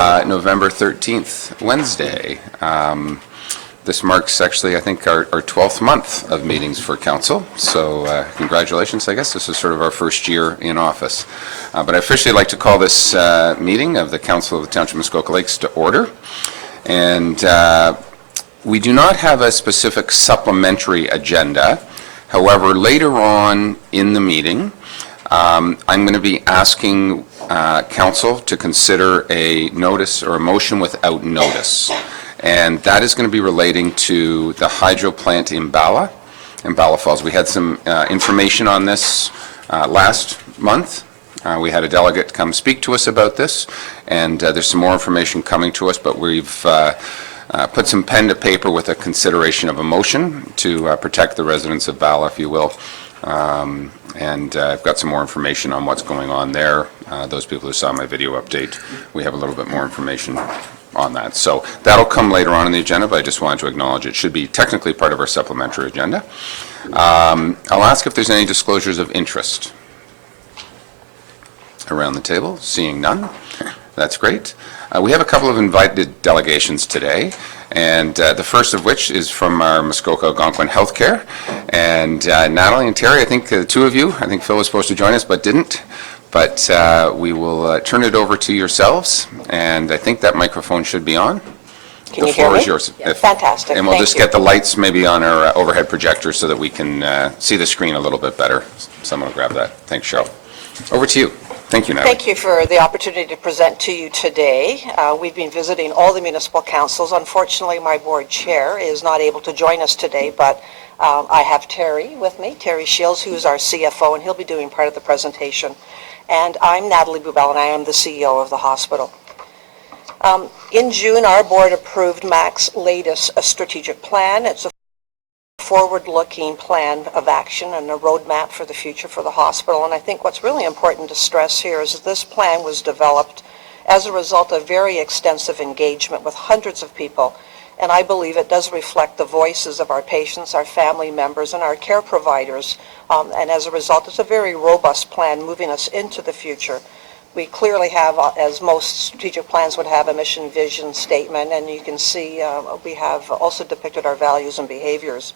November 13th, Wednesday. This marks actually, I think, our 12th month of meetings for council. So congratulations, I guess. This is sort of our first year in office. But I officially like to call this meeting of the Council of the Township of Muskoka Lakes to order. And we do not have a specific supplementary agenda. However, later on in the meeting, I'm going to be asking council to consider a notice or a motion without notice. And that is going to be relating to the hydro plant in Bala Falls. We had some information on this last month. We had a delegate come speak to us about this, and there's some more information coming to us, but we've put some pen to paper with a consideration of a motion to protect the residents of Bala, if you will. And I've got some more information on what's going on there. Those people who saw my video update, we have a little bit more information on that. So that'll come later on in the agenda, but I just wanted to acknowledge it should be technically part of our supplementary agenda. I'll ask if there's any disclosures of interest around the table. Seeing none, that's great. We have a couple of invited delegations today, and the first of which is from our Muskoka Algonquin Healthcare. And Natalie and Terry, I think the two of you, I think Phil was supposed to join us but didn't. But we will turn it over to yourselves, and I think that microphone should be on. Can you hear me? The floor is yours. Yeah, fantastic. And we'll just get the lights maybe on our overhead projector so that we can see the screen a little bit better. Someone will grab that. Thanks, Cheryl. Over to you. Thank you, Natalie. Thank you for the opportunity to present to you today. We've been visiting all the municipal councils. Unfortunately, my board chair is not able to join us today, but I have Terry with me, Terry Shields, who's our CFO, and he'll be doing part of the presentation. And I'm Natalie Bubela, and I am the CEO of the hospital. In June, our board approved MAC's latest strategic plan. It's a forward-looking plan of action and a roadmap for the future for the hospital. And I think what's really important to stress here is that this plan was developed as a result of very extensive engagement with hundreds of people. And I believe it does reflect the voices of our patients, our family members, and our care providers. And as a result, it's a very robust plan moving us into the future. We clearly have, as most strategic plans would have, a mission, vision, statement, and you can see we have also depicted our values and behaviors.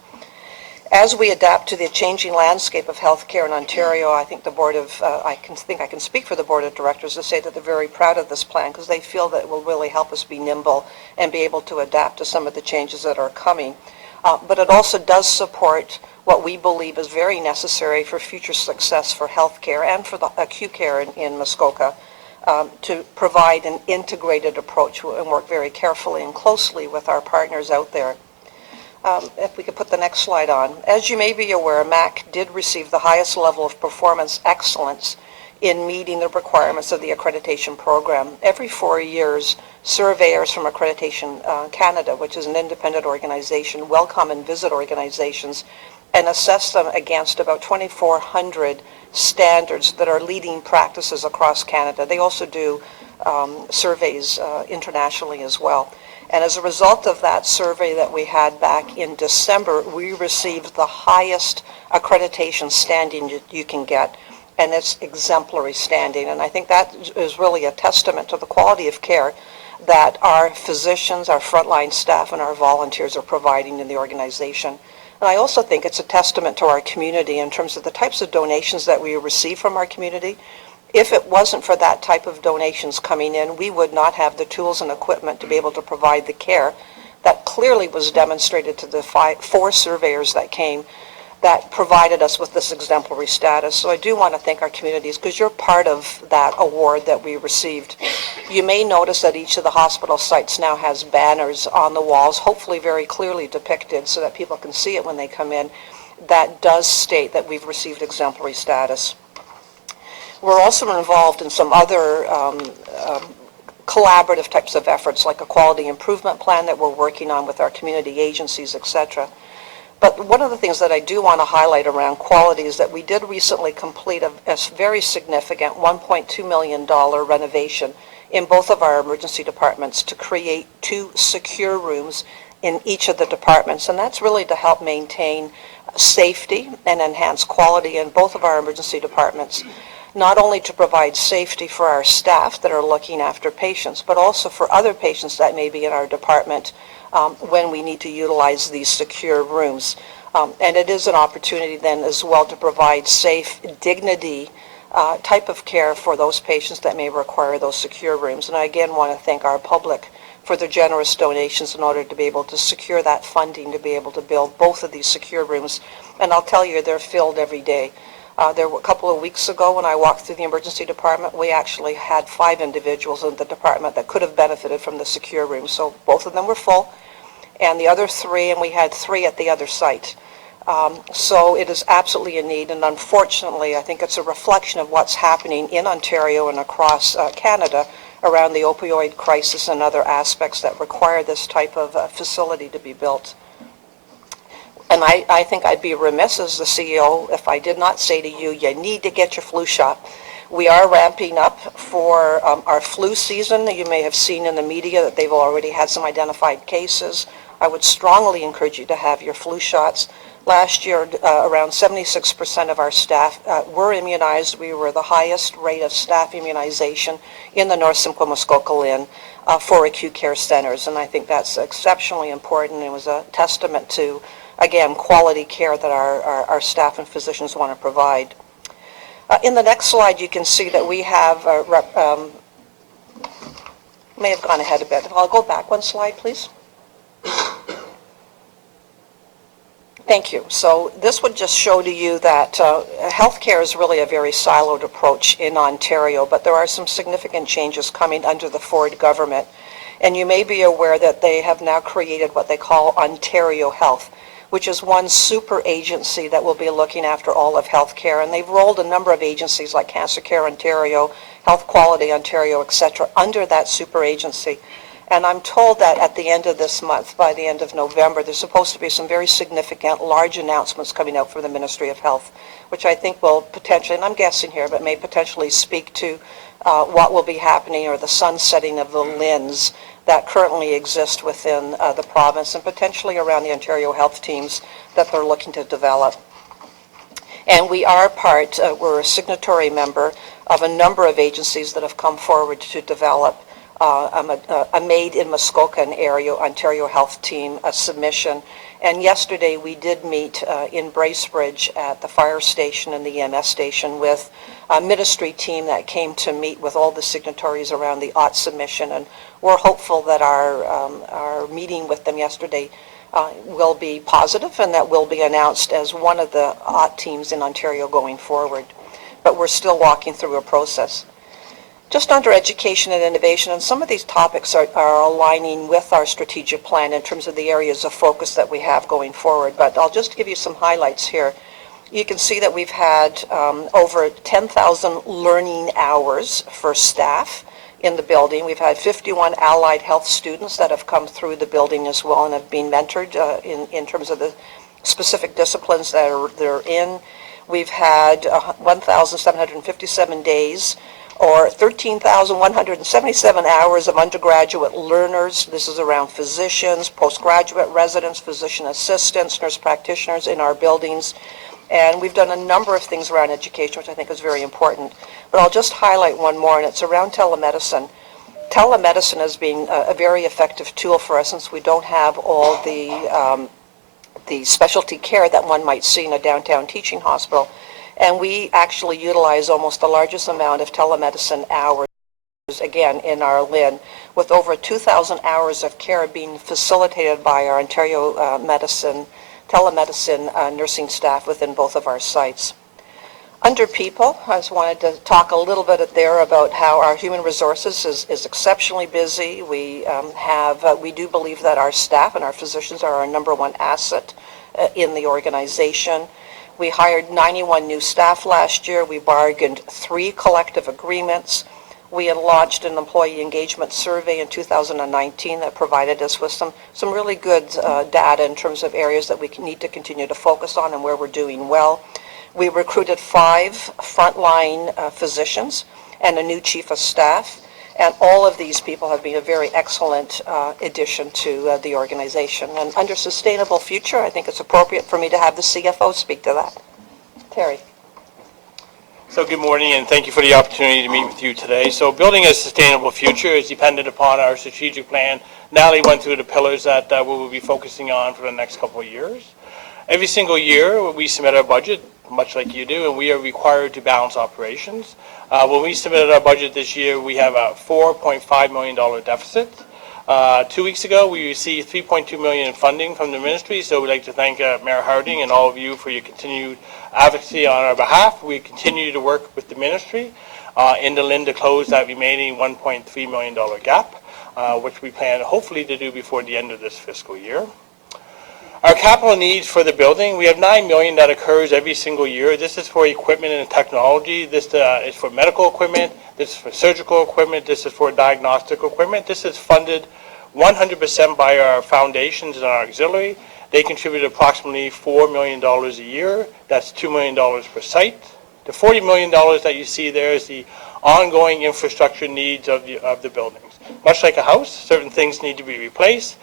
As we adapt to the changing landscape of healthcare in Ontario, I think the board of, I can speak for the board of directors to say that they're very proud of this plan because they feel that it will really help us be nimble and be able to adapt to some of the changes that are coming. But it also does support what we believe is very necessary for future success for healthcare and for the acute care in Muskoka, to provide an integrated approach and work very carefully and closely with our partners out there. If we could put the next slide on. As you may be aware, MAC did receive the highest level of performance excellence in meeting the requirements of the accreditation program. Every 4 years, surveyors from Accreditation Canada, which is an independent organization, will come and visit organizations and assess them against about 2,400 standards that are leading practices across Canada. They also do surveys internationally as well. And as a result of that survey that we had back in December, we received the highest accreditation standing you can get, and it's exemplary standing. And I think that is really a testament to the quality of care that our physicians, our frontline staff, and our volunteers are providing in the organization. And I also think it's a testament to our community in terms of the types of donations that we receive from our community. If it wasn't for that type of donations coming in, we would not have the tools and equipment to be able to provide the care that clearly was demonstrated to the 4 surveyors that came that provided us with this exemplary status. So I do want to thank our communities because you're part of that award that we received. You may notice that each of the hospital sites now has banners on the walls, hopefully very clearly depicted so that people can see it when they come in. That does state that we've received exemplary status. We're also involved in some other collaborative types of efforts like a quality improvement plan that we're working on with our community agencies, etc. But one of the things that I do want to highlight around quality is that we did recently complete a very significant $1.2 million renovation in both of our emergency departments to create 2 secure rooms in each of the departments. And that's really to help maintain safety and enhance quality in both of our emergency departments. not only to provide safety for our staff that are looking after patients, but also for other patients that may be in our department when we need to utilize these secure rooms. And it is an opportunity then as well to provide safe, dignity type of care for those patients that may require those secure rooms. And I again want to thank our public for their generous donations in order to be able to secure that funding to be able to build both of these secure rooms. And I'll tell you, they're filled every day. There were a couple of weeks ago when I walked through the emergency department, we actually had 5 individuals in the department that could have benefited from the secure room. So both of them were full, and the other 3, and we had 3 at the other site. So it is absolutely a need, and unfortunately, I think it's a reflection of what's happening in Ontario and across Canada around the opioid crisis and other aspects that require this type of facility to be built. And I think I'd be remiss as the CEO if I did not say to you, you need to get your flu shot. We are ramping up for our flu season. You may have seen in the media that they've already had some identified cases. I would strongly encourage you to have your flu shots. Last year, around 76% of our staff were immunized. We were the highest rate of staff immunization in the North Simcoe Muskoka LHIN for acute care centers. And I think that's exceptionally important. It was a testament to, again, quality care that our staff and physicians want to provide. In the next slide, you can see that we have, may have gone ahead a bit. I'll go back one slide, please. Thank you. So this would just show to you that healthcare is really a very siloed approach in Ontario, but there are some significant changes coming under the Ford government. And you may be aware that they have now created what they call Ontario Health, which is one super agency that will be looking after all of healthcare. And they've rolled a number of agencies like Cancer Care Ontario, Health Quality Ontario, etc., under that super agency. And I'm told that at the end of this month, by the end of November, there's supposed to be some very significant, large announcements coming out from the Ministry of Health, which I think will potentially, and I'm guessing here, but may potentially speak to what will be happening or the sunsetting of the LHINs that currently exist within the province and potentially around the Ontario health teams that they're looking to develop. And we are we're a signatory member of a number of agencies that have come forward to develop a Made in Muskoka area Ontario Health Team submission. And yesterday we did meet in Bracebridge at the fire station and the EMS station with a ministry team that came to meet with all the signatories around the OT submission. And we're hopeful that our meeting with them yesterday will be positive and that will be announced as one of the OT teams in Ontario going forward. But we're still walking through a process. Just under education and innovation, and some of these topics are aligning with our strategic plan in terms of the areas of focus that we have going forward, but I'll just give you some highlights here. You can see that we've had over 10,000 learning hours for staff in the building. We've had 51 allied health students that have come through the building as well and have been mentored in terms of the specific disciplines that they're in. We've had 1,757 days or 13,177 hours of undergraduate learners. This is around physicians, postgraduate residents, physician assistants, nurse practitioners in our buildings. And we've done a number of things around education, which I think is very important. But I'll just highlight one more, and it's around telemedicine. Telemedicine has been a very effective tool for us since we don't have all the specialty care that one might see in a downtown teaching hospital. And we actually utilize almost the largest amount of telemedicine hours, again, in our LHIN, with over 2,000 hours of care being facilitated by our Ontario telemedicine nursing staff within both of our sites. Under people, I just wanted to talk a little bit there about how our human resources is exceptionally busy. We do believe that our staff and our physicians are our number one asset in the organization. We hired 91 new staff last year. We bargained 3 collective agreements. We had launched an employee engagement survey in 2019 that provided us with some really good data in terms of areas that we need to continue to focus on and where we're doing well. We recruited 5 frontline physicians and a new chief of staff. And all of these people have been a very excellent addition to the organization. And under sustainable future, I think it's appropriate for me to have the CFO speak to that. Terry. So good morning, and thank you for the opportunity to meet with you today. So building a sustainable future is dependent upon our strategic plan. Natalie went through the pillars that we will be focusing on for the next couple of years. Every single year, we submit our budget, much like you do, and we are required to balance operations. When we submitted our budget this year, we have a $4.5 million deficit. 2 weeks ago, we received $3.2 million in funding from the ministry, so we'd like to thank Mayor Harding and all of you for your continued advocacy on our behalf. We continue to work with the ministry in the LIN to close that remaining $1.3 million gap, which we plan hopefully to do before the end of this fiscal year. Our capital needs for the building, we have $9 million that occurs every single year. This is for equipment and technology. This is for medical equipment. This is for surgical equipment. This is for diagnostic equipment. This is funded 100% by our foundations and our auxiliary. They contribute approximately $4 million a year. That's $2 million per site. The $40 million that you see there is the ongoing infrastructure needs of the buildings. Much like a house, certain things need to be replaced.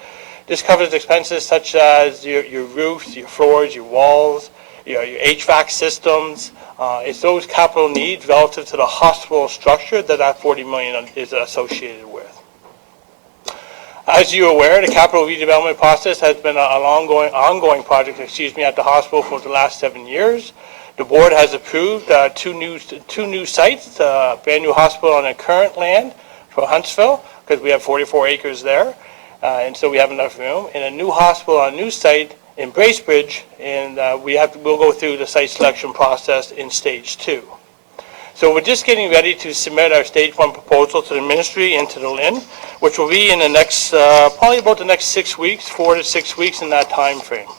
This covers expenses such as your roofs, your floors, your walls, your HVAC systems. It's those capital needs relative to the hospital structure that $40 million is associated with. As you're aware, the capital redevelopment process has been an ongoing project, at the hospital for the last 7 years. The board has approved two new sites, a brand new hospital on the current land for Huntsville, because we have 44 acres there. And so we have enough room, and a new hospital on a new site in Bracebridge, and we'll go through the site selection process in stage 2. So we're just getting ready to submit our stage 1 proposal to the ministry and to the LIN, which will be in the next, probably about the next 6 weeks, 4 to 6 weeks in that time frame.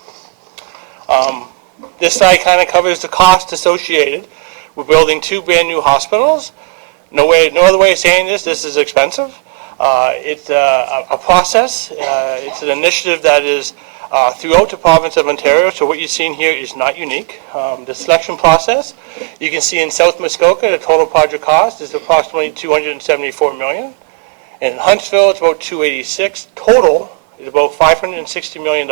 This slide kind of covers the cost associated with building 2 brand new hospitals. No other way of saying this is expensive. It's a process. It's an initiative that is throughout the province of Ontario, so what you're seeing here is not unique. The selection process, you can see in South Muskoka, the total project cost is approximately $274 million. In Huntsville, it's about $286. Total is about $560 million.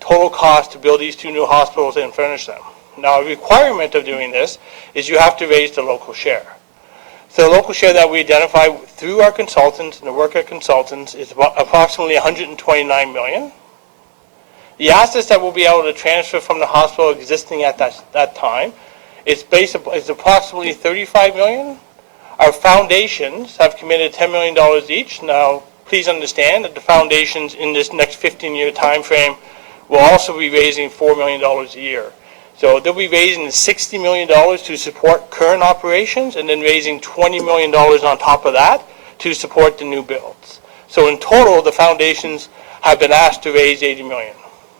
Total cost to build these 2 new hospitals and furnish them. Now, a requirement of doing this is you have to raise the local share. So the local share that we identify through our consultants and the work of consultants is approximately $129 million. The assets that we'll be able to transfer from the hospital existing at that time is approximately $35 million. Our foundations have committed $10 million each. Now, please understand that the foundations in this next 15-year time frame will also be raising $4 million a year. So they'll be raising $60 million to support current operations and then raising $20 million on top of that to support the new builds. So in total, the foundations have been asked to raise $80 million.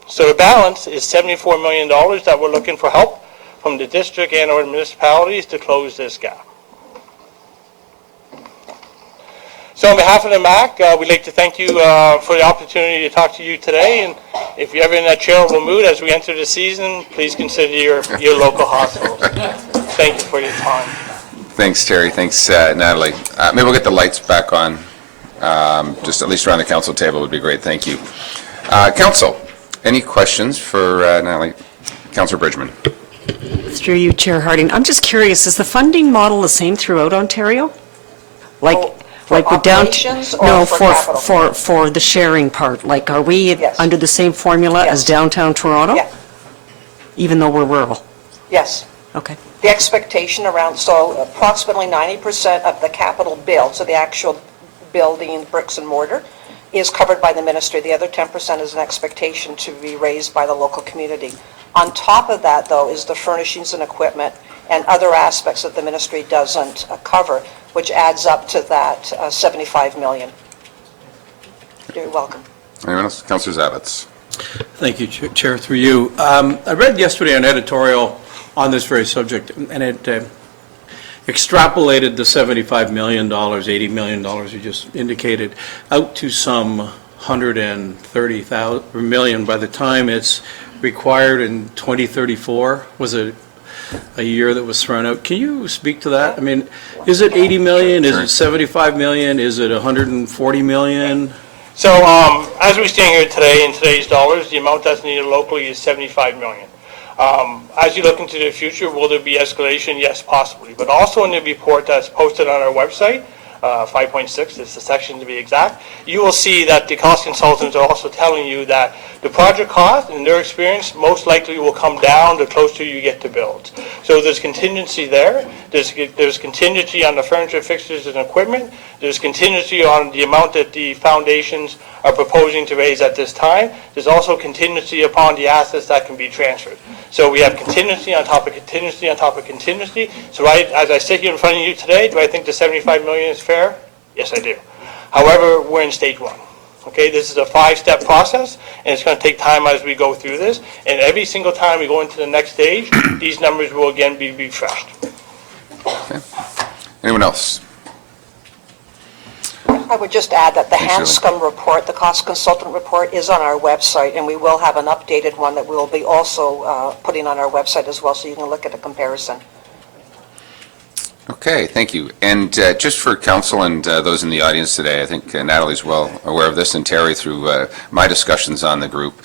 So the balance is $74 million that we're looking for help from the district and or municipalities to close this gap. So on behalf of the MAC, we'd like to thank you for the opportunity to talk to you today. And if you're ever in that charitable mood as we enter the season, please consider your local hospitals. Thank you for your time. Thanks, Terry. Thanks, Natalie. Maybe we'll get the lights back on, just at least around the council table would be great. Thank you. Council, any questions for Natalie? Councillor Bridgman. Through you, Chair Harding. I'm just curious, is the funding model the same throughout Ontario? Like we're down to, no, for for the sharing part. Like, are we under the same formula as downtown Toronto? Yeah. Even though we're rural? Yes. Okay. The expectation around, so approximately 90% of the capital build, so the actual building, bricks and mortar, is covered by the ministry. The other 10% is an expectation to be raised by the local community. On top of that, though, is the furnishings and equipment and other aspects that the ministry doesn't cover, which adds up to that $75 million. You're welcome. Anyone else? Councillor Zavitz. Thank you, Chair, through you. I read yesterday an editorial on this very subject, and it extrapolated the $75 million, $80 million you just indicated, out to some 130 million by the time it's required in 2034. Was it a year that was thrown out? Can you speak to that? I mean, is it 80 million? Is it 75 million? Is it 140 million? So as we stand here today in today's dollars, the amount that's needed locally is $75 million. As you look into the future, will there be escalation? Yes, possibly. But also in the report that's posted on our website, 5.6 is the section to be exact, you will see that the cost consultants are also telling you that the project cost, in their experience, most likely will come down the closer you get to build. So there's contingency there. There's contingency on the furniture, fixtures, and equipment. There's contingency on the amount that the foundations are proposing to raise at this time. There's also contingency upon the assets that can be transferred. So we have contingency on top of contingency on top of contingency. So as I sit here in front of you today, do I think the 75 million is fair? Yes, I do. However, we're in stage one. Okay, this is a 5-step process, and it's going to take time as we go through this. And every single time we go into the next stage, these numbers will again be refreshed. Okay. Anyone else? I would just add that the Thanks, Shirley. Hanscom report, the cost consultant report, is on our website, and we will have an updated one that we'll be also putting on our website as well, so you can look at a comparison. Okay, thank you. And just for council and those in the audience today, I think Natalie's well aware of this, and Terry through my discussions on the group.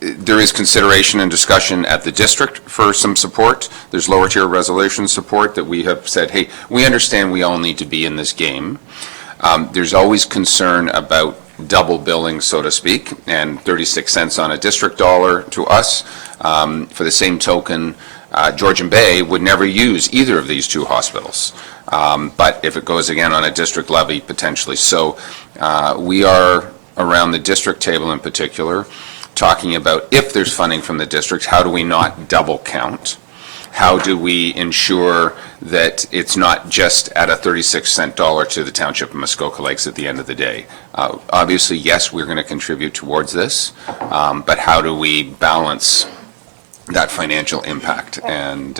There is consideration and discussion at the district for some support. There's lower tier resolution support that we have said, hey, we understand we all need to be in this game. There's always concern about double billing, so to speak, and 36 cents on a district dollar to us. For the same token, Georgian Bay would never use either of these two hospitals. But if it goes again on a district levy, potentially. So we are around the district table in particular, talking about if there's funding from the district, how do we not double count? How do we ensure that it's not just at a 36-cent dollar to the Township of Muskoka Lakes at the end of the day? Obviously, yes, we're going to contribute towards this, but how do we balance that financial impact? And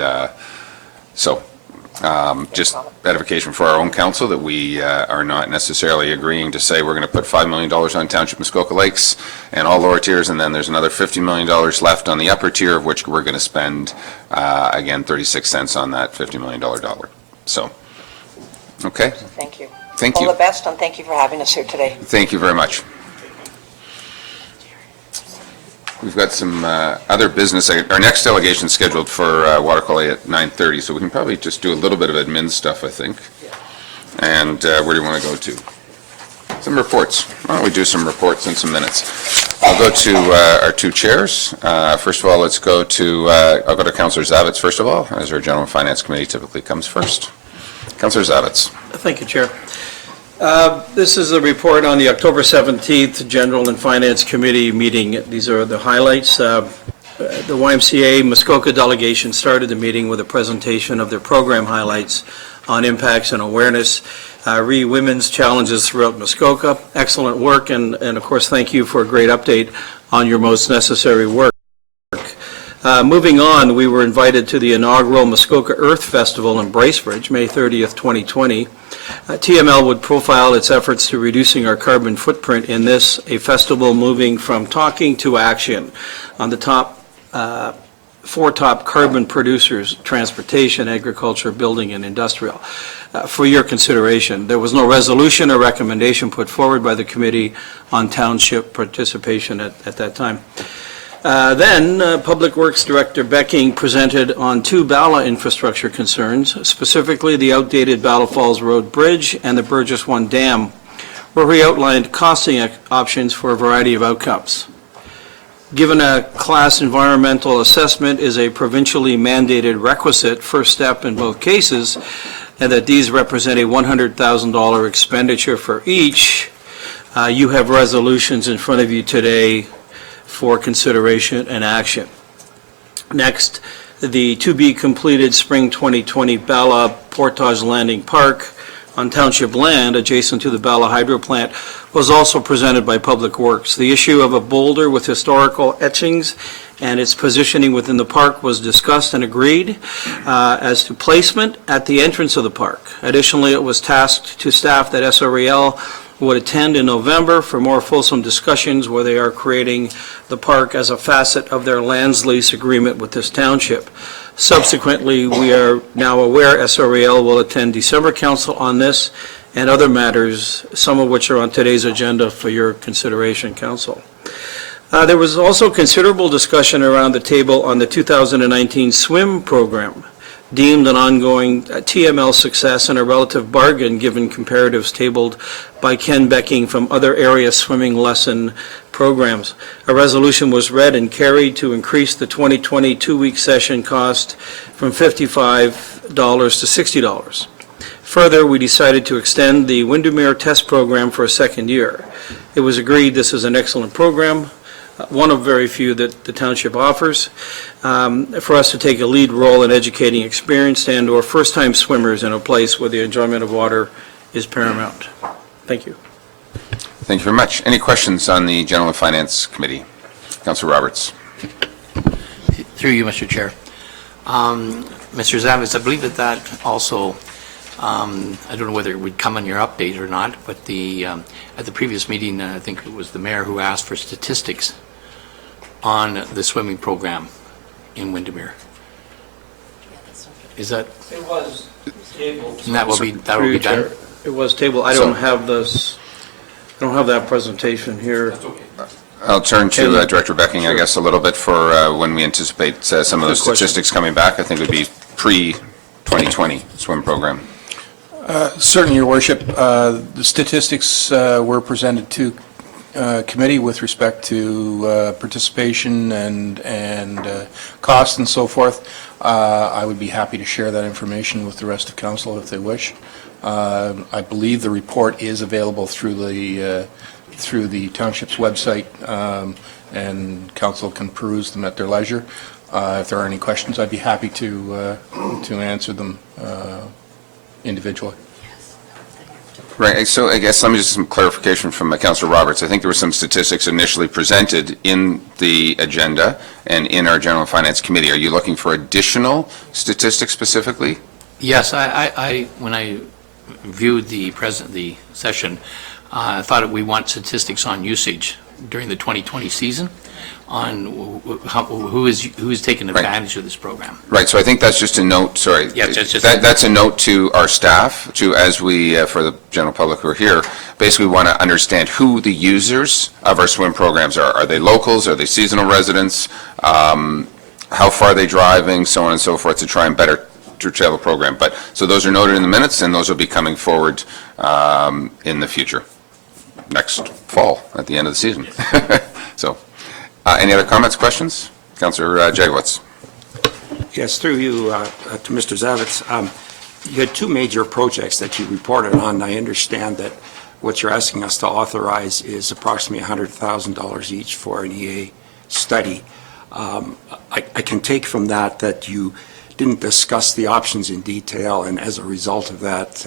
just edification for our own council that we are not necessarily agreeing to say we're going to put $5 million on Township Muskoka Lakes and all lower tiers, and then there's another $50 million left on the upper tier, of which we're going to spend, again, 36 cents on that $50 million dollar. So, okay. Thank you. Thank you. All the best, and thank you for having us here today. Thank you very much. We've got some other business. Our next delegation is scheduled for water quality at 9:30, so we can probably just do a little bit of admin stuff, I think. And where do you want to go to? Some reports. Why don't we do some reports in some minutes? I'll go to our two chairs. First of all, let's go to, I'll go to Councillor Zavitz first of all, as our General Finance Committee typically comes first. Councillor Zavitz. Thank you, Chair. This is a report on the October 17th General and Finance Committee meeting. These are the highlights. The YMCA Muskoka delegation started the meeting with a presentation of their program highlights on impacts and awareness, women's challenges throughout Muskoka. Excellent work, and of course, thank you for a great update on your most necessary work. Moving on, we were invited to the inaugural Muskoka Earth Festival in Bracebridge, May 30th, 2020. TML would profile its efforts to reducing our carbon footprint in this, a festival moving from talking to action on the four top carbon producers: transportation, agriculture, building, and industrial. For your consideration, there was no resolution or recommendation put forward by the committee on township participation at that time. Then Public Works Director Becking presented on two Bala infrastructure concerns, specifically the outdated Bala Falls Road Bridge and the Burgess 1 Dam, where he outlined costing options for a variety of outcomes. Given a class environmental assessment is a provincially mandated requisite first step in both cases, and that these represent a $100,000 expenditure for each, you have resolutions in front of you today for consideration and action. Next, the to-be-completed spring 2020 Bala Portage Landing Park on township land adjacent to the Bala Hydro Plant was also presented by Public Works. The issue of a boulder with historical etchings and its positioning within the park was discussed and agreed as to placement at the entrance of the park. Additionally, it was tasked to staff that SREL would attend in November for more fulsome discussions where they are creating the park as a facet of their lands lease agreement with this township. Subsequently, we are now aware SREL will attend December Council on this and other matters, some of which are on today's agenda for your consideration, Council. There was also considerable discussion around the table on the 2019 swim program, deemed an ongoing TML success and a relative bargain given comparatives tabled by Ken Becking from other area swimming lesson programs. A resolution was read and carried to increase the 2020 two-week session cost from $55 to $60. Further, we decided to extend the Windermere test program for a second year. It was agreed this is an excellent program, one of very few that the township offers, for us to take a lead role in educating experienced and/or first-time swimmers in a place where the enjoyment of water is paramount. Thank you. Thank you very much. Any questions on the General and Finance Committee? Councilor Roberts. Through you, Mr. Chair. Mr. Zavitz, I believe that also, I don't know whether it would come on your update or not, but at the previous meeting, I think it was the mayor who asked for statistics on the swimming program in Windermere. Is that? It was tabled. And that will be done? It was tabled. I don't have this, I don't have that presentation here. I'll turn to Director Becking, I guess, a little bit for when we anticipate some of those statistics coming back. I think it would be pre-2020 swim program. Certainly, Your Worship. The statistics were presented to committee with respect to participation and cost and so forth. I would be happy to share that information with the rest of council if they wish. I believe the report is available through the township's website, and council can peruse them at their leisure. If there are any questions, I'd be happy to answer them individually. Right, so I guess let me just some clarification from Councilor Roberts. I think there were some statistics initially presented in the agenda and in our General and Finance Committee. Are you looking for additional statistics specifically? Yes, I when I viewed the session, I thought we want statistics on usage during the 2020 season, on who is taking advantage of this program. Right, so I think that's just a note, sorry. Yes, that's a note to our staff, to as we, for the general public who are here, basically want to understand who the users of our swim programs are. Are they locals? Are they seasonal residents? How far are they driving? So on and so forth, to try and better travel program. But so those are noted in the minutes, and those will be coming forward in the future, next fall at the end of the season. So, any other comments, questions? Councillor Jagowitz. Yes, through you to Mr. Zavitz. You had two major projects that you reported on. I understand that what you're asking us to authorize is approximately $100,000 each for an EA study. I can take from that you didn't discuss the options in detail, and as a result of that,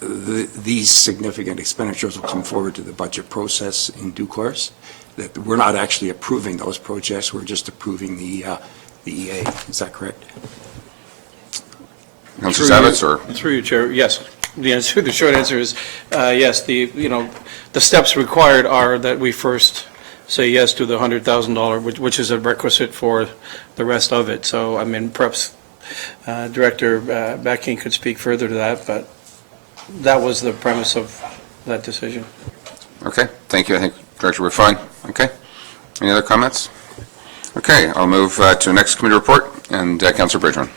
these significant expenditures will come forward to the budget process in due course. That we're not actually approving those projects, we're just approving the EA. Is that correct? Councillor Zavitz, or? Through you, Chair, yes. The short answer is yes. The steps required are that we first say yes to the $100,000, which is a requisite for the rest of it. So, I mean, perhaps Director Becking could speak further to that, but that was the premise of that decision. Okay, thank you. I think, Director, we're fine. Okay. Any other comments? Okay, I'll move to the next committee report, and Councillor Bridgman.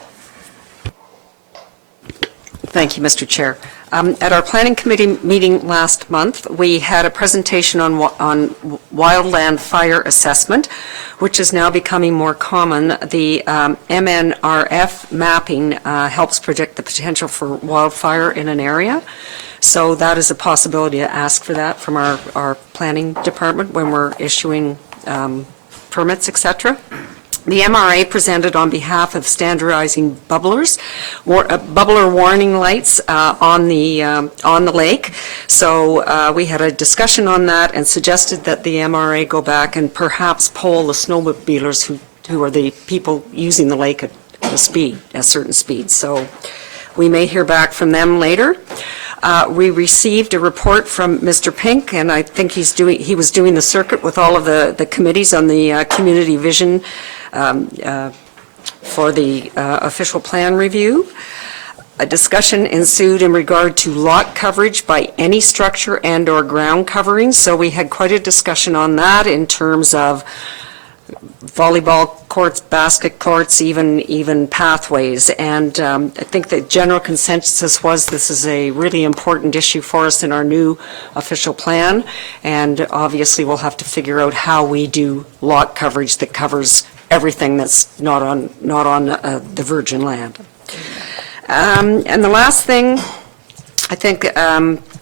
Thank you, Mr. Chair. At our Planning Committee meeting last month, we had a presentation on wildland fire assessment, which is now becoming more common. The MNRF mapping helps predict the potential for wildfire in an area. So that is a possibility to ask for that from our planning department when we're issuing permits, etc. The MRA presented on behalf of standardizing bubblers, bubbler warning lights on the lake. So we had a discussion on that and suggested that the MRA go back and perhaps poll the snowmobilers who are the people using the lake at a certain speed. So we may hear back from them later. We received a report from Mr. Pink, and I think he was doing the circuit with all of the committees on the community vision for the official plan review. A discussion ensued in regard to lot coverage by any structure and/or ground covering. So we had quite a discussion on that in terms of volleyball courts, basket courts, even pathways. And I think the general consensus was this is a really important issue for us in our new official plan. And obviously, we'll have to figure out how we do lot coverage that covers everything that's not on the virgin land. And the last thing, I think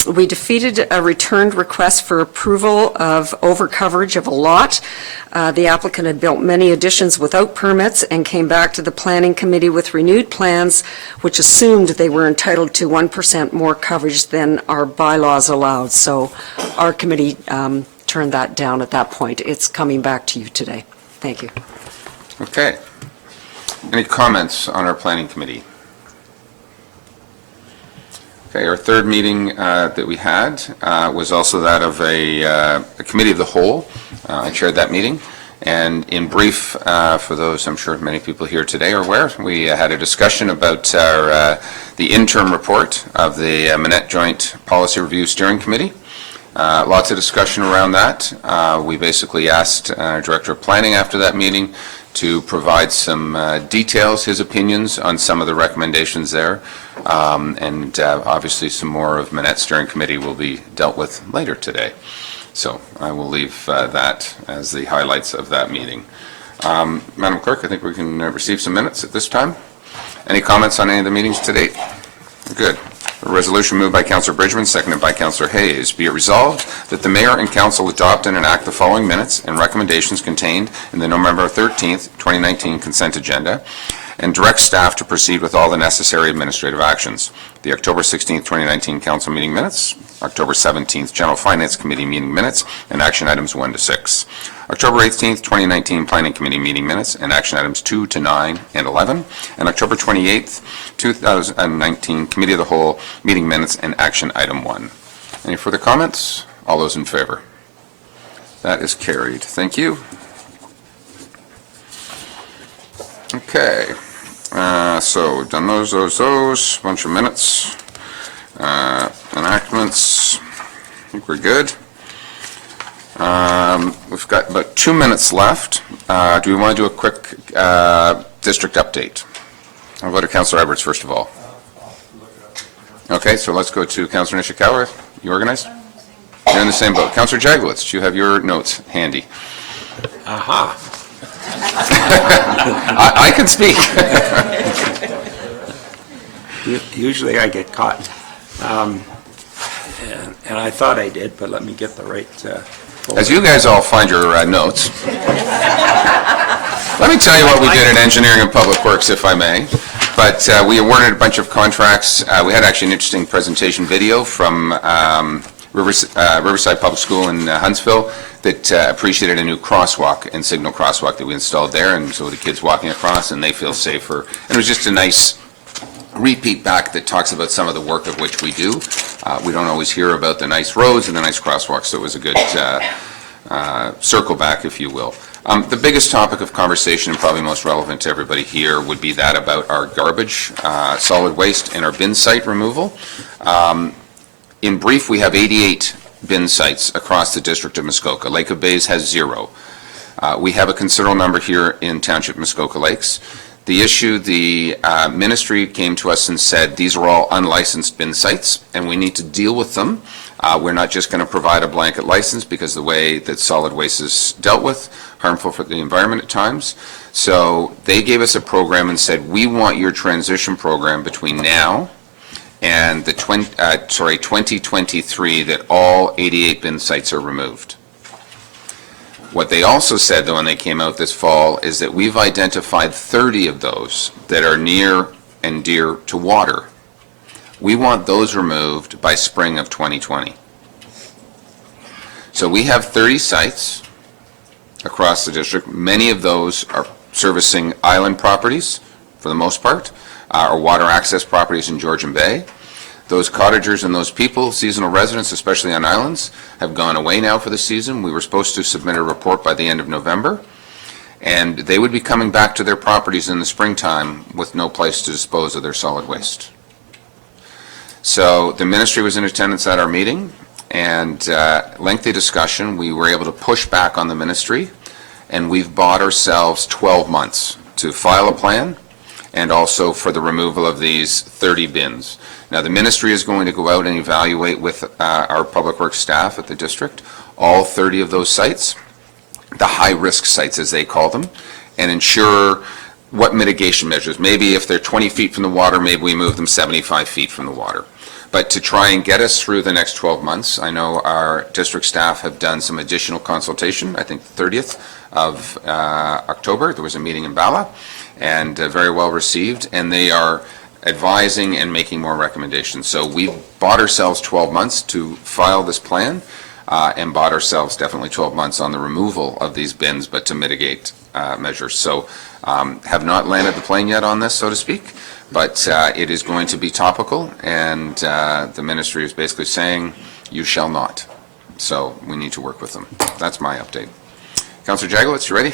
we defeated a returned request for approval of overcoverage of a lot. The applicant had built many additions without permits and came back to the planning committee with renewed plans, which assumed they were entitled to 1% more coverage than our bylaws allowed. So our committee turned that down at that point. It's coming back to you today. Thank you. Okay. Any comments on our planning committee? Okay, our third meeting that we had was also that of a committee of the whole. I chaired that meeting. And in brief, for those I'm sure many people here today are aware, we had a discussion about the interim report of the Manette Joint Policy Review Steering Committee. Lots of discussion around that. We basically asked Director of Planning after that meeting to provide some details, his opinions on some of the recommendations there. And obviously some more of Manette's steering committee will be dealt with later today. So I will leave that as the highlights of that meeting. Madam Clerk, I think we can receive some minutes at this time. Any comments on any of the meetings to date? Good. A resolution moved by Councillor Bridgman, seconded by Councillor Hayes. Be it resolved that the Mayor and Council adopt and enact the following minutes and recommendations contained in the November 13th, 2019 consent agenda, and direct staff to proceed with all the necessary administrative actions. The October 16th, 2019 Council meeting minutes, October 17th General Finance Committee meeting minutes, and action items 1 to 6. October 18th, 2019 Planning Committee meeting minutes, and action items 2 to 9 and 11. And October 28th, 2019 Committee of the Whole meeting minutes, and action item 1. Any further comments? All those in favor? That is carried. Thank you. Okay. So we've done those, bunch of minutes, enactments. I think we're good. We've got about 2 minutes left. Do we want to do a quick district update? I'll go to Councillor Edwards first of all. Okay, so let's go to Councillor Nishikawa. You organized? You're in the same boat. Councillor Jagowitz, do you have your notes handy? Aha. I can speak. Usually I get caught. And I thought I did, but let me get the right folder. As you guys all find your notes, let me tell you what we did in Engineering and Public Works, if I may. But we awarded a bunch of contracts. We had actually an interesting presentation video from Riverside Public School in Huntsville that appreciated a new crosswalk and signal crosswalk that we installed there, and so the kids walking across and they feel safer. And it was just a nice repeat back that talks about some of the work of which we do. We don't always hear about the nice roads and the nice crosswalks, so it was a good circle back, if you will. The biggest topic of conversation, and probably most relevant to everybody here, would be that about our garbage, solid waste, and our bin site removal. In brief, we have 88 bin sites across the district of Muskoka. Lake of Bays has 0. We have a considerable number here in Township Muskoka Lakes. The issue, the ministry came to us and said, these are all unlicensed bin sites, and we need to deal with them. We're not just going to provide a blanket license, because the way that solid waste is dealt with, harmful for the environment at times. So they gave us a program and said, we want your transition program between now and the 2023 that all 88 bin sites are removed. What they also said, though, when they came out this fall, is that we've identified 30 of those that are near and dear to water. We want those removed by spring of 2020. So we have 30 sites across the district. Many of those are servicing island properties, for the most part, or water access properties in Georgian Bay. Those cottagers and those people, seasonal residents, especially on islands, have gone away now for the season. We were supposed to submit a report by the end of November, and they would be coming back to their properties in the springtime with no place to dispose of their solid waste. So the ministry was in attendance at our meeting, and lengthy discussion. We were able to push back on the ministry, and we've bought ourselves 12 months to file a plan and also for the removal of these 30 bins. Now, the ministry is going to go out and evaluate with our public works staff at the district all 30 of those sites, the high-risk sites as they call them, and ensure what mitigation measures. Maybe if they're 20 feet from the water, maybe we move them 75 feet from the water. But to try and get us through the next 12 months, I know our district staff have done some additional consultation. I think the 30th of October, there was a meeting in Bala, and very well received, and they are advising and making more recommendations. So we've bought ourselves 12 months to file this plan, and bought ourselves definitely 12 months on the removal of these bins, but to mitigate measures. So have not landed the plane yet on this, so to speak, but it is going to be topical, and the ministry is basically saying, you shall not. So we need to work with them. That's my update. Councillor Jagowitz, you ready?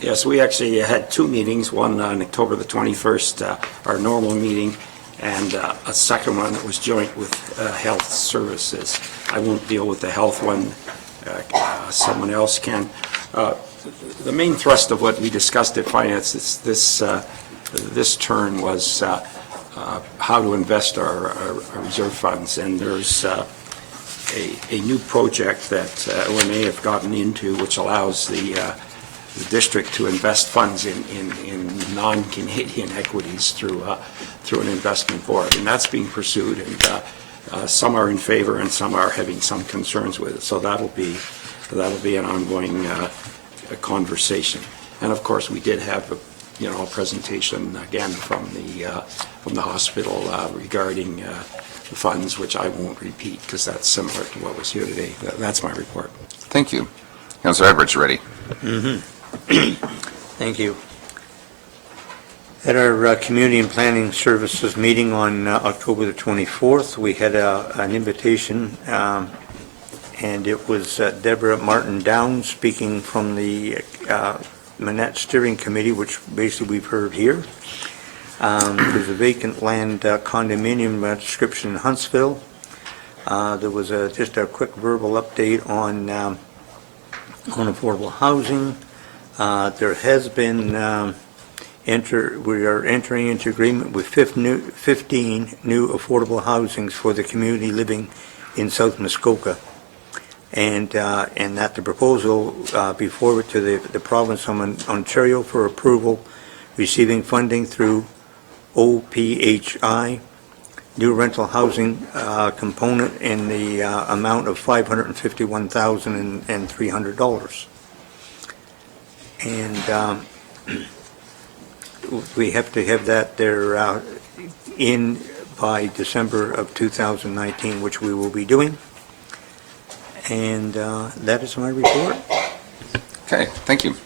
Yes, we actually had two meetings, one on October the 21st, our normal meeting, and a second one that was joint with Health Services. I won't deal with the health one, someone else can. The main thrust of what we discussed at Finance this turn was how to invest our reserve funds, and there's a new project that OMA have gotten into, which allows the district to invest funds in non-Canadian equities through an investment board, and that's being pursued, and some are in favor and some are having some concerns with it. So that'll be an ongoing conversation. And of course, we did have a presentation again from the hospital regarding the funds, which I won't repeat because that's similar to what was here today. That's my report. Thank you. Councillor Edwards, ready? Thank you. At our Community and Planning Services meeting on October the 24th, we had an invitation, and it was Deborah Martin Downs speaking from the Manette Steering Committee, which basically we've heard here. There's a vacant land condominium description in Huntsville. There was just a quick verbal update on affordable housing. There has been, we are entering into agreement with 15 new affordable housings for the community living in South Muskoka. And that the proposal be forwarded to the province of Ontario for approval, receiving funding through OPHI, new rental housing component in the amount of $551,300. And we have to have that there in by December of 2019, which we will be doing. And that is my report. Okay, thank you.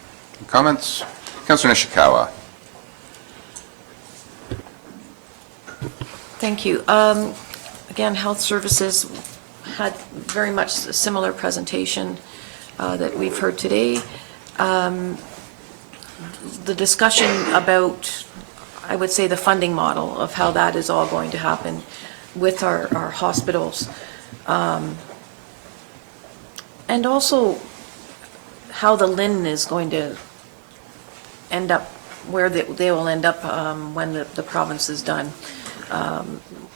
Comments? Councillor Nishikawa. Thank you. Again, Health Services had very much a similar presentation that we've heard today. The discussion about, I would say, the funding model of how that is all going to happen with our hospitals. And also how the LHIN is going to end up, where they will end up when the province is done,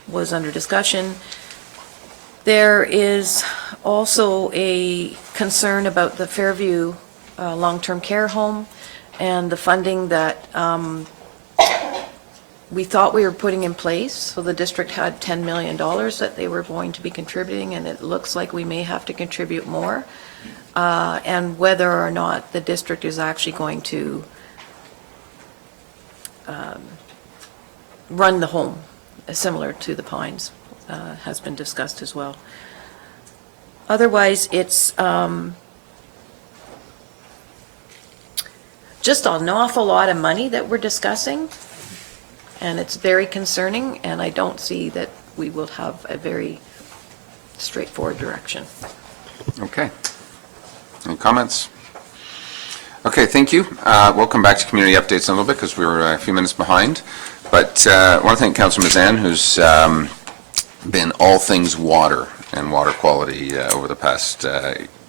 was under discussion. There is also a concern about the Fairview long-term care home and the funding that we thought we were putting in place. So the district had $10 million that they were going to be contributing, and it looks like we may have to contribute more. And whether or not the district is actually going to run the home, similar to the Pines, has been discussed as well. Otherwise, it's just an awful lot of money that we're discussing, and it's very concerning, and I don't see that we will have a very straightforward direction. Okay. Any comments? Okay, thank you. We'll come back to community updates in a little bit because we were a few minutes behind. But I want to thank Councilor Mazan, who's been all things water and water quality over the past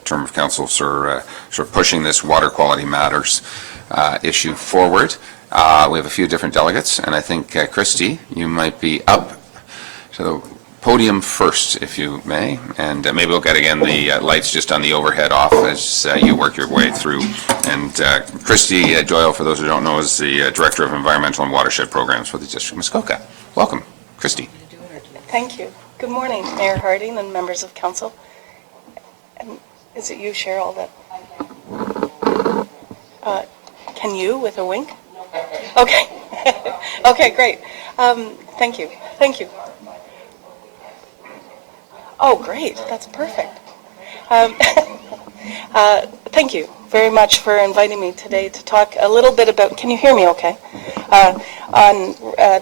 term of council, sort of pushing this water quality matters issue forward. We have a few different delegates, and I think, Christy, you might be up to the podium first, if you may, and maybe we'll get, again, the lights just on the overhead off as you work your way through. And Christy Doyle, for those who don't know, is the Director of Environmental and Watershed Programs for the District of Muskoka. Welcome, Christy. Thank you. Good morning, Mayor Harding and members of council. And is it you, Cheryl, that... can you, with a wink? Okay. Okay, great. Thank you. Thank you. Oh, great. That's perfect. Thank you very much for inviting me today to talk a little bit about, can you hear me okay? On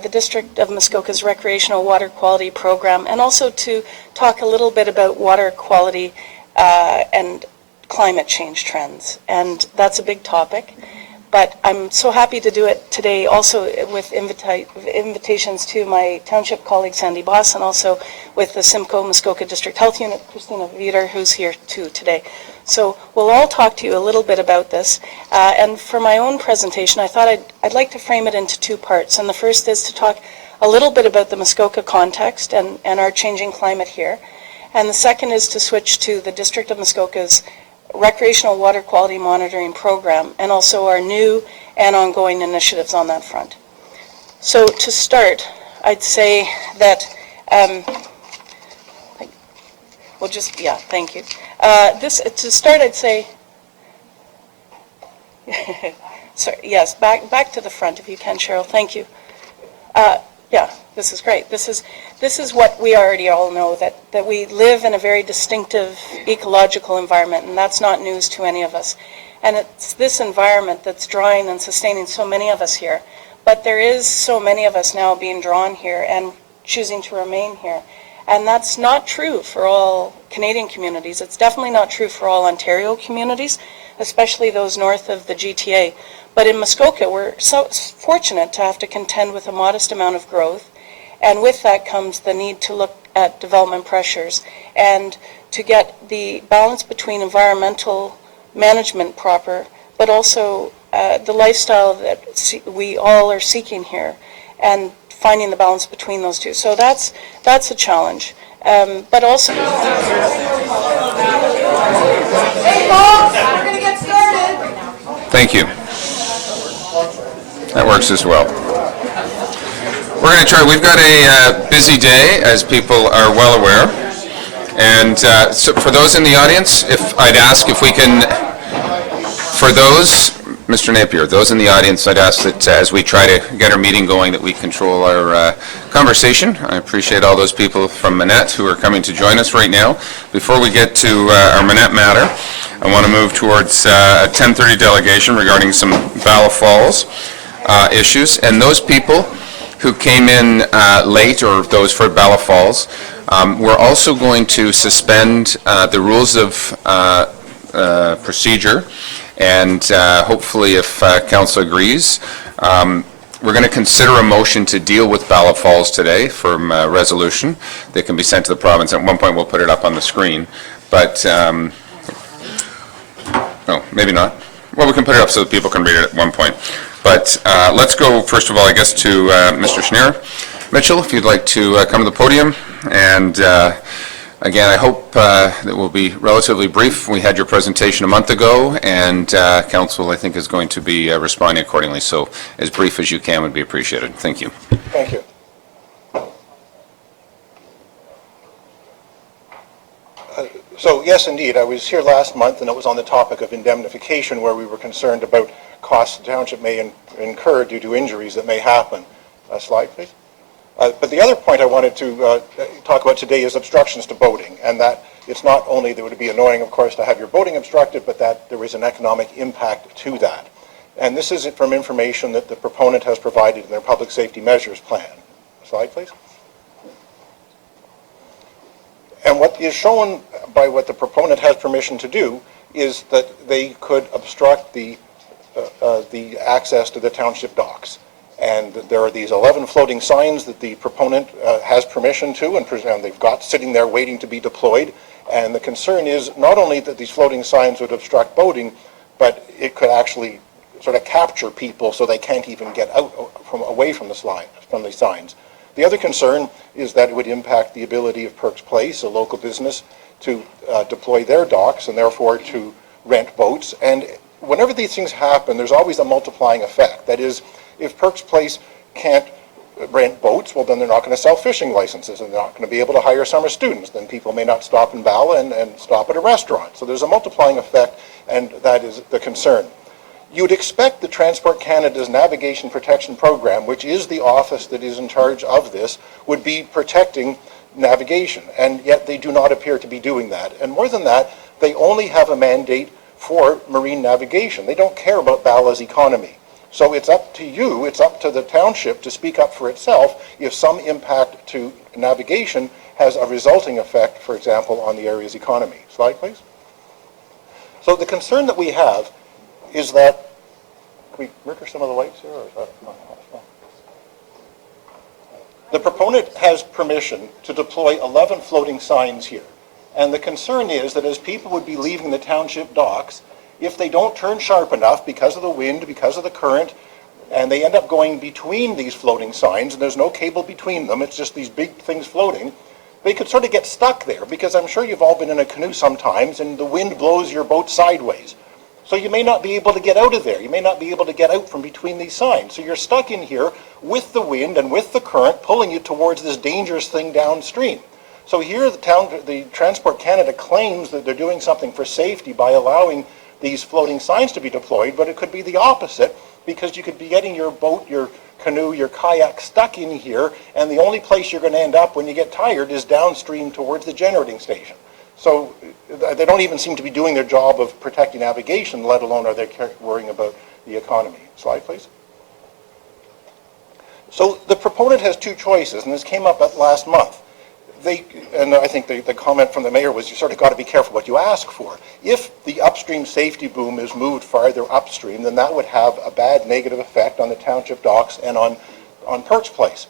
the District of Muskoka's Recreational Water Quality Program, and also to talk a little bit about water quality and climate change trends. And that's a big topic. But I'm so happy to do it today also with invitations to my township colleague Sandy Boss, and also with the Simcoe Muskoka District Health Unit, Christina Viter, who's here too today. So we'll all talk to you a little bit about this. And for my own presentation, I thought I'd like to frame it into two parts. And the first is to talk a little bit about the Muskoka context and our changing climate here. And the second is to switch to the District of Muskoka's Recreational Water Quality Monitoring Program, and also our new and ongoing initiatives on that front. So to start, I'd say that, thank you. To start, I'd say, sorry, yes, back to the front if you can, Cheryl, thank you. Yeah, this is great. This is what we already all know, that we live in a very distinctive ecological environment, and that's not news to any of us. And it's this environment that's drawing and sustaining so many of us here. But there is so many of us now being drawn here and choosing to remain here. And that's not true for all Canadian communities. It's definitely not true for all Ontario communities, especially those north of the GTA. But in Muskoka, we're so fortunate to have to contend with a modest amount of growth, and with that comes the need to look at development pressures and to get the balance between environmental management proper, but also the lifestyle that we all are seeking here, and finding the balance between those two. So that's a challenge. But also... Hey folks, we're going to get started. Thank you. That works as well. We're going to try. We've got a busy day, as people are well aware. And so for those in the audience, if I'd ask if we can, for those, Mr. Napier, those in the audience, I'd ask that as we try to get our meeting going, that we control our conversation. I appreciate all those people from Manette who are coming to join us right now. Before we get to our Manette matter, I want to move towards a 10:30 delegation regarding some Bala Falls issues. And those people who came in late, or those for Bala Falls, we're also going to suspend the rules of procedure, and hopefully, if council agrees, we're going to consider a motion to deal with Bala Falls today from resolution that can be sent to the province. At one point, we'll put it up on the screen, but no, maybe not. Well, we can put it up so that people can read it at one point. But let's go, first of all, I guess, to Mr. Shnier. Mitchell, if you'd like to come to the podium. And again, I hope that we'll be relatively brief. We had your presentation a month ago, and council, I think, is going to be responding accordingly. So as brief as you can would be appreciated. Thank you. Thank you. So yes, indeed, I was here last month, and it was on the topic of indemnification, where we were concerned about costs the township may incur due to injuries that may happen. Slide, please. But the other point I wanted to talk about today is obstructions to boating, and that it's not only that it would be annoying, of course, to have your boating obstructed, but that there is an economic impact to that. And this is from information that the proponent has provided in their public safety measures plan. Slide, please. And what is shown by what the proponent has permission to do is that they could obstruct the access to the township docks. And there are these 11 floating signs that the proponent has permission to, and they've got sitting there waiting to be deployed. And the concern is not only that these floating signs would obstruct boating, but it could actually sort of capture people so they can't even get away from the signs. The other concern is that it would impact the ability of Perks Place, a local business, to deploy their docks and therefore to rent boats. And whenever these things happen, there's always a multiplying effect. That is, if Perks Place can't rent boats, well, then they're not going to sell fishing licenses, and they're not going to be able to hire summer students. Then people may not stop in Bala and stop at a restaurant. So there's a multiplying effect, and that is the concern. You would expect that Transport Canada's Navigation Protection Program, which is the office that is in charge of this, would be protecting navigation, and yet they do not appear to be doing that. And more than that, they only have a mandate for marine navigation. They don't care about Bala's economy. So it's up to you, it's up to the township to speak up for itself if some impact to navigation has a resulting effect, for example, on the area's economy. Slide, please. So the concern that we have is that, can we murder some of the lights here? Or is that not? The proponent has permission to deploy 11 floating signs here. And the concern is that as people would be leaving the township docks, if they don't turn sharp enough because of the wind, because of the current, and they end up going between these floating signs, and there's no cable between them, it's just these big things floating, they could sort of get stuck there, because I'm sure you've all been in a canoe sometimes, and the wind blows your boat sideways. So you may not be able to get out of there. You may not be able to get out from between these signs. So you're stuck in here with the wind and with the current pulling you towards this dangerous thing downstream. So here the Transport Canada claims that they're doing something for safety by allowing these floating signs to be deployed, but it could be the opposite, because you could be getting your boat, your canoe, your kayak stuck in here, and the only place you're going to end up when you get tired is downstream towards the generating station. So they don't even seem to be doing their job of protecting navigation, let alone are they worrying about the economy. Slide, please. So the proponent has two choices, and this came up last month. And I think the comment from the mayor was you sort of got to be careful what you ask for. If the upstream safety boom is moved farther upstream, then that would have a bad negative effect on the township docks and on Perks Place.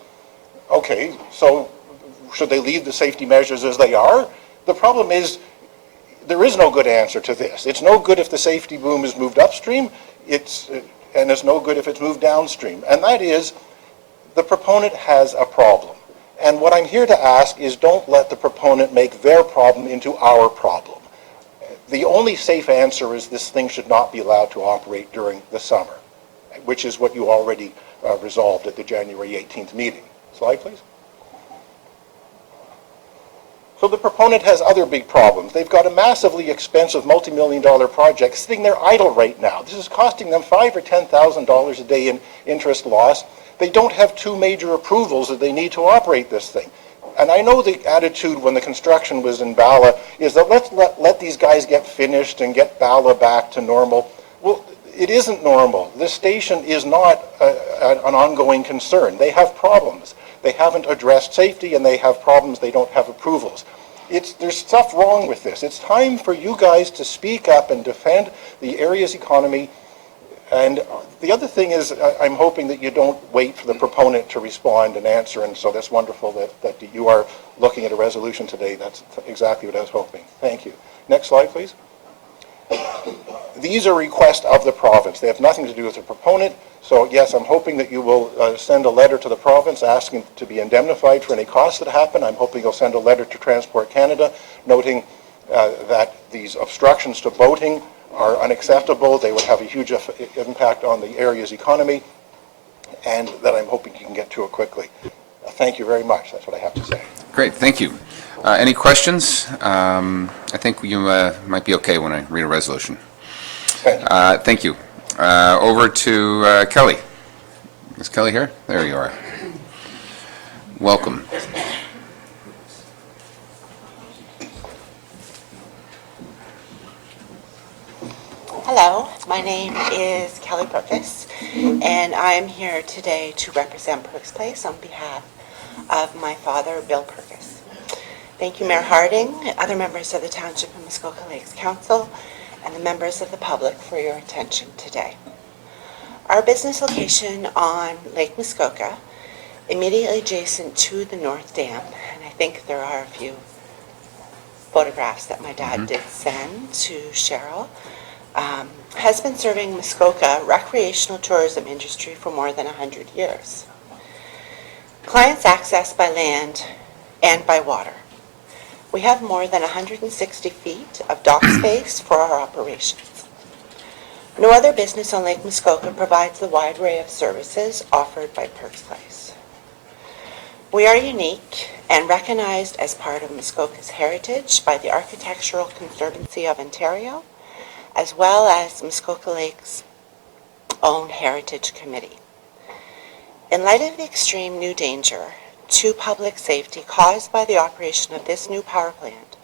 Okay, so should they leave the safety measures as they are? The problem is there is no good answer to this. It's no good if the safety boom is moved upstream, and it's no good if it's moved downstream. And that is, the proponent has a problem. And what I'm here to ask is don't let the proponent make their problem into our problem. The only safe answer is this thing should not be allowed to operate during the summer, which is what you already resolved at the January 18th meeting. Slide, please. So the proponent has other big problems. They've got a massively expensive multi-million-dollar project sitting there idle right now. This is costing them $5,000 or $10,000 a day in interest loss. They don't have two major approvals that they need to operate this thing. And I know the attitude when the construction was in Bala is that let's let these guys get finished and get Bala back to normal. Well, it isn't normal. This station is not an ongoing concern. They have problems. They haven't addressed safety, and they have problems. They don't have approvals. There's stuff wrong with this. It's time for you guys to speak up and defend the area's economy. And the other thing is, I'm hoping that you don't wait for the proponent to respond and answer, and so that's wonderful that you are looking at a resolution today. That's exactly what I was hoping. Thank you. Next slide, please. These are requests of the province. They have nothing to do with the proponent. So yes, I'm hoping that you will send a letter to the province asking to be indemnified for any costs that happen. I'm hoping you'll send a letter to Transport Canada noting that these obstructions to boating are unacceptable. They would have a huge impact on the area's economy, and that I'm hoping you can get to it quickly. Thank you very much. That's what I have to say. Great, thank you. Any questions? I think you might be okay when I read a resolution. Thank you. Over to Kelly. Is Kelly here? There you are. Welcome. Hello, my name is Kelly Purkis, and I am here today to represent Perks Place on behalf of my father, Bill Purkis. Thank you, Mayor Harding, other members of the Township and Muskoka Lakes Council, and the members of the public for your attention today. Our business location on Lake Muskoka, immediately adjacent to the North Dam, and I think there are a few photographs that my dad did send to Cheryl, has been serving Muskoka recreational tourism industry for more than 100 years. Clients access by land and by water. We have more than 160 feet of dock space for our operations. No other business on Lake Muskoka provides the wide array of services offered by Perks Place. We are unique and recognized as part of Muskoka's heritage by the Architectural Conservancy of Ontario, as well as Muskoka Lake's own Heritage Committee. In light of the extreme new danger to public safety caused by the operation of this new power plant,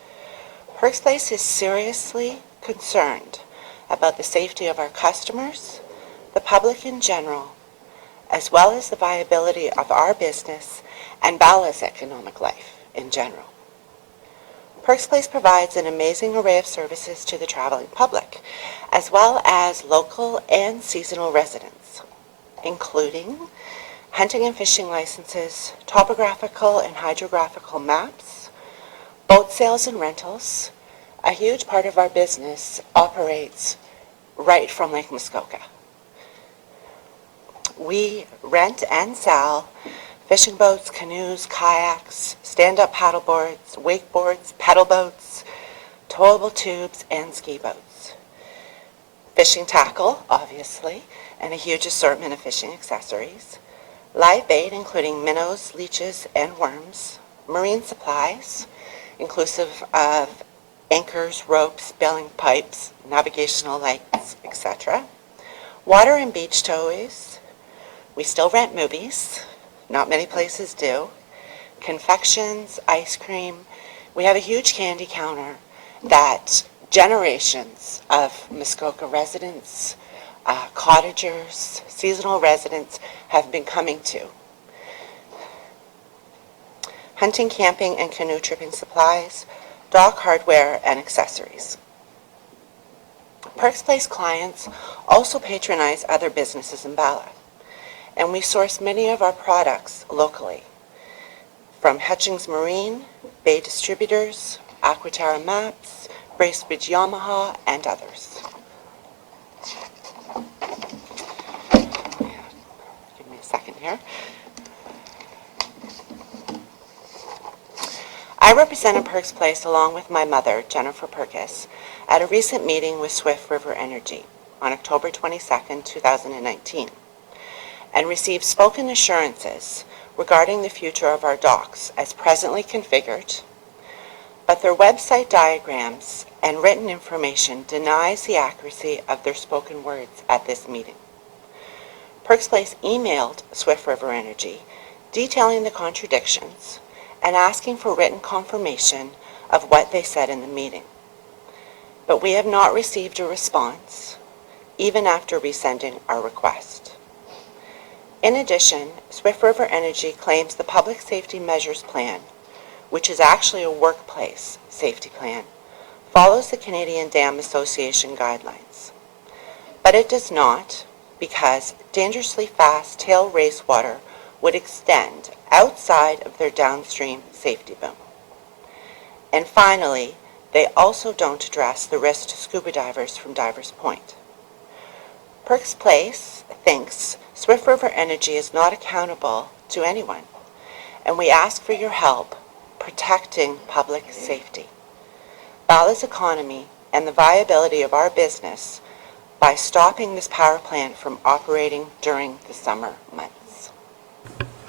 Perks Place is seriously concerned about the safety of our customers, the public in general, as well as the viability of our business and Bala's economic life in general. Perks Place provides an amazing array of services to the traveling public, as well as local and seasonal residents, including hunting and fishing licenses, topographical and hydrographical maps, boat sales and rentals. A huge part of our business operates right from Lake Muskoka. We rent and sell fishing boats, canoes, kayaks, stand-up paddleboards, wakeboards, pedal boats, towable tubes, and ski boats. Fishing tackle, obviously, and a huge assortment of fishing accessories. Live bait, including minnows, leeches, and worms. Marine supplies, inclusive of anchors, ropes, bailing pipes, navigational lights, etc. Water and beach toys. We still rent movies. Not many places do. Confections, ice cream. We have a huge candy counter that generations of Muskoka residents, cottagers, seasonal residents have been coming to. Hunting, camping, and canoe tripping supplies, dock hardware, and accessories. Perks Place clients also patronize other businesses in Bala, and we source many of our products locally from Hutchings Marine, Bay Distributors, Aquaterra Maps, Bracebridge Yamaha, and others. Give me a second here. I represented Perks Place along with my mother, Jennifer Perkis, at a recent meeting with Swift River Energy on October 22nd, 2019, and received spoken assurances regarding the future of our docks as presently configured, but their website diagrams and written information denies the accuracy of their spoken words at this meeting. Perks Place emailed Swift River Energy detailing the contradictions and asking for written confirmation of what they said in the meeting. But we have not received a response, even after resending our request. In addition, Swift River Energy claims the Public Safety Measures Plan, which is actually a workplace safety plan, follows the Canadian Dam Association guidelines. But it does not, because dangerously fast tail race water would extend outside of their downstream safety boom. And finally, they also don't address the risk to scuba divers from Divers Point. Perks Place thinks Swift River Energy is not accountable to anyone, and we ask for your help protecting public safety, Bala's economy, and the viability of our business by stopping this power plant from operating during the summer months.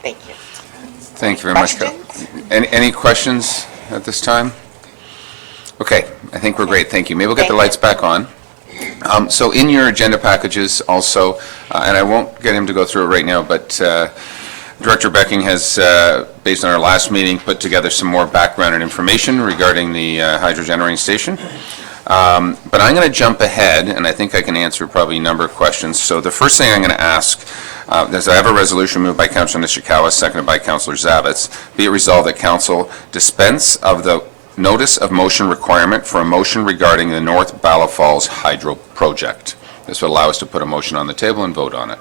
Thank you. Thank you very much, Carol. Any questions at this time? Okay, I think we're great, thank you. Maybe we'll get the lights back on. So in your agenda packages also, and I won't get him to go through it right now, but Director Becking has, based on our last meeting, put together some more background and information regarding the hydro generating station. But I'm going to jump ahead, and I think I can answer probably a number of questions. So the first thing I'm going to ask is I have a resolution moved by Councillor Nishikawa, seconded by Councillor Zavitz. Be it resolved that Council dispense of the notice of motion requirement for a motion regarding the North Bala Falls Hydro Project. This would allow us to put a motion on the table and vote on it.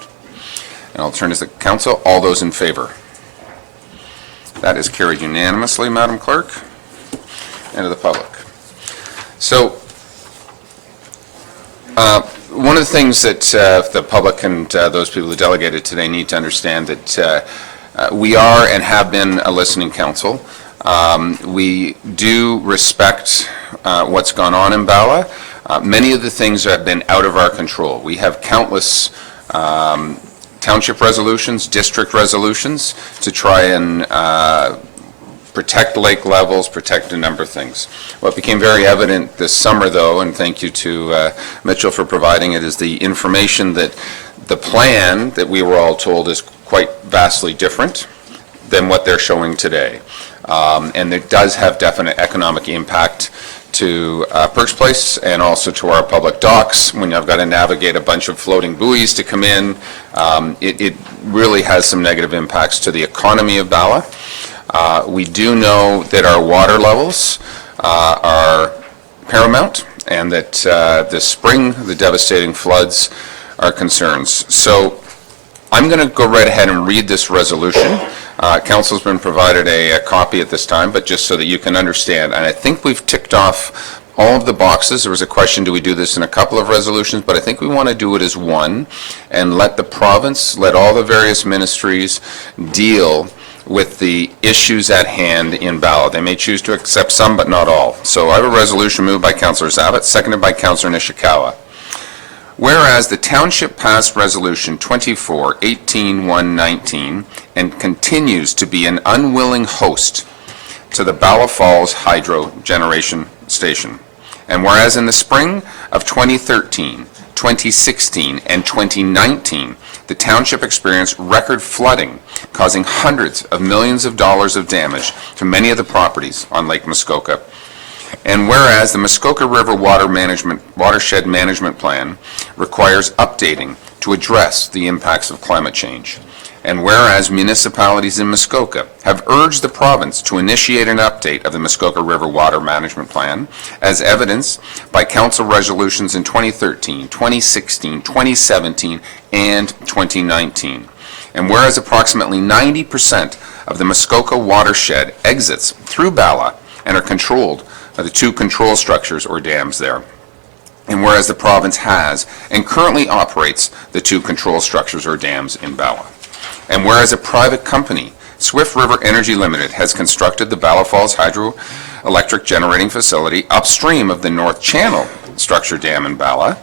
And I'll turn to the council. All those in favor? That is carried unanimously, Madam Clerk, and to the public. So, one of the things that the public and those people who delegated today need to understand that we are and have been a listening council. We do respect what's gone on in Bala. Many of the things have been out of our control. We have countless township resolutions, district resolutions to try and protect lake levels, protect a number of things. What became very evident this summer, though, and thank you to Mitchell for providing it, is the information that the plan that we were all told is quite vastly different than what they're showing today. And it does have definite economic impact to Perks Place and also to our public docks. When I've got to navigate a bunch of floating buoys to come in, it really has some negative impacts to the economy of Bala. We do know that our water levels are paramount and that this spring, the devastating floods are concerns. So I'm going to go right ahead and read this resolution. Council's been provided a copy at this time, but just so that you can understand, and I think we've ticked off all of the boxes. There was a question, do we do this in a couple of resolutions? But I think we want to do it as one and let the province, let all the various ministries deal with the issues at hand in Bala. They may choose to accept some, but not all. So I have a resolution moved by Councillor Zabit, seconded by Councillor Nishikawa. Whereas the Township passed Resolution 24-18-119 and continues to be an unwilling host to the Bala Falls Hydro Generation Station. And whereas in the spring of 2013, 2016, and 2019, the Township experienced record flooding, causing hundreds of millions of dollars of damage to many of the properties on Lake Muskoka. And whereas the Muskoka River Watershed Management Plan requires updating to address the impacts of climate change. And whereas municipalities in Muskoka have urged the province to initiate an update of the Muskoka River Water Management Plan, as evidenced by council resolutions in 2013, 2016, 2017, and 2019. And whereas approximately 90% of the Muskoka watershed exits through Bala and are controlled by the two control structures or dams there. And whereas the province has and currently operates the two control structures or dams in Bala. And whereas a private company, Swift River Energy Limited, has constructed the Bala Falls Hydro Electric Generating Facility upstream of the North Channel Structure Dam in Bala.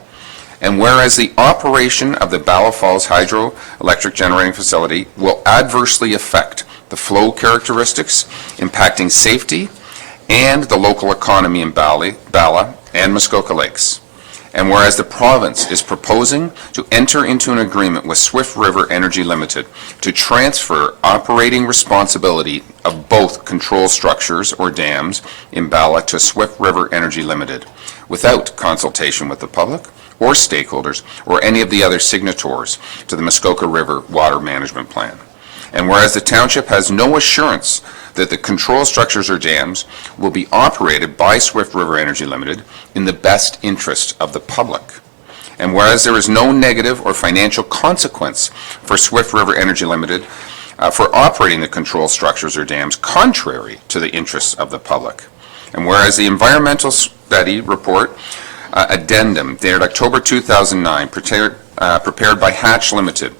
And whereas the operation of the Bala Falls Hydro Electric Generating Facility will adversely affect the flow characteristics, impacting safety and the local economy in Bala and Muskoka Lakes. And whereas the province is proposing to enter into an agreement with Swift River Energy Limited to transfer operating responsibility of both control structures or dams in Bala to Swift River Energy Limited without consultation with the public or stakeholders or any of the other signatories to the Muskoka River Water Management Plan. And whereas the township has no assurance that the control structures or dams will be operated by Swift River Energy Limited in the best interest of the public. And whereas there is no negative or financial consequence for Swift River Energy Limited for operating the control structures or dams contrary to the interests of the public. And whereas the environmental study report addendum dated October 2009 prepared by Hatch Limited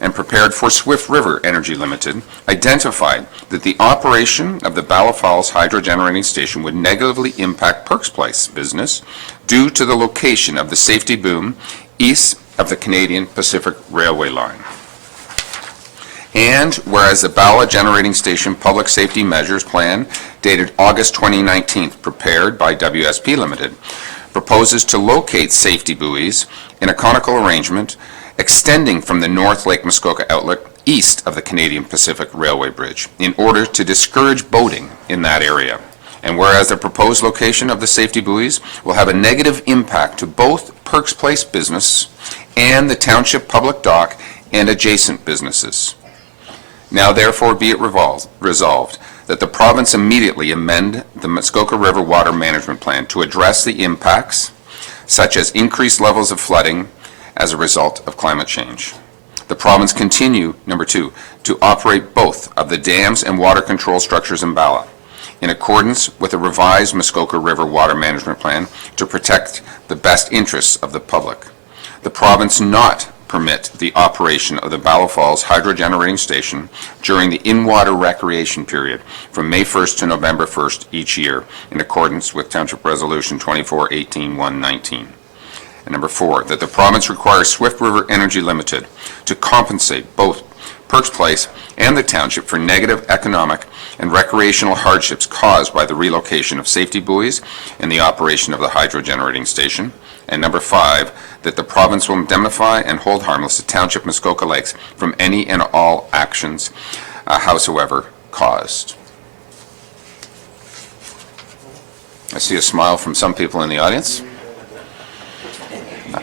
and prepared for Swift River Energy Limited, identified that the operation of the Bala Falls Hydro Generating Station would negatively impact Perks Place business due to the location of the safety boom east of the Canadian Pacific Railway line. And whereas the Bala Generating Station Public Safety Measures Plan, dated August 2019, prepared by WSP Limited, proposes to locate safety buoys in a conical arrangement extending from the North Lake Muskoka outlet east of the Canadian Pacific Railway Bridge in order to discourage boating in that area. And whereas the proposed location of the safety buoys will have a negative impact to both Perks Place business and the township public dock and adjacent businesses. Now therefore be it resolved that the province immediately amend the Muskoka River Water Management Plan to address the impacts such as increased levels of flooding as a result of climate change. The province continue, number 2, to operate both of the dams and water control structures in Bala in accordance with a revised Muskoka River Water Management Plan to protect the best interests of the public. The province not permit the operation of the Bala Falls Hydro Generating Station during the in-water recreation period from May 1st to November 1st each year in accordance with Township Resolution 24-18-119. And number 4, that the province requires Swift River Energy Limited to compensate both Perks Place and the township for negative economic and recreational hardships caused by the relocation of safety buoys and the operation of the hydro generating station. And number 5, that the province will indemnify and hold harmless the township Muskoka Lakes from any and all actions howsoever caused. I see a smile from some people in the audience.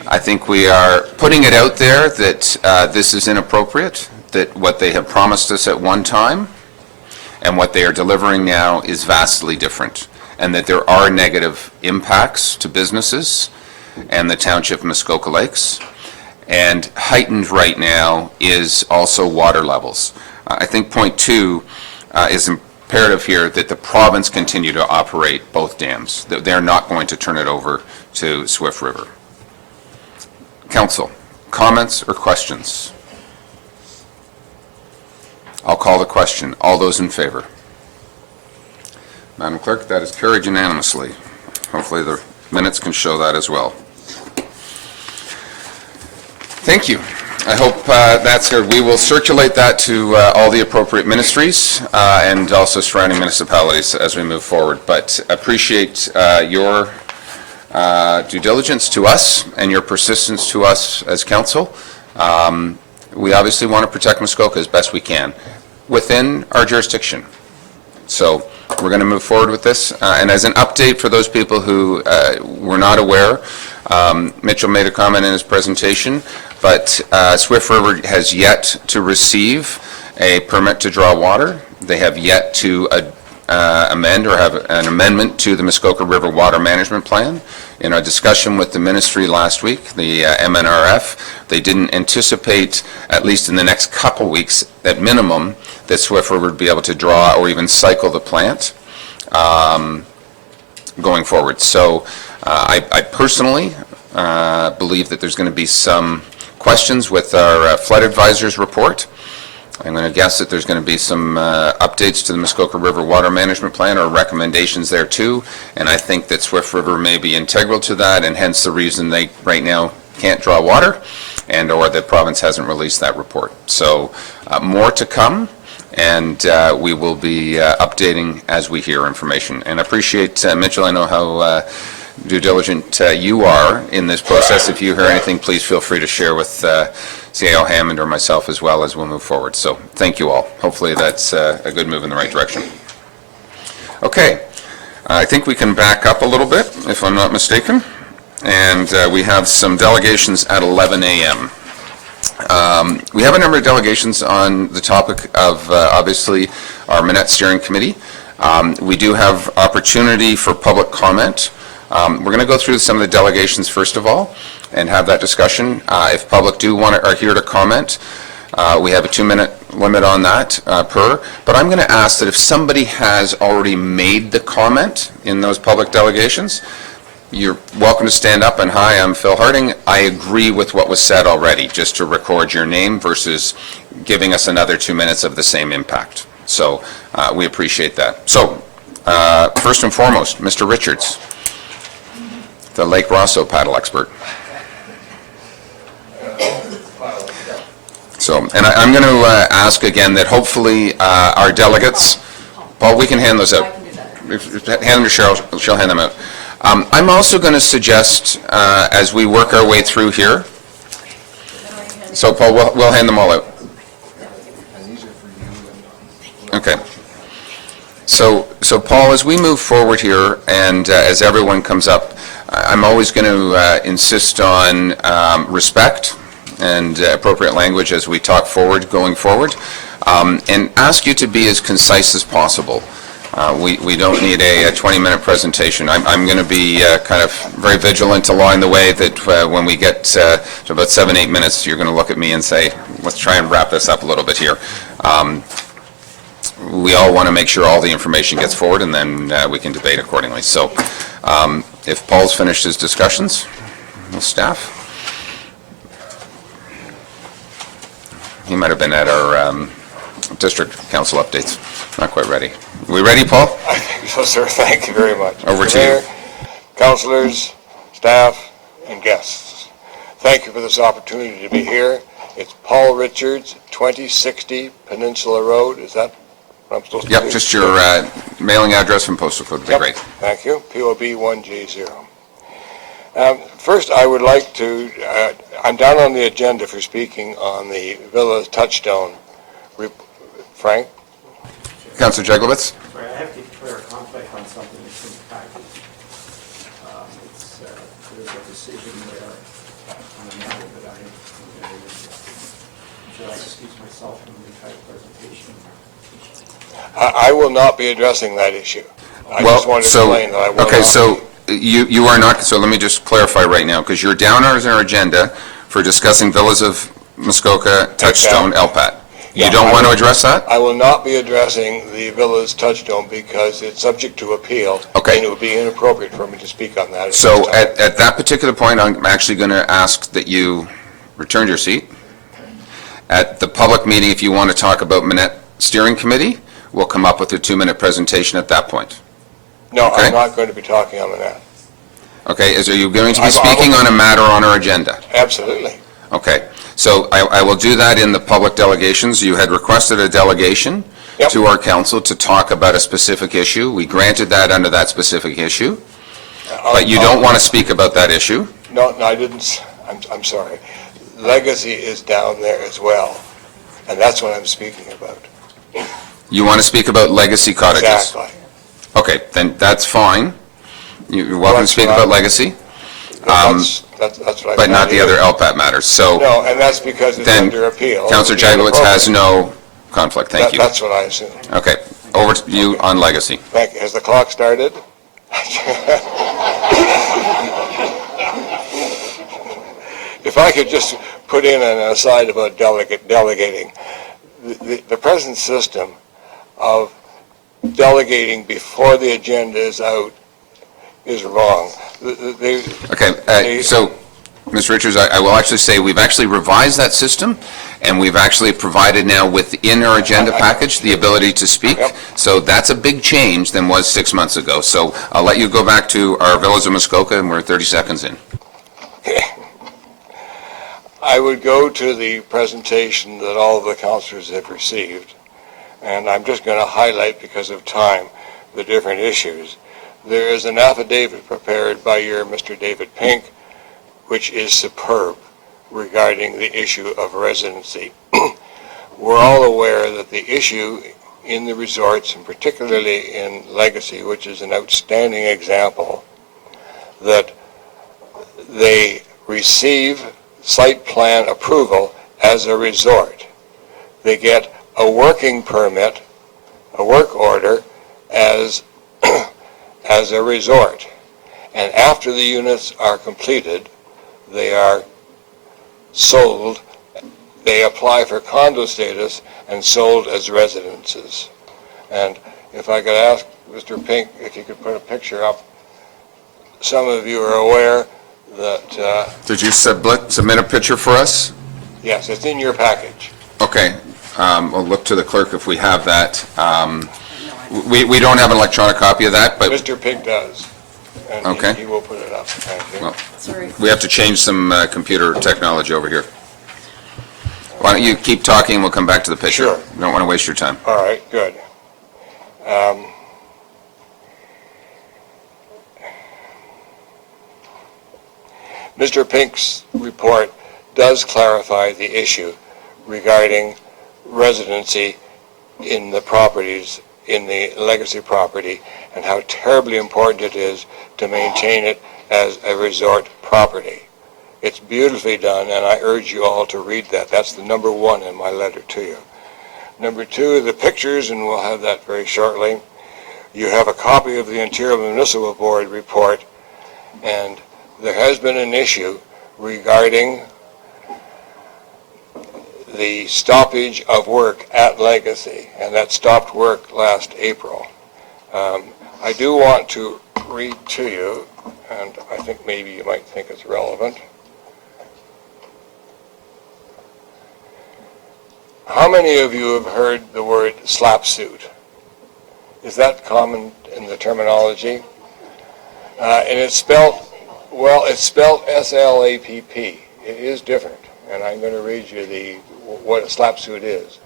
I think we are putting it out there that this is inappropriate, that what they have promised us at one time and what they are delivering now is vastly different, and that there are negative impacts to businesses and the township Muskoka Lakes, and heightened right now is also water levels. I think point 2 is imperative here that the province continue to operate both dams, that they're not going to turn it over to Swift River. Council, comments or questions? I'll call the question. All those in favor? Madam Clerk, that is carried unanimously. Hopefully the minutes can show that as well. Thank you. I hope that's good. We will circulate that to all the appropriate ministries and also surrounding municipalities as we move forward. But appreciate your due diligence to us and your persistence to us as council. We obviously want to protect Muskoka as best we can within our jurisdiction. So we're going to move forward with this. And as an update for those people who were not aware, Mitchell made a comment in his presentation, but Swift River has yet to receive a permit to draw water. They have yet to amend or have an amendment to the Muskoka River Water Management Plan. In our discussion with the ministry last week, the MNRF, they didn't anticipate, at least in the next couple weeks, at minimum, that Swift River would be able to draw or even cycle the plant going forward. So I personally believe that there's going to be some questions with our flood advisors report. I'm going to guess that there's going to be some updates to the Muskoka River Water Management Plan or recommendations there too, and I think that Swift River may be integral to that, and hence the reason they right now can't draw water, and or the province hasn't released that report. So more to come, and we will be updating as we hear information. And I appreciate, Mitchell, I know how due diligent you are in this process. If you hear anything, please feel free to share with CAO Hammond or myself as well as we'll move forward. So thank you all. Hopefully that's a good move in the right direction. Okay, I think we can back up a little bit, if I'm not mistaken. And we have some delegations at 11 a.m. We have a number of delegations on the topic of, obviously, our Minette Steering Committee. We do have opportunity for public comment. We're going to go through some of the delegations first of all and have that discussion. If public are here to comment, we have a 2-minute limit on that per. But I'm going to ask that if somebody has already made the comment in those public delegations, you're welcome to stand up and, hi, I'm Phil Harding. I agree with what was said already, just to record your name versus giving us another 2 minutes of the same impact. So we appreciate that. So first and foremost, Mr. Richards, the Lake Rosseau paddle expert. So, and I'm going to ask again that hopefully our delegates, Paul, we can hand those out. Hand them to Cheryl, she'll hand them out. I'm also going to suggest, as we work our way through here, so Paul, we'll hand them all out. Okay. So Paul, as we move forward here, and as everyone comes up, I'm always going to insist on respect and appropriate language as we talk forward, going forward, and ask you to be as concise as possible. We don't need a 20-minute presentation. I'm going to be kind of very vigilant along the way that when we get to about 7-8 minutes, you're going to look at me and say, let's try and wrap this up a little bit here. We all want to make sure all the information gets forward, and then we can debate accordingly. So if Paul's finished his discussions with staff, he might have been at our district council updates. Not quite ready. We ready, Paul? I think so, sir. Thank you very much. Over Mr. to you. Mayor, councilors, staff, and guests. Thank you for this opportunity to be here. It's Paul Richards, 2060 Peninsula Road. Is that what I'm supposed to do? Yep, just your mailing address and postal code would be great. Thank you. POB 1J0. First, I would like to, I'm down on the agenda for speaking on the Villa's Touchstone. Frank? Councillor Jeglowitz? Sorry, I have to declare a conflict on something that's in the package. There's a decision there on a matter that should I excuse myself from the entire presentation? I will not be addressing that issue. I just want to explain that I will not. Okay, so you are not, so let me just clarify right now, because you're down on our agenda for discussing Villas of Muskoka, Touchstone, LPAT. You don't want to address that? I will not be addressing the Villa's Touchstone because it's subject to appeal. Okay. And it would be inappropriate for me to speak on that. So at that particular point, I'm actually going to ask that you return to your seat. At the public meeting, if you want to talk about Manette Steering Committee, we'll come up with a 2-minute presentation at that point. No, Okay. I'm not going to be talking on that. Okay, are you going to be speaking on a matter on our agenda? Absolutely. Okay, so I will do that in the public delegations. You had requested a delegation to our council to talk about a specific issue. We granted that under that specific issue, but you don't want to speak about that issue? No, I didn't. I'm sorry. Legacy is down there as well, and that's what I'm speaking about. You want to speak about legacy cottages? Exactly. Okay, then that's fine. You're welcome to speak about legacy. That's what I But not the other LPAT matters. So No, and that's because it's then under appeal. Councillor Jaglowitz has no conflict. Thank you. That's what I assume. Okay, over to you on legacy. Thank you. Has the clock started? If I could just put in an aside about delegating. The present system of delegating before the agenda is out is wrong. Okay, so, Ms. Richards, I will actually say we've actually revised that system, and we've actually provided now within our agenda package the ability to speak. So that's a big change than was 6 months ago. So I'll let you go back to our Villas of Muskoka, and we're 30 seconds in. I would go to the presentation that all of the councillors have received, and I'm just going to highlight, because of time, the different issues. There is an affidavit prepared by your Mr. David Pink, which is superb, regarding the issue of residency. We're all aware that the issue in the resorts, and particularly in Legacy, which is an outstanding example, that they receive site plan approval as a resort. They get a working permit, a work order, as a resort. And after the units are completed, they are sold, they apply for condo status and sold as residences. And if I could ask Mr. Pink if you could put a picture up. Some of you are aware that... Did you submit a picture for us? Yes, it's in your package. Okay, we'll look to the clerk if we have that. We don't have an electronic copy of that, but... Mr. Pink does, and Okay. he will put it up. Thank you. Well, Sorry. we have to change some computer technology over here. Why don't you keep talking, and we'll come back to the picture. Sure. We don't want to waste your time. All right, good. Mr. Pink's report does clarify the issue regarding residency in the properties, in the legacy property, and how terribly important it is to maintain it as a resort property. It's beautifully done, and I urge you all to read that. That's the number one in my letter to you. Number two, the pictures, and we'll have that very shortly, You have a copy of the Ontario Municipal Board report, and there has been an issue regarding the stoppage of work at Legacy, and that stopped work last April. I do want to read to you, and I think maybe you might think it's relevant. How many of you have heard the word slap suit? Is that common in the terminology? And it's spelled, well, it's spelled S-L-A-P-P. It is different, and I'm going to read you what a slap suit is.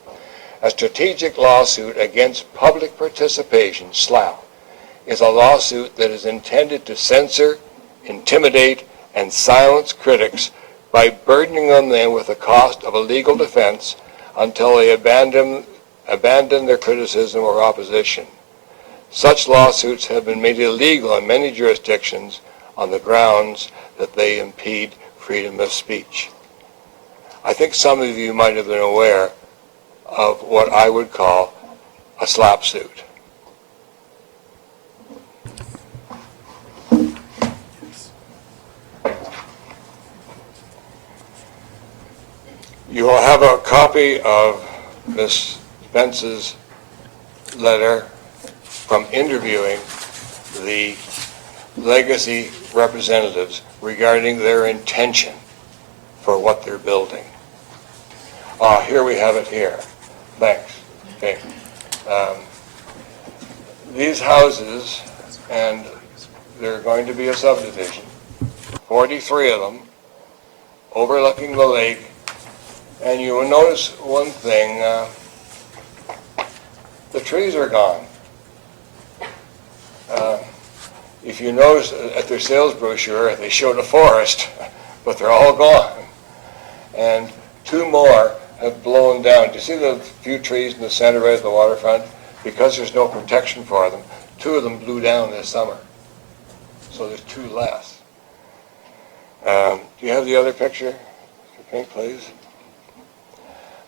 A strategic lawsuit against public participation, SLAP, is a lawsuit that is intended to censor, intimidate, and silence critics by burdening them with the cost of a legal defense until they abandon their criticism or opposition. Such lawsuits have been made illegal in many jurisdictions on the grounds that they impede freedom of speech. I think some of you might have been aware of what I would call a slap suit. You will have a copy of Ms. Spence's letter from interviewing the Legacy representatives regarding their intention for what they're building. Here we have it here. Thanks. Okay. These houses, and they're going to be a subdivision, 43 of them, overlooking the lake. And you will notice one thing, the trees are gone. If you notice at their sales brochure, they showed a forest, but they're all gone. And 2 more have blown down. Do you see the few trees in the center right at the waterfront? Because there's no protection for them, 2 of them blew down this summer. So there's 2 less. Do you have the other picture? Mr. Pink, please.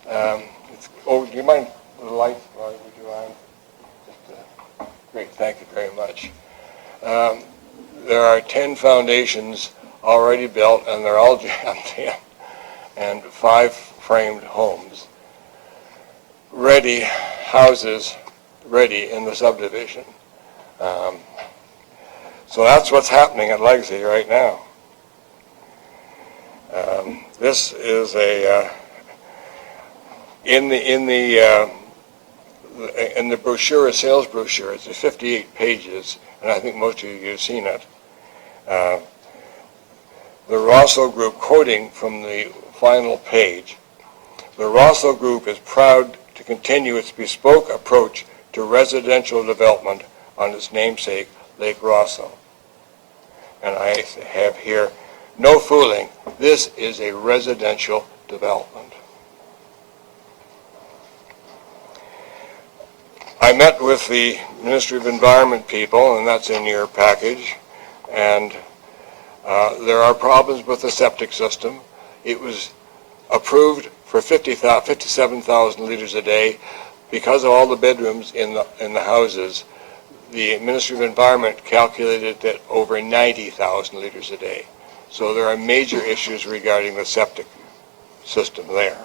Do you mind the light? Would you mind? Great, thank you very much. There are 10 foundations already built, and they're all jammed in, and 5 framed homes. Ready, houses ready in the subdivision. So that's what's happening at Legacy right now. This is a in the brochure, a sales brochure. It's 58 pages, and I think most of you have seen it. The Rosseau Group, quoting from the final page, the Rosseau Group is proud to continue its bespoke approach to residential development on its namesake, Lake Rosseau. And I have here, no fooling, this is a residential development. I met with the Ministry of Environment people, and that's in your package, and there are problems with the septic system. It was approved for 57,000 liters a day. Because of all the bedrooms in the houses, the Ministry of Environment calculated that over 90,000 liters a day. So there are major issues regarding the septic system there.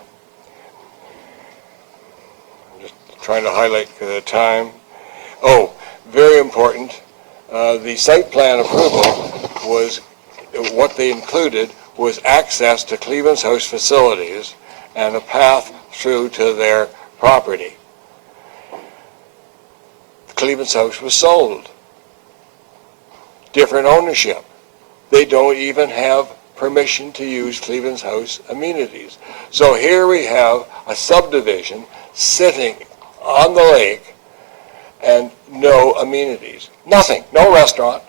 Trying to highlight the time. Oh, very important. The site plan approval was, what they included was access to Cleveland's House facilities and a path through to their property. Cleveland's House was sold. Different ownership. They don't even have permission to use Cleveland's House amenities. So here we have a subdivision sitting on the lake and no amenities. Nothing. No restaurant.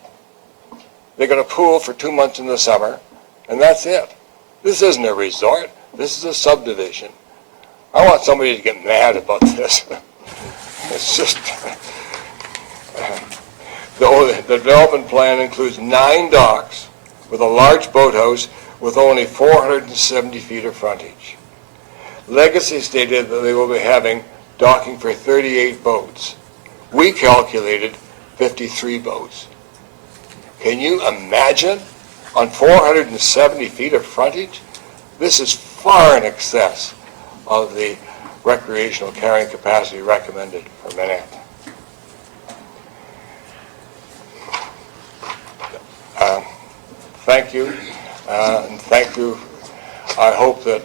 They got a pool for 2 months in the summer, and that's it. This isn't a resort. This is a subdivision. I want somebody to get mad about this. It's just... The development plan includes 9 docks with a large boathouse with only 470 feet of frontage. Legacy stated that they will be having docking for 38 boats. We calculated 53 boats. Can you imagine on 470 feet of frontage? This is far in excess of the recreational carrying capacity recommended for Manette. Thank you, and thank you. I hope that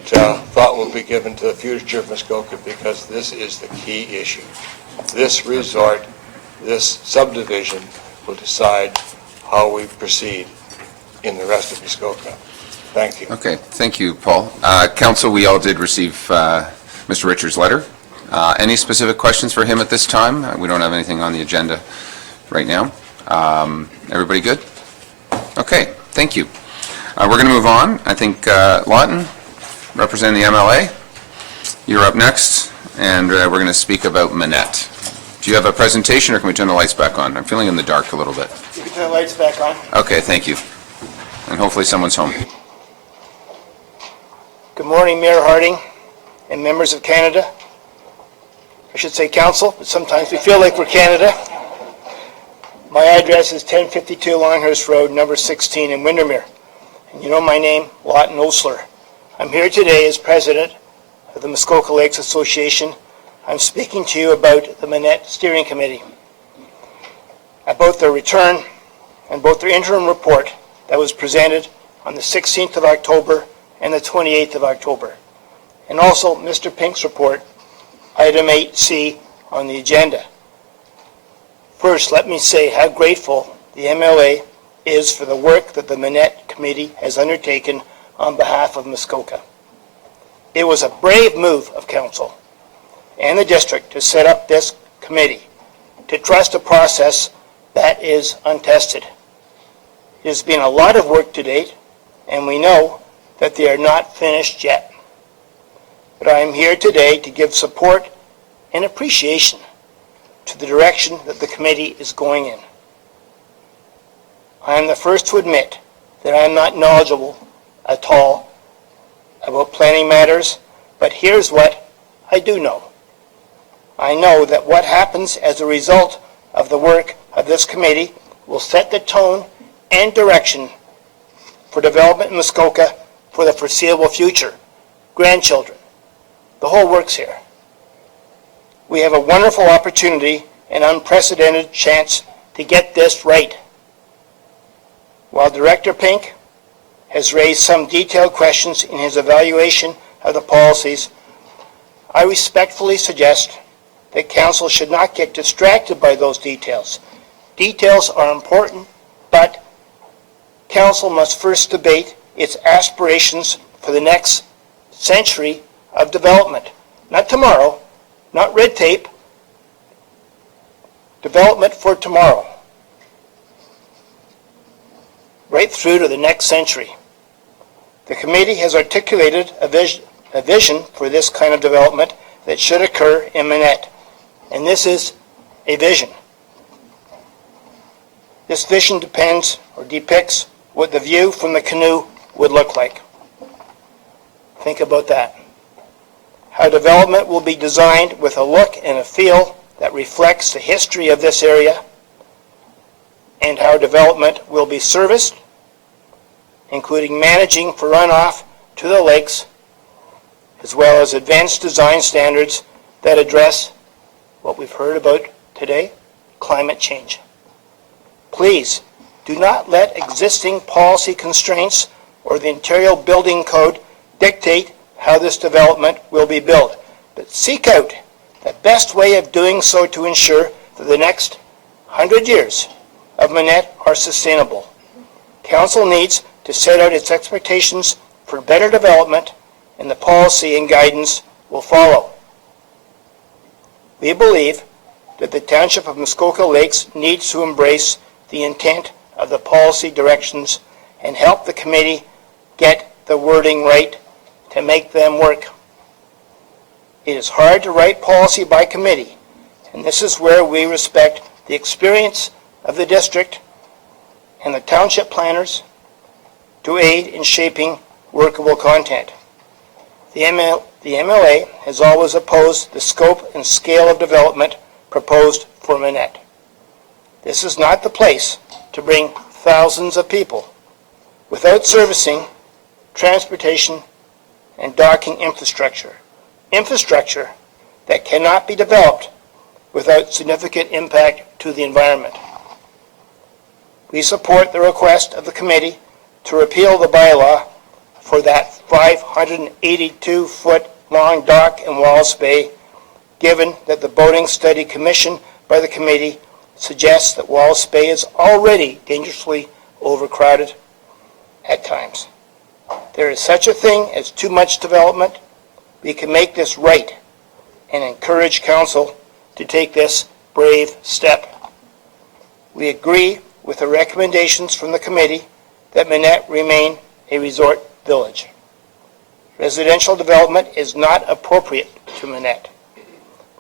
thought will be given to the future of Muskoka, because this is the key issue. This resort, this subdivision will decide how we proceed in the rest of Muskoka. Thank you. Okay, thank you, Paul. Council, we all did receive Mr. Richards' letter. Any specific questions for him at this time? We don't have anything on the agenda right now. Everybody good? Okay, thank you. We're going to move on. I think Lawton, representing the MLA, you're up next, and we're going to speak about Manette. Do you have a presentation, or can we turn the lights back on? I'm feeling in the dark a little bit. You can turn the lights back on. Okay, thank you. And hopefully someone's home. Good morning, Mayor Harding and members of Canada. I should say council, but sometimes we feel like we're Canada. My address is 1052 Longhurst Road, number 16 in Windermere. And you know my name, Lawton Osler. I'm here today as president of the Muskoka Lakes Association. I'm speaking to you about the Manette Steering Committee, about their return and both their interim report that was presented on the 16th of October and the 28th of October, and also Mr. Pink's report, item 8C on the agenda. First, let me say how grateful the MLA is for the work that the Manette Committee has undertaken on behalf of Muskoka. It was a brave move of Council and the district to set up this committee, to trust a process that is untested. It has been a lot of work to date, and we know that they are not finished yet. But I am here today to give support and appreciation to the direction that the committee is going in. I am the first to admit that I am not knowledgeable at all about planning matters, but here's what I do know. I know that what happens as a result of the work of this committee will set the tone and direction for development in Muskoka for the foreseeable future, grandchildren, the whole works here. We have a wonderful opportunity and unprecedented chance to get this right. While Director Pink has raised some detailed questions in his evaluation of the policies, I respectfully suggest that Council should not get distracted by those details. Details are important, but Council must first debate its aspirations for the next century of development. Not tomorrow, not red tape, development for tomorrow, right through to the next century. The committee has articulated a vision for this kind of development that should occur in Manette, and this is a vision. This vision depicts what the view from the canoe would look like. Think about that. How development will be designed with a look and a feel that reflects the history of this area, and how development will be serviced, including managing for runoff to the lakes, as well as advanced design standards that address what we've heard about today, climate change. Please do not let existing policy constraints or the Ontario Building Code dictate how this development will be built, but seek out the best way of doing so to ensure that the next 100 years of Manette are sustainable. Council needs to set out its expectations for better development, and the policy and guidance will follow. We believe that the Township of Muskoka Lakes needs to embrace the intent of the policy directions and help the committee get the wording right to make them work. It is hard to write policy by committee, and this is where we respect the experience of the district and the township planners to aid in shaping workable content. The MLA has always opposed the scope and scale of development proposed for Manette. This is not the place to bring thousands of people without servicing, transportation, and docking infrastructure. Infrastructure that cannot be developed without significant impact to the environment. We support the request of the committee to repeal the bylaw for that 582-foot long dock in Wallace Bay, given that the boating study commissioned by the committee suggests that Wallace Bay is already dangerously overcrowded at times. There is such a thing as too much development. We can make this right and encourage council to take this brave step. We agree with the recommendations from the committee that Minette remain a resort village. Residential development is not appropriate to Minette.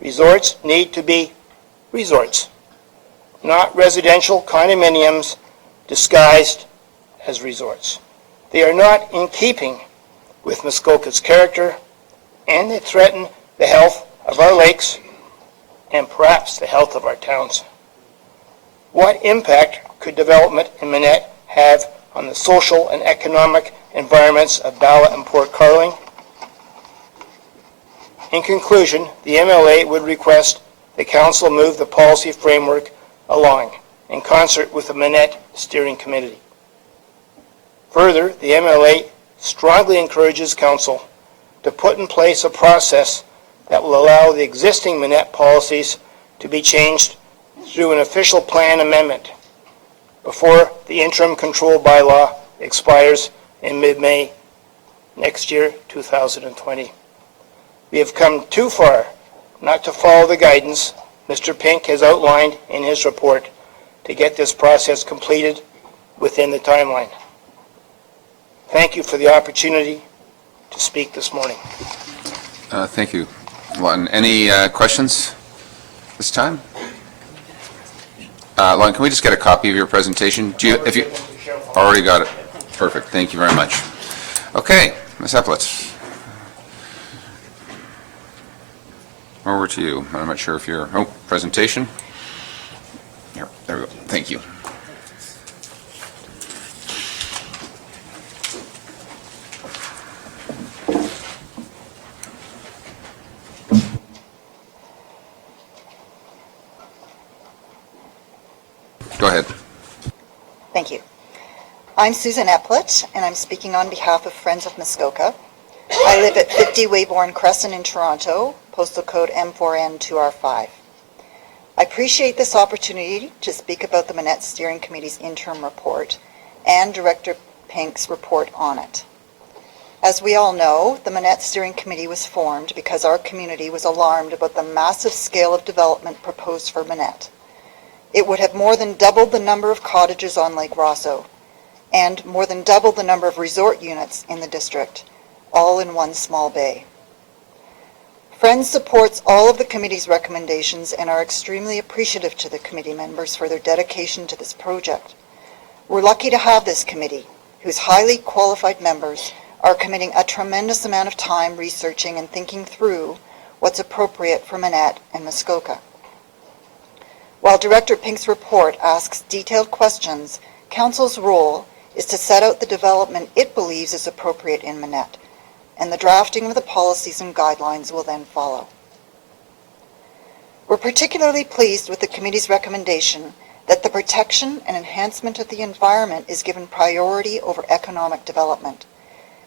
Resorts need to be resorts, not residential condominiums disguised as resorts. They are not in keeping with Muskoka's character, and they threaten the health of our lakes and perhaps the health of our towns. What impact could development in Minette have on the social and economic environments of Bala and Port Carling? In conclusion, the MLA would request the council move the policy framework along in concert with the Minette Steering Committee. Further, the MLA strongly encourages council to put in place a process that will allow the existing Minette policies to be changed through an official plan amendment before the interim control bylaw expires in mid-May next year, 2020. We have come too far not to follow the guidance Mr. Pink has outlined in his report to get this process completed within the timeline. Thank you for the opportunity to speak this morning. Thank you, Lawton. Any questions this time? Lawton, can we just get a copy of your presentation? Do you, if you already got it? Perfect. Thank you very much. Okay, Ms. Eplitz. Over to you. I'm not sure if you're... Oh, presentation. Here, there we go. Thank you. Go ahead. Thank you. I'm Susan Eplett, and I'm speaking on behalf of Friends of Muskoka. I live at 50 Weybourne Crescent in Toronto, postal code M4N2R5. I appreciate this opportunity to speak about the Minette Steering Committee's interim report and Director Pink's report on it. As we all know, the Minette Steering Committee was formed because our community was alarmed about the massive scale of development proposed for Minette. It would have more than doubled the number of cottages on Lake Rosseau and more than doubled the number of resort units in the district, all in one small bay. Friends supports all of the committee's recommendations and are extremely appreciative to the committee members for their dedication to this project. We're lucky to have this committee, whose highly qualified members are committing a tremendous amount of time researching and thinking through what's appropriate for Minette and Muskoka. While Director Pink's report asks detailed questions, Council's role is to set out the development it believes is appropriate in Minette, and the drafting of the policies and guidelines will then follow. We're particularly pleased with the committee's recommendation that the protection and enhancement of the environment is given priority over economic development.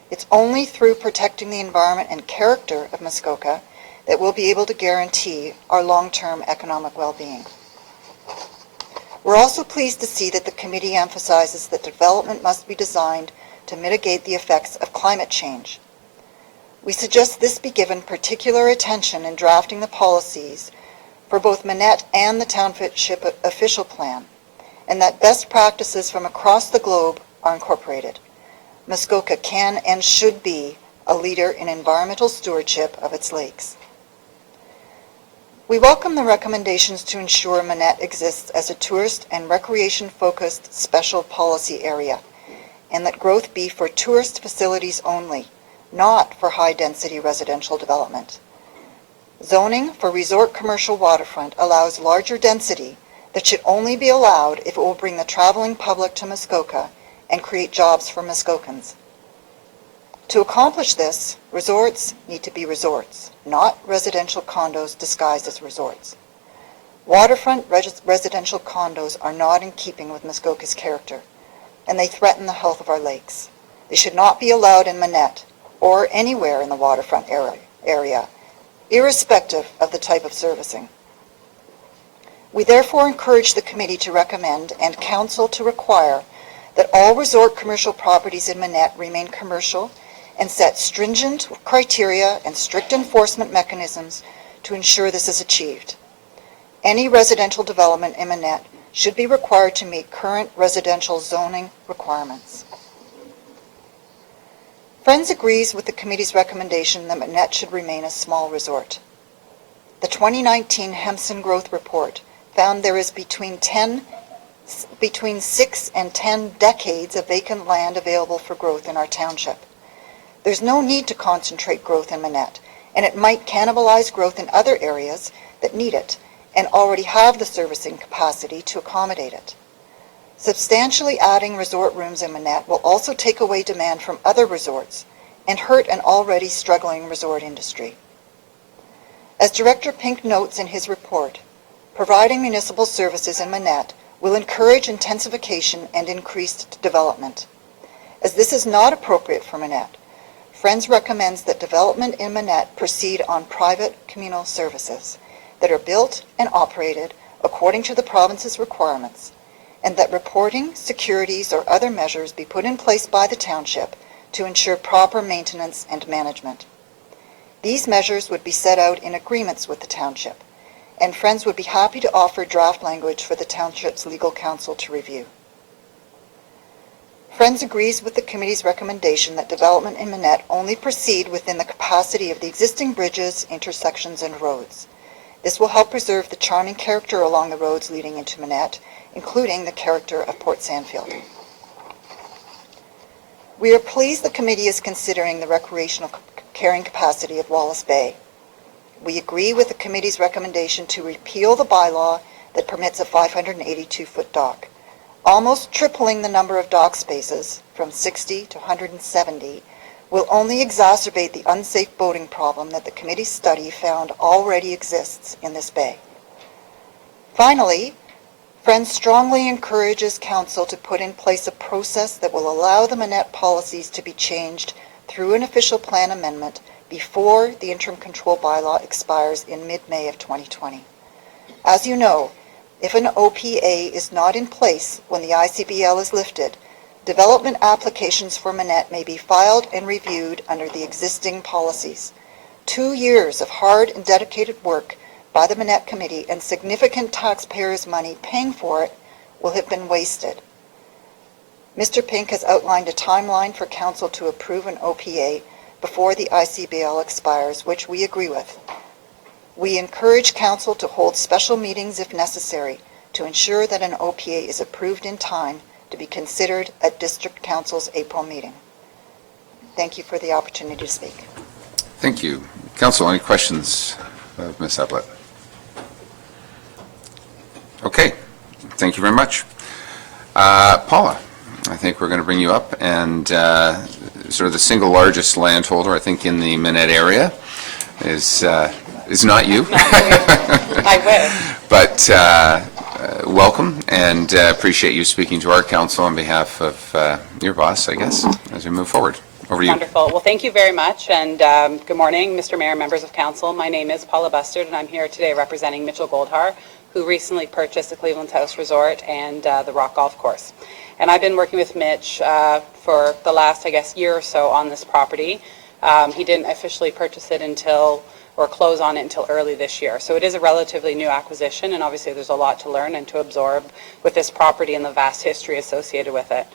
It's only through protecting the environment and character of Muskoka that we'll be able to guarantee our long-term economic well-being. We're also pleased to see that the committee emphasizes that development must be designed to mitigate the effects of climate change. We suggest this be given particular attention in drafting the policies for both Minette and the Township official plan, and that best practices from across the globe are incorporated. Muskoka can and should be a leader in environmental stewardship of its lakes. We welcome the recommendations to ensure Minette exists as a tourist and recreation-focused special policy area, and that growth be for tourist facilities only, not for high-density residential development. Zoning for resort commercial waterfront allows larger density that should only be allowed if it will bring the traveling public to Muskoka and create jobs for Muskokans. To accomplish this, resorts need to be resorts, not residential condos disguised as resorts. Waterfront residential condos are not in keeping with Muskoka's character, and they threaten the health of our lakes. They should not be allowed in Manette or anywhere in the waterfront area, irrespective of the type of servicing. We therefore encourage the committee to recommend and council to require that all resort commercial properties in Manette remain commercial and set stringent criteria and strict enforcement mechanisms to ensure this is achieved. Any residential development in Manette should be required to meet current residential zoning requirements. Friends agrees with the committee's recommendation that Manette should remain a small resort. The 2019 Hempson Growth Report found there is between 6 and 10 decades of vacant land available for growth in our township. There's no need to concentrate growth in Manette, and it might cannibalize growth in other areas that need it and already have the servicing capacity to accommodate it. Substantially adding resort rooms in Manette will also take away demand from other resorts and hurt an already struggling resort industry. As Director Pink notes in his report, providing municipal services in Manette will encourage intensification and increased development. As this is not appropriate for Manette, Friends recommends that development in Manette proceed on private communal services that are built and operated according to the province's requirements, and that reporting, securities, or other measures be put in place by the township to ensure proper maintenance and management. These measures would be set out in agreements with the township, and Friends would be happy to offer draft language for the township's legal counsel to review. Friends agrees with the committee's recommendation that development in Manette only proceed within the capacity of the existing bridges, intersections, and roads. This will help preserve the charming character along the roads leading into Manette, including the character of Port Sandfield. We are pleased the committee is considering the recreational carrying capacity of Wallace Bay. We agree with the committee's recommendation to repeal the bylaw that permits a 582-foot dock. Almost tripling the number of dock spaces from 60 to 170 will only exacerbate the unsafe boating problem that the committee's study found already exists in this bay. Finally, Friends strongly encourages Council to put in place a process that will allow the Manette policies to be changed through an official plan amendment before the interim control bylaw expires in mid-May of 2020. As you know, if an OPA is not in place when the ICBL is lifted, development applications for Manette may be filed and reviewed under the existing policies. 2 years of hard and dedicated work by the Manette Committee and significant taxpayers' money paying for it will have been wasted. Mr. Pink has outlined a timeline for Council to approve an OPA before the ICBL expires, which we agree with. We encourage Council to hold special meetings if necessary to ensure that an OPA is approved in time to be considered at District Council's April meeting. Thank you for the opportunity to speak. Thank you. Council, any questions of Ms. Eplett? Okay, thank you very much. Paula, I think we're going to bring you up, and sort of the single largest landholder, I think, in the Manette area is not you. I wish. But welcome, and appreciate you speaking to our council on behalf of your boss, I guess, as we move forward. Over to you. Wonderful. Well, thank you very much, and good morning, Mr. Mayor, members of council. My name is Paula Bustard, and I'm here today representing Mitchell Goldhar, who recently purchased the Cleveland's House Resort and the Rock Golf Course. And I've been working with Mitch for the last, I guess, year or so on this property. He didn't officially purchase it or close on it until early this year. So it is a relatively new acquisition, and obviously there's a lot to learn and to absorb with this property and the vast history associated with it.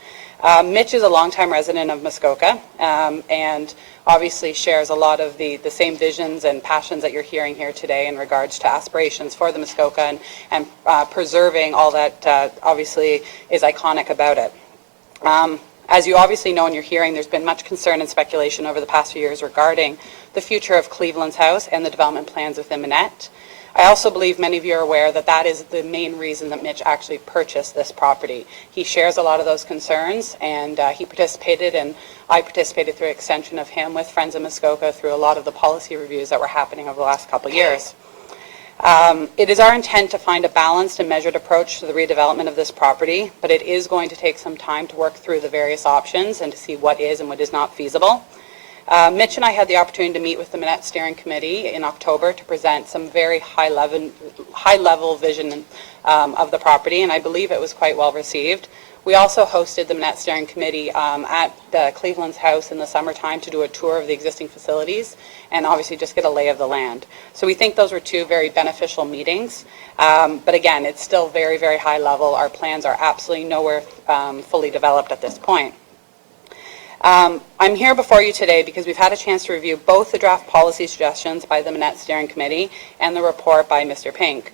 Mitch is a longtime resident of Muskoka, and obviously shares a lot of the same visions and passions that you're hearing here today in regards to aspirations for the Muskoka and preserving all that obviously is iconic about it. As you obviously know and you're hearing, there's been much concern and speculation over the past few years regarding the future of Cleveland's House and the development plans within Manette. I also believe many of you are aware that that is the main reason that Mitch actually purchased this property. He shares a lot of those concerns, and he participated, and I participated through extension of him with Friends of Muskoka through a lot of the policy reviews that were happening over the last couple of years. It is our intent to find a balanced and measured approach to the redevelopment of this property, but it is going to take some time to work through the various options and to see what is and what is not feasible. Mitch and I had the opportunity to meet with the Manette Steering Committee in October to present some very high-level vision of the property, and I believe it was quite well received. We also hosted the Manette Steering Committee at Cleveland's house in the summertime to do a tour of the existing facilities and obviously just get a lay of the land. So we think those were two very beneficial meetings. But again, it's still very, very high level. Our plans are absolutely nowhere fully developed at this point. I'm here before you today because we've had a chance to review both the draft policy suggestions by the Manette Steering Committee and the report by Mr. Pink.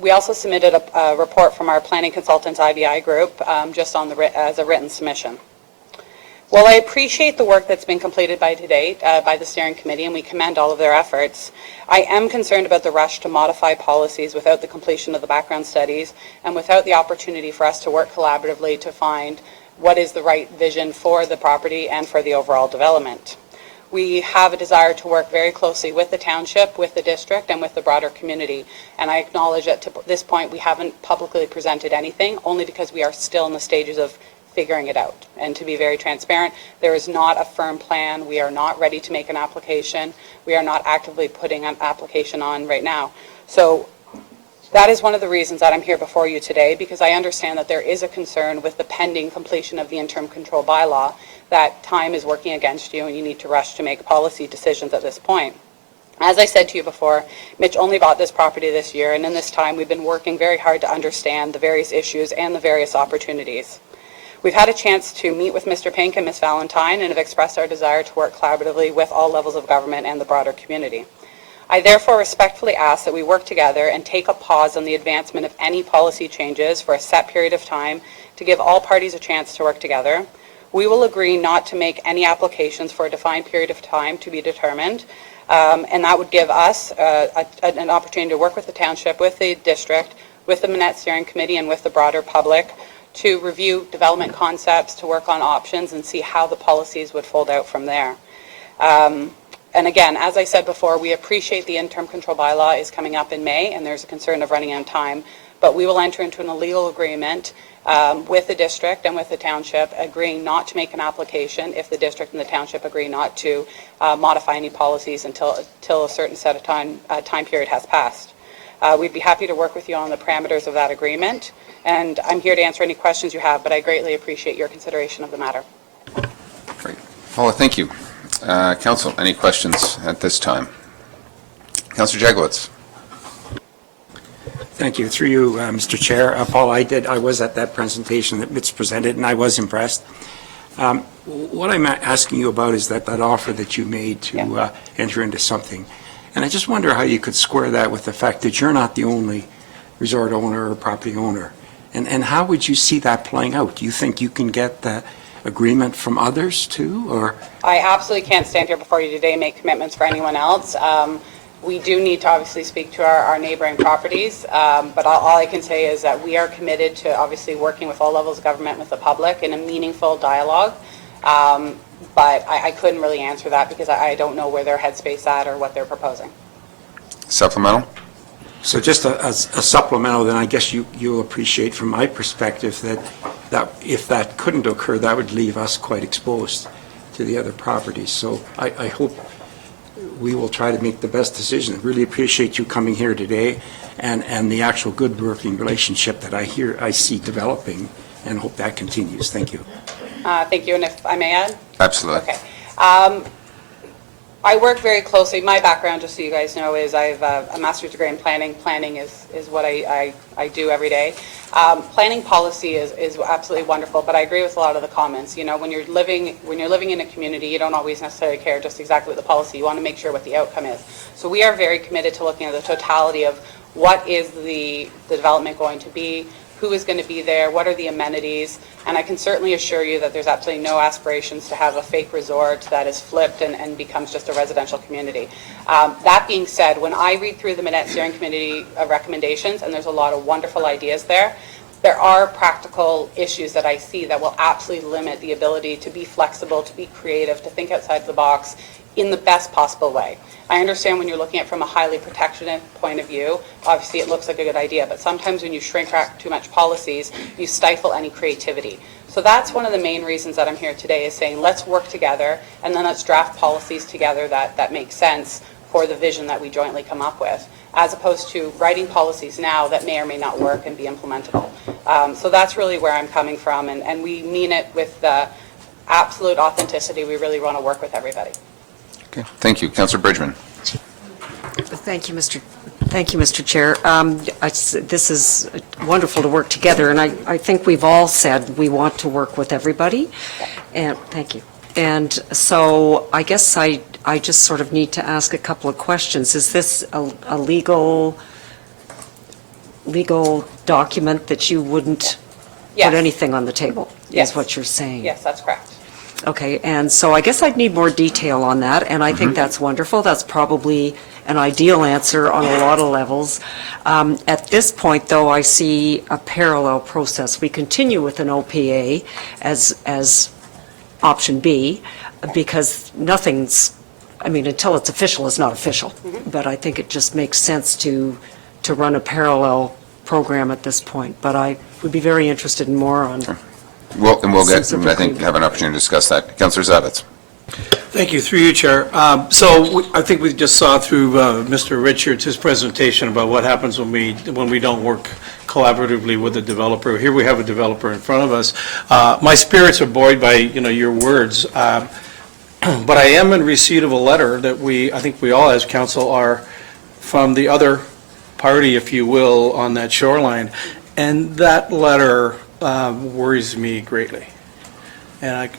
We also submitted a report from our planning consultants IBI group just on as a written submission. While I appreciate the work that's been completed by today by the steering committee, and we commend all of their efforts, I am concerned about the rush to modify policies without the completion of the background studies and without the opportunity for us to work collaboratively to find what is the right vision for the property and for the overall development. We have a desire to work very closely with the township, with the district, and with the broader community. And I acknowledge that to this point we haven't publicly presented anything, only because we are still in the stages of figuring it out. And to be very transparent, there is not a firm plan. We are not ready to make an application. We are not actively putting an application on right now. So that is one of the reasons that I'm here before you today, because I understand that there is a concern with the pending completion of the interim control bylaw that time is working against you and you need to rush to make policy decisions at this point. As I said to you before, Mitch only bought this property this year, and in this time we've been working very hard to understand the various issues and the various opportunities. We've had a chance to meet with Mr. Pink and Ms. Valentine and have expressed our desire to work collaboratively with all levels of government and the broader community. I therefore respectfully ask that we work together and take a pause on the advancement of any policy changes for a set period of time to give all parties a chance to work together. We will agree not to make any applications for a defined period of time to be determined, and that would give us an opportunity to work with the township, with the district, with the Manette Steering Committee, and with the broader public to review development concepts, to work on options, and see how the policies would fold out from there. And again, as I said before, we appreciate the interim control bylaw is coming up in May, and there's a concern of running out of time, but we will enter into an legal agreement with the district and with the township, agreeing not to make an application if the district and the township agree not to modify any policies until a certain set of time period has passed. We'd be happy to work with you on the parameters of that agreement, and I'm here to answer any questions you have, but I greatly appreciate your consideration of the matter. Great. Paula, thank you. Council, any questions at this time? Councillor Jagowitz. Thank you. Through you, Mr. Chair. Paul, I was at that presentation that Mitch presented, and I was impressed. What I'm asking you about is that offer that you made to enter into something. And I just wonder how you could square that with the fact that you're not the only resort owner or property owner. And how would you see that playing out? Do you think you can get the agreement from others too, or? I absolutely can't stand here before you today and make commitments for anyone else. We do need to obviously speak to our neighboring properties, but all I can say is that we are committed to obviously working with all levels of government, with the public in a meaningful dialogue. But I couldn't really answer that because I don't know where their headspace at or what they're proposing. Supplemental? So just a supplemental, then I guess you'll appreciate from my perspective that if that couldn't occur, that would leave us quite exposed to the other properties. So I hope we will try to make the best decision. Really appreciate you coming here today and the actual good working relationship that I see developing, and hope that continues. Thank you. Thank you, and if I may add? Absolutely. Okay. I work very closely. My background, just so you guys know, is I have a master's degree in planning. Planning is what I do every day. Planning policy is absolutely wonderful, but I agree with a lot of the comments. You know, when you're living in a community, you don't always necessarily care just exactly what the policy. You want to make sure what the outcome is. So we are very committed to looking at the totality of what is the development going to be, who is going to be there, what are the amenities, and I can certainly assure you that there's absolutely no aspirations to have a fake resort that is flipped and becomes just a residential community. That being said, when I read through the Minette Steering Committee recommendations, and there's a lot of wonderful ideas there are practical issues that I see that will absolutely limit the ability to be flexible, to be creative, to think outside the box in the best possible way. I understand when you're looking at it from a highly protectionist point of view, obviously it looks like a good idea, but sometimes when you shrink wrap too much policies, you stifle any creativity. So that's one of the main reasons that I'm here today, is saying let's work together and then let's draft policies together that make sense for the vision that we jointly come up with, as opposed to writing policies now that may or may not work and be implementable. So that's really where I'm coming from, and we mean it with absolute authenticity. We really want to work with everybody. Okay, thank you. Councillor Bridgman. Thank you, Mr. Chair. This is wonderful to work together, and I think we've all said we want to work with everybody, and thank you. And so I guess I just sort of need to ask a couple of questions. Is this a legal document that you wouldn't Yes. put anything on the table, Yes. is what you're saying? Yes, that's correct. Okay, and so I guess I'd need more detail on that, and I think that's wonderful. That's probably an ideal answer on a lot of levels. At this point, though, I see a parallel process. We continue with an OPA as option B, because nothing's, I mean, until it's official, it's not official. But I think it just makes sense to run a parallel program at this point. But I would be very interested in more on. Well, and we'll get, I think, have an opportunity to discuss that. Councillor Zavitz. Thank you, through you, Chair. I think we just saw through Mr. Richards, his presentation about what happens when we don't work collaboratively with a developer. Here we have a developer in front of us. My spirits are buoyed by, your words, but I am in receipt of a letter that I think we all as council are, from the other party, if you will, on that shoreline. And that letter worries me greatly. And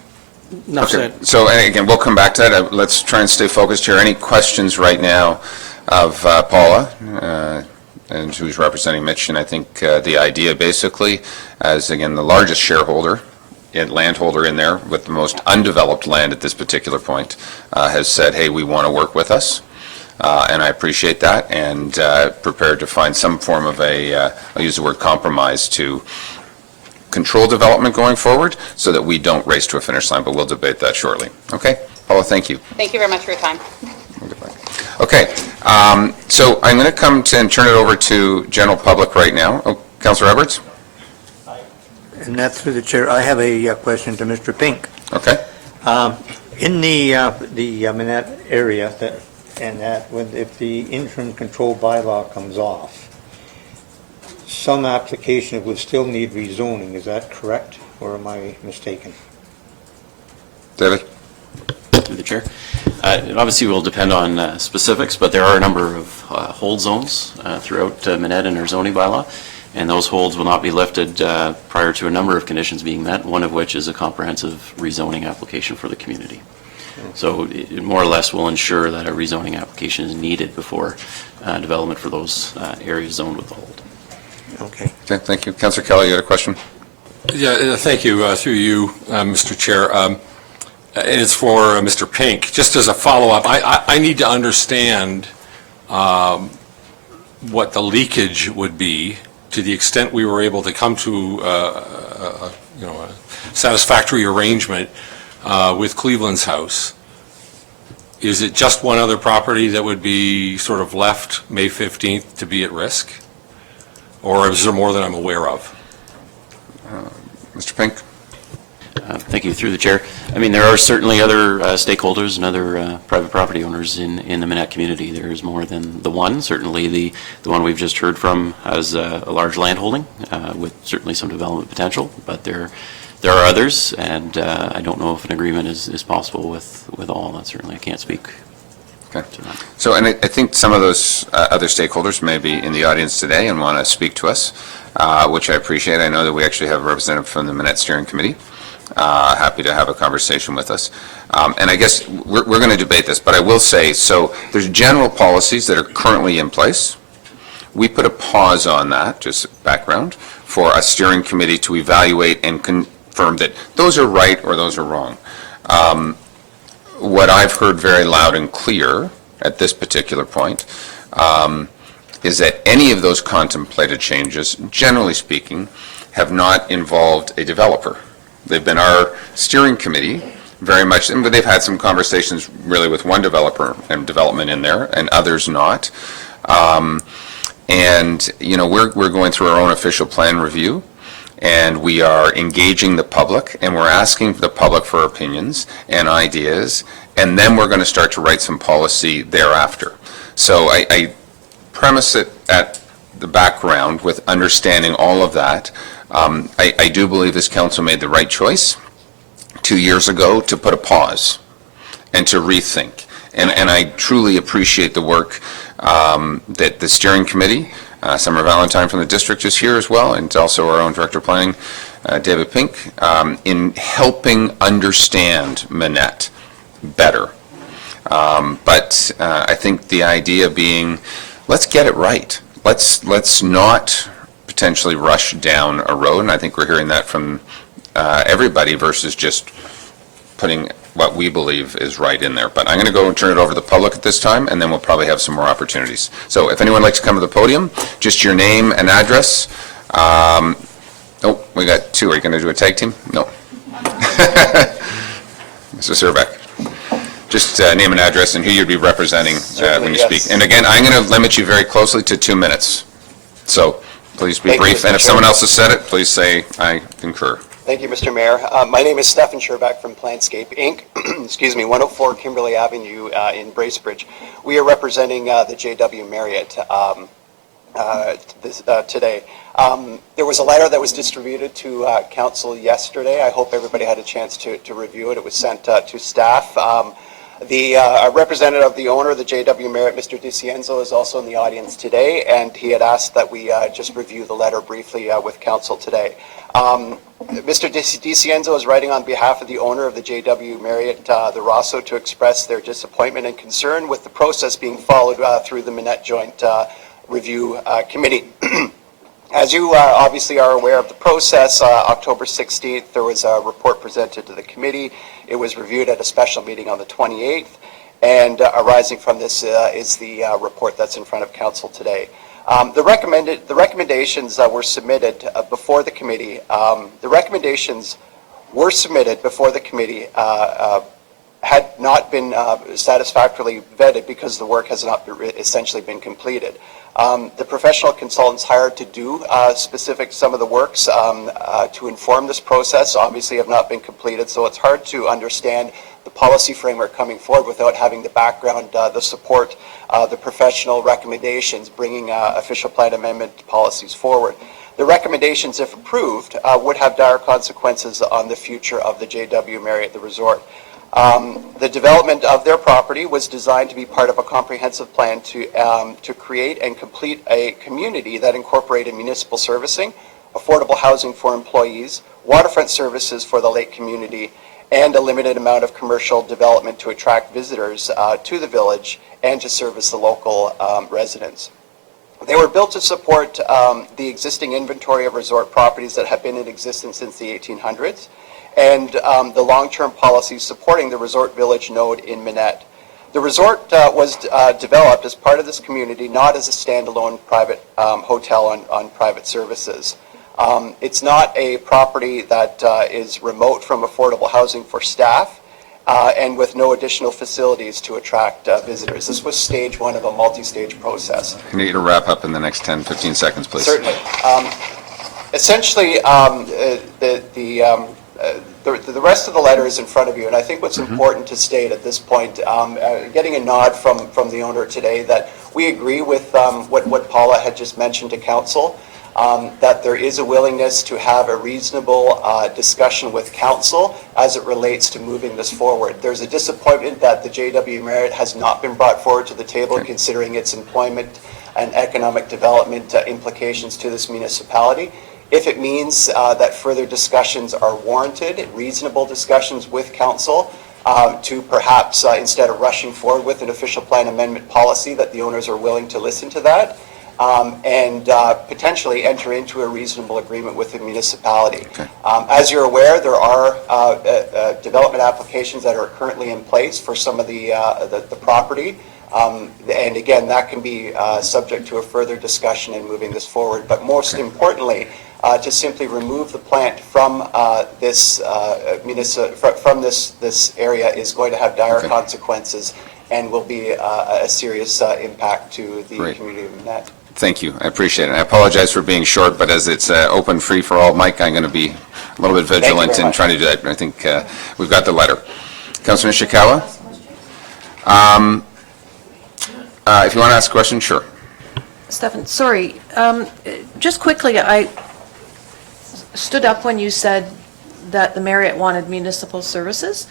enough said. So, and again, we'll come back to that. Let's try and stay focused here. Any questions right now of Paula, and who's representing Mitch? And I think the idea basically, as again, the largest shareholder and landholder in there with the most undeveloped land at this particular point, has said, hey, we want to work with us. And I appreciate that, and prepared to find some form of I'll use the word compromise, to control development going forward so that we don't race to a finish line, but we'll debate that shortly. Okay? Paula, thank you. Thank you very much for your time. Okay, so I'm going to come to and turn it over to general public right now. Oh, Councillor Edwards? And that's through the chair. I have a question to Mr. Pink. Okay. In the Minette area, if the interim control bylaw comes off, some application would still need rezoning. Is that correct, or am I mistaken? David? Through the chair. It obviously will depend on specifics, but there are a number of hold zones throughout Minette in our zoning bylaw, and those holds will not be lifted prior to a number of conditions being met, one of which is a comprehensive rezoning application for the community. So it more or less will ensure that a rezoning application is needed before development for those areas zoned with the hold. Okay. Okay, thank you. Councillor Kelly, you had a question? Yeah, thank you. Through you, Mr. Chair. And it's for Mr. Pink. Just as a follow-up, I need to understand what the leakage would be to the extent we were able to come to a satisfactory arrangement with Cleveland's house. Is it just one other property that would be sort of left May 15th to be at risk? Or is there more than I'm aware of? Mr. Pink? Thank you, through the chair. I mean, there are certainly other stakeholders and other private property owners in the Minette community. There is more than the one. Certainly the one we've just heard from has a large land holding with certainly some development potential, but there are others, and I don't know if an agreement is possible with all. That certainly I can't speak. Okay. So, and I think some of those other stakeholders may be in the audience today and want to speak to us, which I appreciate. I know that we actually have a representative from the Minette Steering Committee. Happy to have a conversation with us. And I guess we're going to debate this, but I will say, so there's general policies that are currently in place. We put a pause on that, just background, for a steering committee to evaluate and confirm that those are right or those are wrong. What I've heard very loud and clear at this particular point is that any of those contemplated changes, generally speaking, have not involved a developer. They've been our steering committee very much, but they've had some conversations really with one developer and development in there and others not. And, you know, we're going through our own official plan review, and we are engaging the public, and we're asking the public for opinions and ideas, and then we're going to start to write some policy thereafter. So I premise it at the background with understanding all of that. I do believe this council made the right choice 2 years ago to put a pause and to rethink. And I truly appreciate the work that the steering committee, Summer Valentine from the district is here as well, and also our own director of planning, David Pink, in helping understand Manette better. But I think the idea being, let's get it right. Let's not potentially rush down a road, and I think we're hearing that from everybody versus just putting what we believe is right in there. But I'm going to go and turn it over to the public at this time, and then we'll probably have some more opportunities. So if anyone would like to come to the podium, just your name and address. Oh, we got two. Are you going to do a tag team? No. Mr. Surbeck. Just name and address and who you'd be representing when you speak. And again, I'm going to limit you very closely to 2 minutes. So please be brief. And if someone else has said it, please say, I concur. Thank you, Mr. Mayor. My name is Stephen Sherback from Plantscape, Inc., excuse me, 104 Kimberley Avenue in Bracebridge. We are representing the JW Marriott today. There was a letter that was distributed to council yesterday. I hope everybody had a chance to review it. It was sent to staff. The representative of the owner of the JW Marriott, Mr. DiCienzo, is also in the audience today, and he had asked that we just review the letter briefly with council today. Mr. DiCienzo is writing on behalf of the owner of the JW Marriott, the Rosseau, to express their disappointment and concern with the process being followed through the Manette Joint Review Committee. As you obviously are aware of the process, October 16th, there was a report presented to the committee. It was reviewed at a special meeting on the 28th, and arising from this is the report that's in front of council today. The recommendations were submitted before the committee. The recommendations were submitted before the committee had not been satisfactorily vetted because the work has not essentially been completed. The professional consultants hired to do some of the works to inform this process obviously have not been completed, so it's hard to understand the policy framework coming forward without having the background, the support, the professional recommendations, bringing official plan amendment policies forward. The recommendations, if approved, would have dire consequences on the future of the JW Marriott, the resort. The development of their property was designed to be part of a comprehensive plan to create and complete a community that incorporated municipal servicing, affordable housing for employees, waterfront services for the lake community, and a limited amount of commercial development to attract visitors to the village and to service the local residents. They were built to support the existing inventory of resort properties that have been in existence since the 1800s, and the long-term policies supporting the resort village node in Manette. The resort was developed as part of this community, not as a standalone private hotel on private services. It's not a property that is remote from affordable housing for staff and with no additional facilities to attract visitors. This was stage one of a multi-stage process. I need you to wrap up in the next 10, 15 seconds, please. Certainly. Essentially, the rest of the letter is in front of you, and I think what's important to state at this point, getting a nod from the owner today, that we agree with what Paula had just mentioned to council, that there is a willingness to have a reasonable discussion with council as it relates to moving this forward. There's a disappointment that the JW Marriott has not been brought forward to the table, considering its employment and economic development implications to this municipality. If it means that further discussions are warranted, reasonable discussions with council, to perhaps, instead of rushing forward with an official plan amendment policy, that the owners are willing to listen to that, and potentially enter into a reasonable agreement with the municipality. As you're aware, there are development applications that are currently in place for some of the property. And again, that can be subject to a further discussion in moving this forward. But most importantly, to simply remove the plant from this area is going to have dire consequences and will be a serious impact to the community of Manette. Thank you. I appreciate it. I apologize for being short, but as it's open, free for all, Mike, I'm going to be a little bit vigilant in trying to do that. I think we've got the letter. Councillor Nishikawa? If you want to ask a question, sure. Stefan, sorry. Just quickly, I stood up when you said that the Marriott wanted municipal services,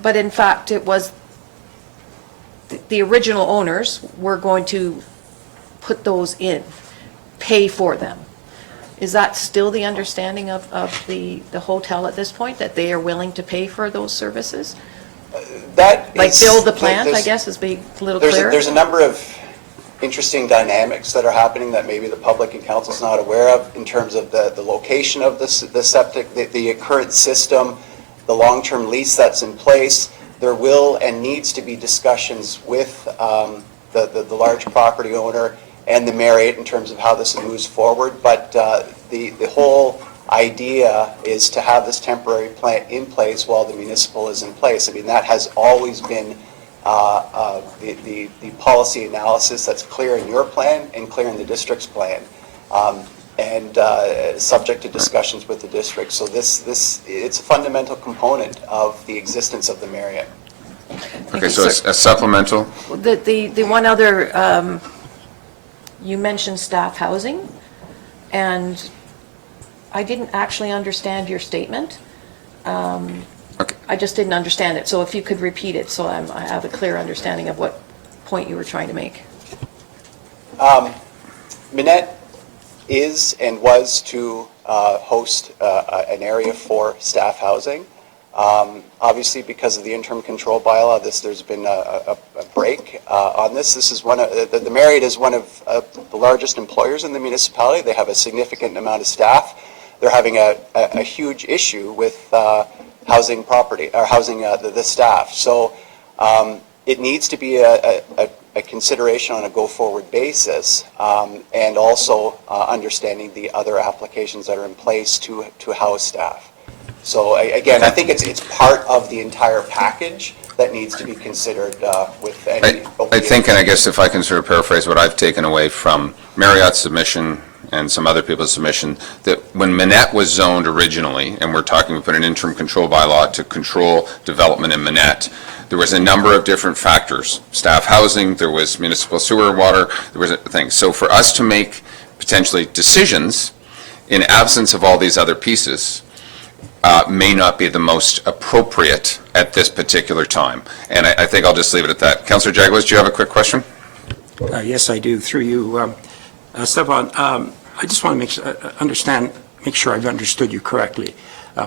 but in fact, it was the original owners were going to put those in, pay for them. Is that still the understanding of the hotel at this point, that they are willing to pay for those services? Like build the plant, I guess, is being a little clearer? There's a number of interesting dynamics that are happening that maybe the public and council's not aware of in terms of the location of the septic, the current system, the long-term lease that's in place. There will and needs to be discussions with the large property owner and the Marriott in terms of how this moves forward. But the whole idea is to have this temporary plant in place while the municipal is in place. I mean, that has always been the policy analysis that's clear in your plan and clear in the district's plan, and subject to discussions with the district. So it's a fundamental component of the existence of the Marriott. Okay, so it's a supplemental? The one other, you mentioned staff housing, and I didn't actually understand your statement. I just didn't understand it. So if you could repeat it so I have a clear understanding of what point you were trying to make. Manette is and was to host an area for staff housing. Obviously, because of the interim control bylaw, there's been a break on this. This is the Marriott is one of the largest employers in the municipality. They have a significant amount of staff. They're having a huge issue with housing property or housing the staff. So it needs to be a consideration on a go-forward basis, and also understanding the other applications that are in place to house staff. So again, I think it's part of the entire package that needs to be considered with any. I think, and I guess if I can sort of paraphrase what I've taken away from Marriott's submission and some other people's submission, that when Manette was zoned originally, and we're talking, we put an interim control bylaw to control development in Manette, there was a number of different factors. Staff housing, there was municipal sewer water, there was a thing. So for us to make potentially decisions in absence of all these other pieces may not be the most appropriate at this particular time. And I think I'll just leave it at that. Councillor Jaguars, do you have a quick question? Yes, I do. Through you, Stefan, I just want to make sure I've understood you correctly.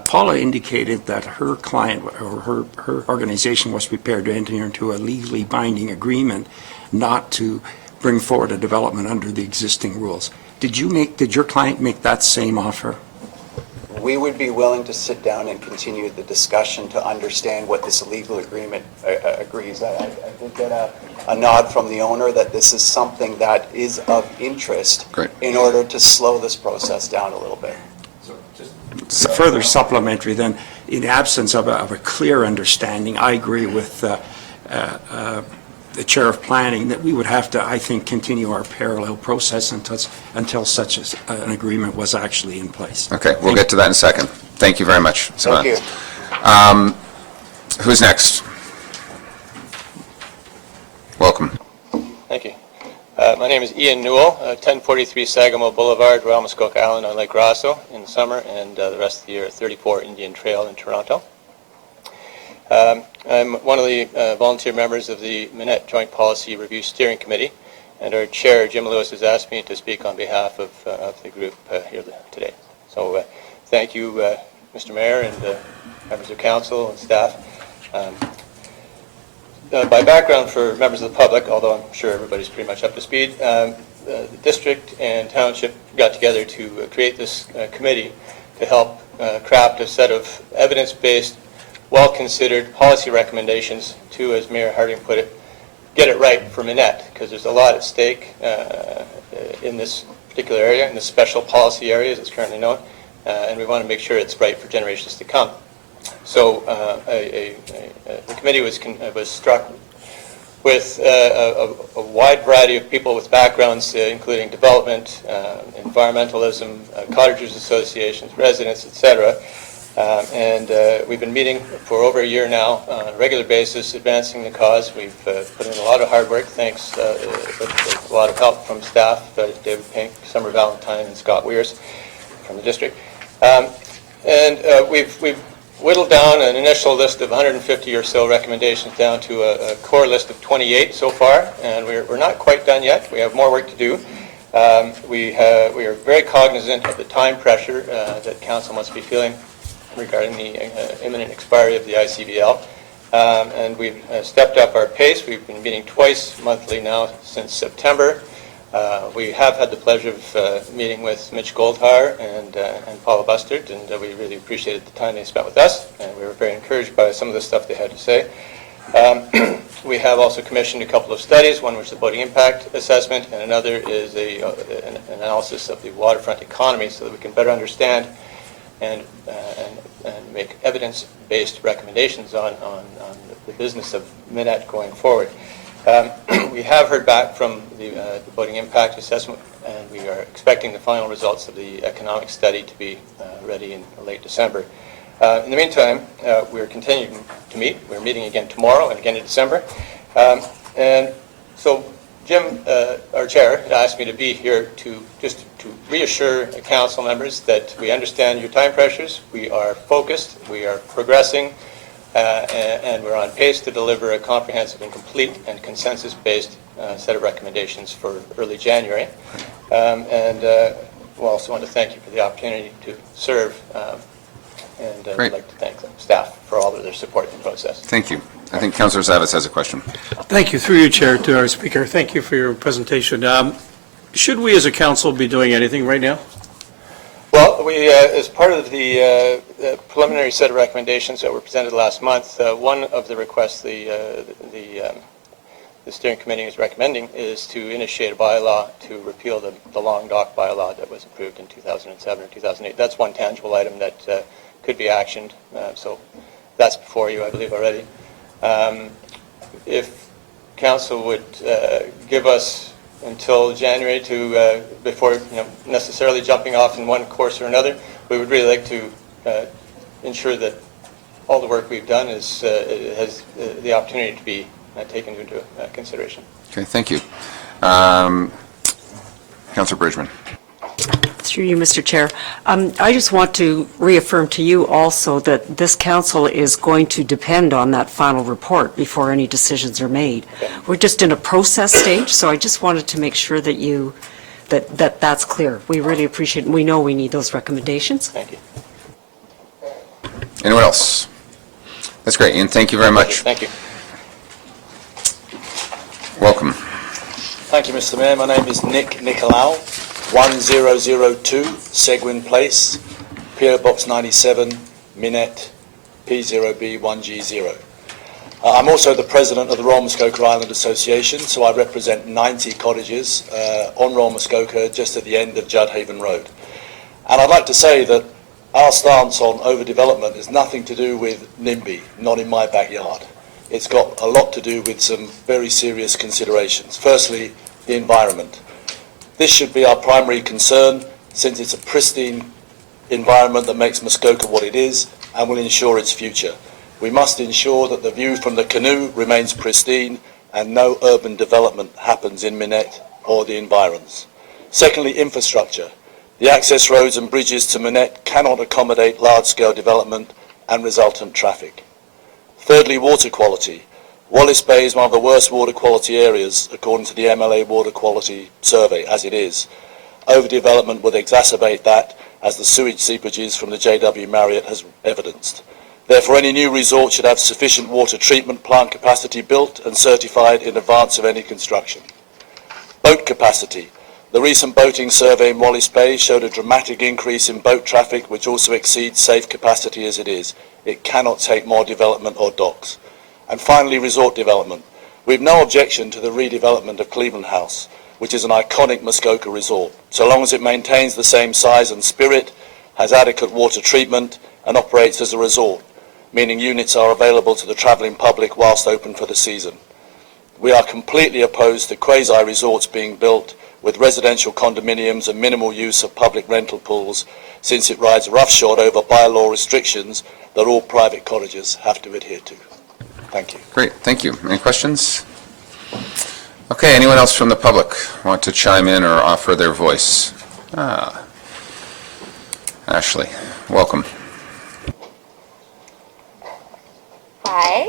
Paula indicated that her client or her organization was prepared to enter into a legally binding agreement not to bring forward a development under the existing rules. Did your client make that same offer? We would be willing to sit down and continue the discussion to understand what this legal agreement agrees. I did get a nod from the owner that this is something that is of interest in order to slow this process down a little bit. Further supplementary then, in absence of a clear understanding, I agree with the Chair of Planning that we would have to, I think, continue our parallel process until such an agreement was actually in place. Okay, we'll get to that in a second. Thank you very much. Thank you. Who's next? Welcome. Thank you. My name is Ian Newell, 1043 Sagamo Boulevard, Royal Muskoka Island on Lake Rosseau in the summer, and the rest of the year at 34 Indian Trail in Toronto. I'm one of the volunteer members of the Manette Joint Policy Review Steering Committee, and our chair, Jim Lewis, has asked me to speak on behalf of the group here today. So thank you, Mr. Mayor and members of council and staff. by background for members of the public, although I'm sure everybody's pretty much up to speed, the district and township got together to create this committee to help craft a set of evidence-based, well-considered policy recommendations to, as Mayor Harding put it, get it right for Minette, because there's a lot at stake in this particular area, in this special policy area as it's currently known, and we want to make sure it's right for generations to come. So the committee was struck with a wide variety of people with backgrounds, including development, environmentalism, cottagers associations, residents, etc. And we've been meeting for over a year now on a regular basis, advancing the cause. We've put in a lot of hard work, thanks with a lot of help from staff, David Pink, Summer Valentine, and Scott Weirs from the district. We've whittled down an initial list of 150 or so recommendations down to a core list of 28 so far, and we're not quite done yet. We have more work to do. We are very cognizant of the time pressure that Council must be feeling regarding the imminent expiry of the ICVL, and we've stepped up our pace. We've been meeting twice monthly now since September. We have had the pleasure of meeting with Mitch Goldhar and Paula Bustard, and we really appreciated the time they spent with us, and we were very encouraged by some of the stuff they had to say. We have also commissioned a couple of studies, one which is the voting impact assessment, and another is an analysis of the waterfront economy so that we can better understand and make evidence-based recommendations on the business of Minette going forward. We have heard back from the voting impact assessment, and we are expecting the final results of the economic study to be ready in late December. In the meantime, we're continuing to meet. We're meeting again tomorrow and again in December. And so Jim, our chair, asked me to be here to reassure council members that we understand your time pressures. We are focused, we are progressing, and we're on pace to deliver a comprehensive and complete and consensus-based set of recommendations for early January. We also want to thank you for the opportunity to serve, and I'd like to thank the staff for all of their support in the process. Thank you. I think Councillor Zavitz has a question. Thank you. Through you, Chair, to our speaker. Thank you for your presentation. Should we as a council be doing anything right now? Well, we, as part of the preliminary set of recommendations that were presented last month, one of the requests the steering committee is recommending is to initiate a bylaw to repeal the long dock bylaw that was approved in 2007 or 2008. That's one tangible item that could be actioned. So that's before you, I believe, already. If council would give us until January to, before necessarily jumping off in one course or another, we would really like to ensure that all the work we've done has the opportunity to be taken into consideration. Okay, thank you. Councillor Bridgman. Through you, Mr. Chair. I just want to reaffirm to you also that this council is going to depend on that final report before any decisions are made. Okay. We're just in a process stage, so I just wanted to make sure that that's clear. We really appreciate it. We know we need those recommendations. Thank you. Anyone else? That's great, Ian. Thank you very much. Thank you. Welcome. Thank you, Mr. Mayor. My name is Nick Nicolau, 1002 Seguin Place, PO Box 97, Minette, P0B1G0. I'm also the president of the Royal Muskoka Island Association, so I represent 90 cottages on Royal Muskoka, just at the end of Judhaven Road. And I'd like to say that our stance on overdevelopment is nothing to do with NIMBY, not in my backyard. It's got a lot to do with some very serious considerations. Firstly, the environment. This should be our primary concern, since it's a pristine environment that makes Muskoka what it is and will ensure its future. We must ensure that the view from the canoe remains pristine and no urban development happens in Minette or the environs. Secondly, infrastructure. The access roads and bridges to Minette cannot accommodate large-scale development and resultant traffic. Thirdly, water quality. Wallis Bay is one of the worst water quality areas according to the MLA Water Quality Survey, as it is. Overdevelopment would exacerbate that, as the sewage seepages from the JW Marriott has evidenced. Therefore, any new resort should have sufficient water treatment plant capacity built and certified in advance of any construction. Boat capacity. The recent boating survey in Wallis Bay showed a dramatic increase in boat traffic, which also exceeds safe capacity as it is. It cannot take more development or docks. And finally, resort development. We have no objection to the redevelopment of Cleveland House, which is an iconic Muskoka resort, so long as it maintains the same size and spirit, has adequate water treatment, and operates as a resort, meaning units are available to the travelling public whilst open for the season. We are completely opposed to quasi-resorts being built with residential condominiums and minimal use of public rental pools, since it rides roughshod over bylaw restrictions that all private cottages have to adhere to. Thank you. Great, thank you. Any questions? Okay, anyone else from the public want to chime in or offer their voice? Ashley, welcome. Hi,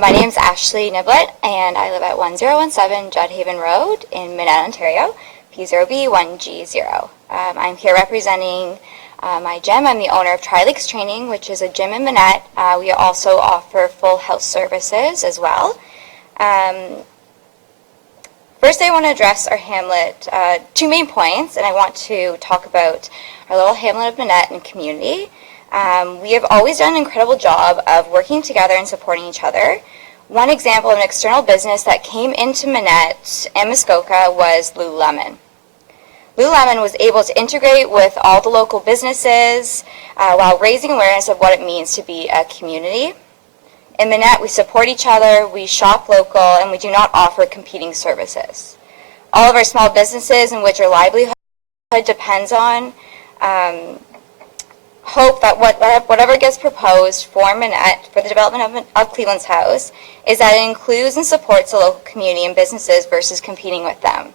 my name is Ashley Niblett, and I live at 1017 Judhaven Road in Minette, Ontario, P0B1G0. I'm here representing my gym. I'm the owner of Tri-Lakes Training, which is a gym in Minette. We also offer full health services as well. First, I want to address our hamlet, two main points, and I want to talk about our little hamlet of Minette and community. We have always done an incredible job of working together and supporting each other. One example of an external business that came into Minette and Muskoka was Lululemon. Lululemon was able to integrate with all the local businesses while raising awareness of what it means to be a community. In Minette, we support each other, we shop local, and we do not offer competing services. All of our small businesses in which our livelihood depends on hope that whatever gets proposed for Minette, for the development of Cleveland's House, is that it includes and supports the local community and businesses versus competing with them.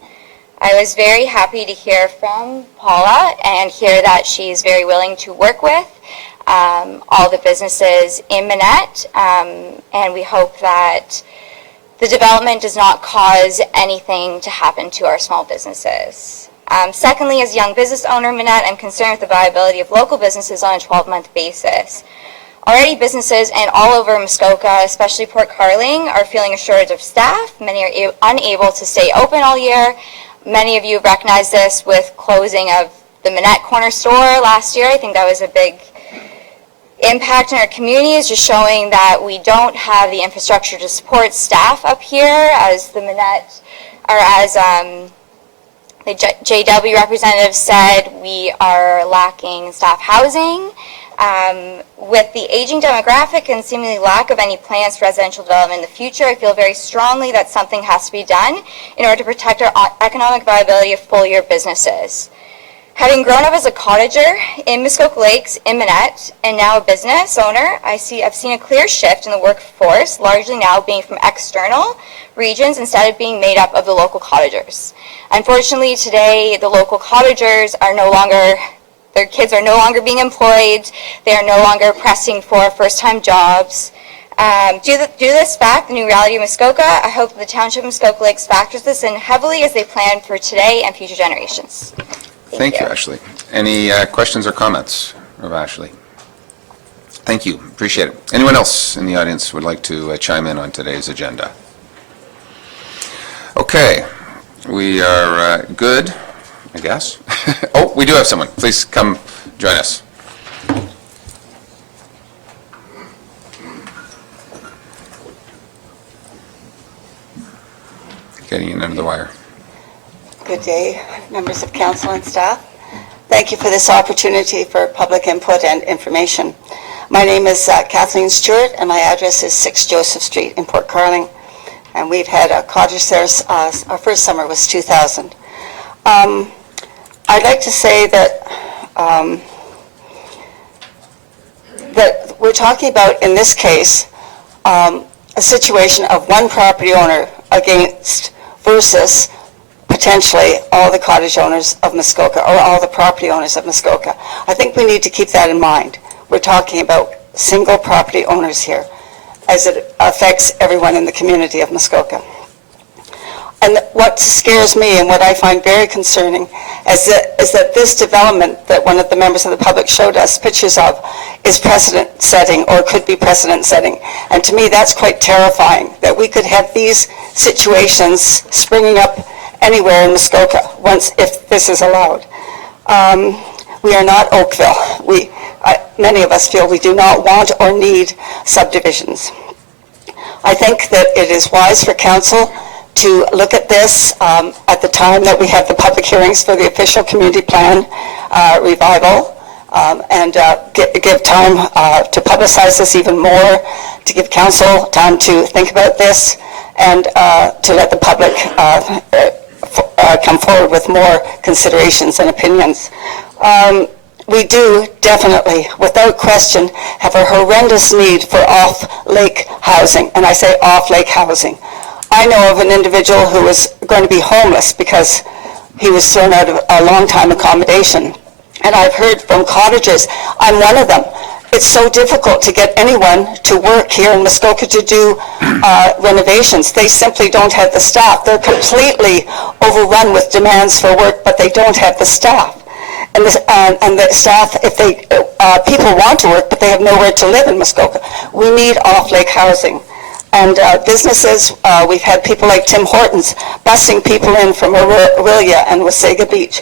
I was very happy to hear from Paula and hear that she's very willing to work with all the businesses in Minette, and we hope that the development does not cause anything to happen to our small businesses. Secondly, as a young business owner in Minette, I'm concerned with the viability of local businesses on a 12-month basis. Already businesses and all over Muskoka, especially Port Carling, are feeling a shortage of staff. Many are unable to stay open all year. Many of you have recognized this with closing of the Minette Corner store last year. I think that was a big impact in our community, is just showing that we don't have the infrastructure to support staff up here, as the Minette, or as the JW representative said, we are lacking staff housing. With the aging demographic and seemingly lack of any plans for residential development in the future, I feel very strongly that something has to be done in order to protect our economic viability of full-year businesses. Having grown up as a cottager in Muskoka Lakes, in Minette, and now a business owner, I've seen a clear shift in the workforce, largely now being from external regions instead of being made up of the local cottagers. Unfortunately, today, the local cottagers are no longer, their kids are no longer being employed, they are no longer pressing for first-time jobs. Due to this fact, the new reality of Muskoka, I hope the Township of Muskoka Lakes factors this in heavily as they plan for today and future generations. Thank you, Ashley. Any questions or comments of Ashley? Thank you. Appreciate it. Anyone else in the audience would like to chime in on today's agenda? Okay. We are good, I guess. Oh, we do have someone. Please come join us. Getting in under the wire. Good day, members of council and staff. Thank you for this opportunity for public input and information. My name is Kathleen Stewart, and my address is 6 Joseph Street in Port Carling. And we've had a cottage there, our first summer was 2000. I'd like to say that that we're talking about, in this case, a situation of one property owner against versus potentially all the cottage owners of Muskoka, or all the property owners of Muskoka. I think we need to keep that in mind. We're talking about single property owners here, as it affects everyone in the community of Muskoka. And what scares me and what I find very concerning is that this development that one of the members of the public showed us pictures of is precedent-setting or could be precedent-setting. And to me, that's quite terrifying, that we could have these situations springing up anywhere in Muskoka once, if this is allowed. We are not Oakville. Many of us feel we do not want or need subdivisions. I think that it is wise for council to look at this at the time that we have the public hearings for the official community plan revival, and give time to publicize this even more, to give council time to think about this, and to let the public come forward with more considerations and opinions. We do definitely, without question, have a horrendous need for off-lake housing, and I say off-lake housing. I know of an individual who was going to be homeless because he was thrown out of a long-time accommodation, and I've heard from cottages. I'm one of them. It's so difficult to get anyone to work here in Muskoka to do renovations. They simply don't have the staff. They're completely overrun with demands for work, but they don't have the staff. And the staff, people want to work, but they have nowhere to live in Muskoka. We need off-lake housing. And businesses, we've had people like Tim Hortons busing people in from Aurelia and Wasaga Beach.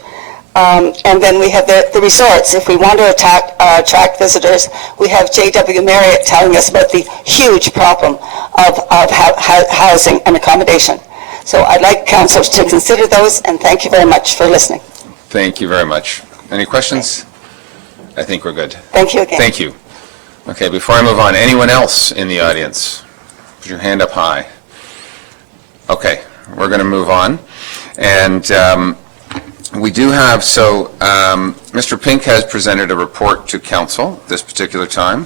And then we have the resorts. If we want to attract visitors, we have J.W. Marriott telling us about the huge problem of housing and accommodation. So I'd like council to consider those, and thank you very much for listening. Thank you very much. Any questions? I think we're good. Thank you again. Thank you. Okay, before I move on, anyone else in the audience? Put your hand up high. Okay, we're going to move on. And we do have, Mr. Pink has presented a report to council this particular time.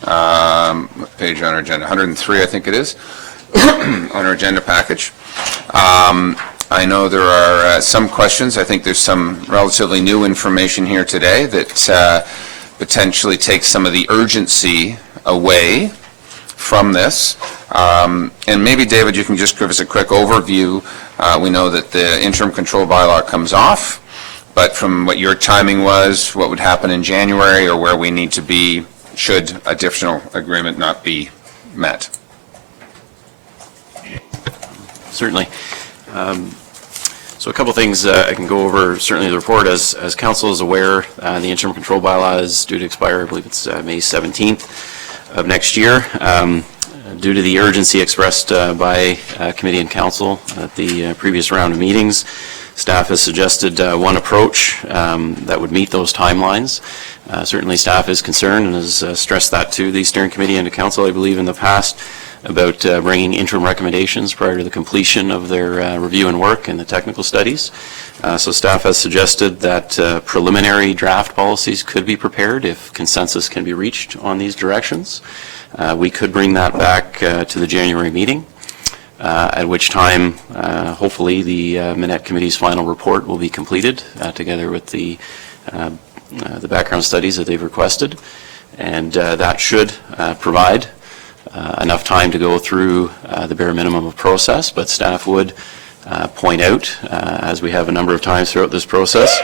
What page on our agenda? 103, I think it is, on our agenda package. I know there are some questions. I think there's some relatively new information here today that potentially takes some of the urgency away from this. And maybe, David, you can just give us a quick overview. We know that the interim control bylaw comes off, but from what your timing was, what would happen in January, or where we need to be should additional agreement not be met? Certainly. So a couple things I can go over. Certainly the report, as council is aware, the interim control bylaw is due to expire, I believe it's May 17th of next year. Due to the urgency expressed by committee and council at the previous round of meetings, staff has suggested one approach that would meet those timelines. Certainly staff is concerned and has stressed that to the steering committee and to council, I believe, in the past, about bringing interim recommendations prior to the completion of their review and work and the technical studies. So staff has suggested that preliminary draft policies could be prepared if consensus can be reached on these directions. We could bring that back to the January meeting, at which time hopefully the Minette Committee's final report will be completed together with the background studies that they've requested, and that should provide enough time to go through the bare minimum of process, but staff would point out, as we have a number of times throughout this process,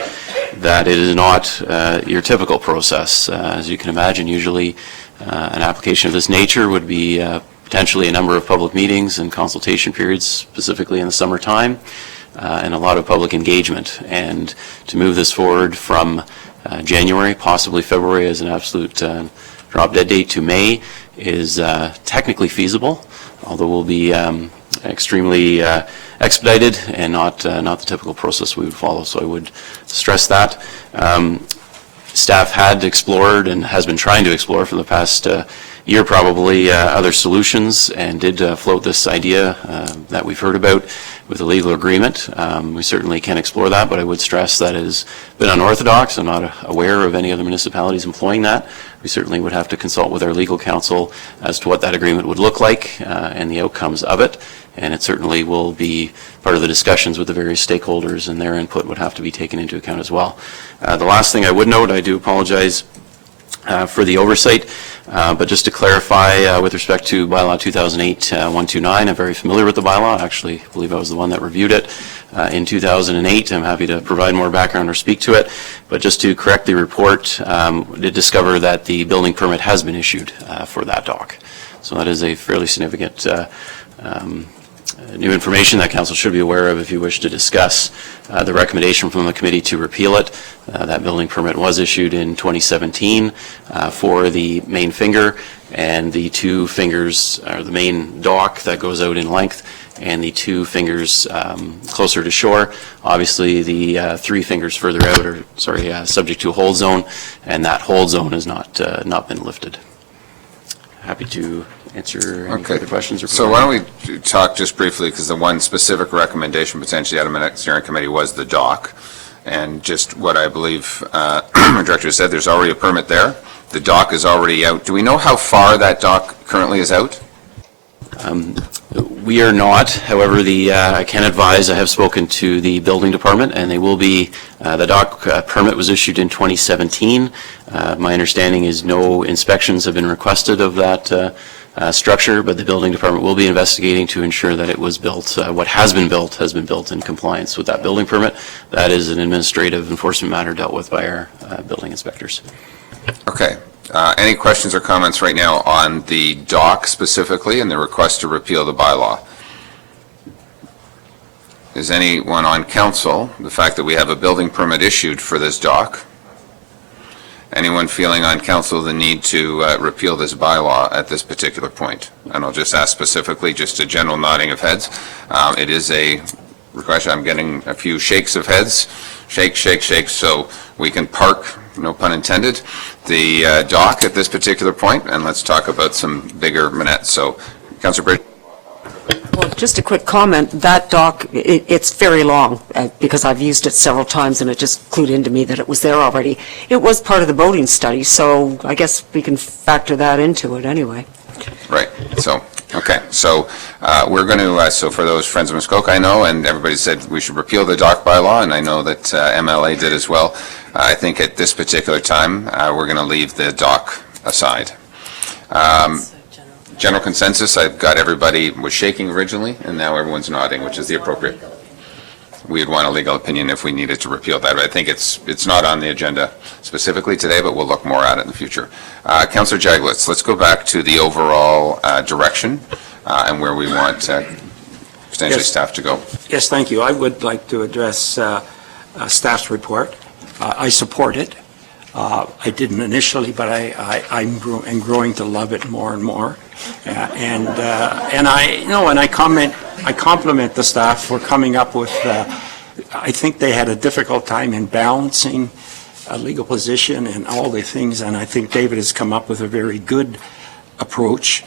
that it is not your typical process. As you can imagine, usually an application of this nature would be potentially a number of public meetings and consultation periods, specifically in the summertime, and a lot of public engagement. And to move this forward from January, possibly February as an absolute drop dead date, to May is technically feasible, although will be extremely expedited and not the typical process we would follow. So I would stress that. Staff had explored and has been trying to explore for the past year probably other solutions, and did float this idea that we've heard about with a legal agreement. We certainly can explore that, but I would stress that it has been unorthodox. I'm not aware of any other municipalities employing that. We certainly would have to consult with our legal counsel as to what that agreement would look like and the outcomes of it, and it certainly will be part of the discussions with the various stakeholders, and their input would have to be taken into account as well. The last thing I would note, I do apologize, for the oversight. But just to clarify, with respect to bylaw 2008-129, I'm very familiar with the bylaw. Actually, I believe I was the one that reviewed it in 2008. I'm happy to provide more background or speak to it. But just to correct the report, did discover that the building permit has been issued for that dock. So that is a fairly significant new information that council should be aware of if you wish to discuss the recommendation from the committee to repeal it. That building permit was issued in 2017 for the main finger, and the two fingers are the main dock that goes out in length, and the two fingers closer to shore. Obviously, the three fingers further out are subject to a hold zone, and that hold zone has not been lifted. Happy to answer any further questions. So why don't we talk just briefly, because the one specific recommendation potentially out of the steering committee was the dock. And just what I believe our director said, there's already a permit there. The dock is already out. Do we know how far that dock currently is out? We are not. However, I can advise, I have spoken to the building department, and they will be, the dock permit was issued in 2017. My understanding is no inspections have been requested of that structure, but the building department will be investigating to ensure that it was built, what has been built in compliance with that building permit. That is an administrative enforcement matter dealt with by our building inspectors. Okay. Any questions or comments right now on the dock specifically and the request to repeal the bylaw? Is anyone on council, the fact that we have a building permit issued for this dock? Anyone feeling on council the need to repeal this bylaw at this particular point? And I'll just ask specifically, just a general nodding of heads. It is a request. I'm getting a few shakes of heads. Shake, shake, shake, so we can park, no pun intended, the dock at this particular point, and let's talk about some bigger minutes. So, Councillor Bridge. Well, just a quick comment. That dock, it's very long because I've used it several times, and it just clued into me that it was there already. It was part of the boating study, so I guess we can factor that into it anyway. Right. So, okay. So we're going to, so for those friends of Muskoka, I know, and everybody said we should repeal the dock bylaw, and I know that MLA did as well. I think at this particular time, we're going to leave the dock aside. General consensus, I've got everybody was shaking originally, and now everyone's nodding, which is the appropriate. We'd want a legal opinion if we needed to repeal that. But I think it's not on the agenda specifically today, but we'll look more at it in the future. Councillor Jaglitz, let's go back to the overall direction and where we want potentially staff to go. Yes, thank you. I would like to address staff's report. I support it. I didn't initially, but I'm growing to love it more and more. And I compliment the staff for coming up with. I think they had a difficult time in balancing a legal position and all the things, and I think David has come up with a very good approach,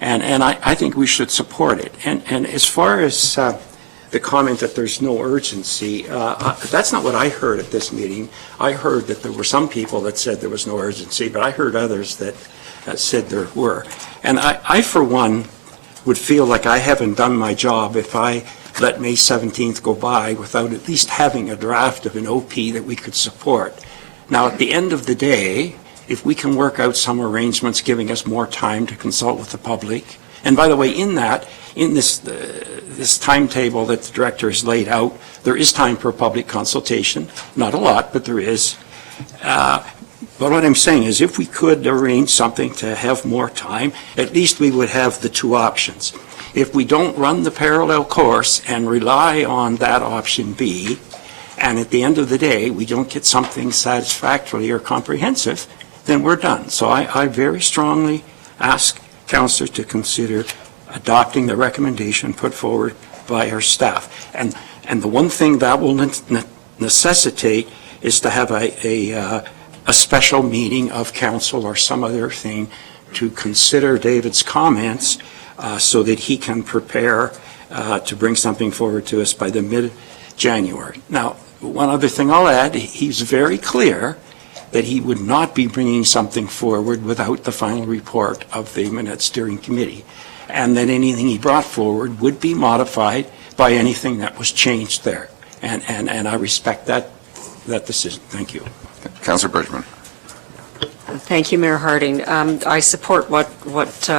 and I think we should support it. And as far as the comment that there's no urgency, that's not what I heard at this meeting. I heard that there were some people that said there was no urgency, but I heard others that said there were. And I, for one, would feel like I haven't done my job if I let May 17th go by without at least having a draft of an OP that we could support. Now, at the end of the day, if we can work out some arrangements giving us more time to consult with the public, and by the way, in this timetable that the director has laid out, there is time for public consultation. Not a lot, but there is. But what I'm saying is if we could arrange something to have more time, at least we would have the two options. If we don't run the parallel course and rely on that option B, and at the end of the day, we don't get something satisfactory or comprehensive, then we're done. So I very strongly ask councillors to consider adopting the recommendation put forward by our staff. And the one thing that will necessitate is to have a special meeting of council or some other thing to consider David's comments so that he can prepare to bring something forward to us by the mid-January. Now, one other thing I'll add, he's very clear that he would not be bringing something forward without the final report of the Minute Steering Committee, and that anything he brought forward would be modified by anything that was changed there. And I respect that decision. Thank you. Councillor Bridgman. Thank you, Mayor Harding. I support what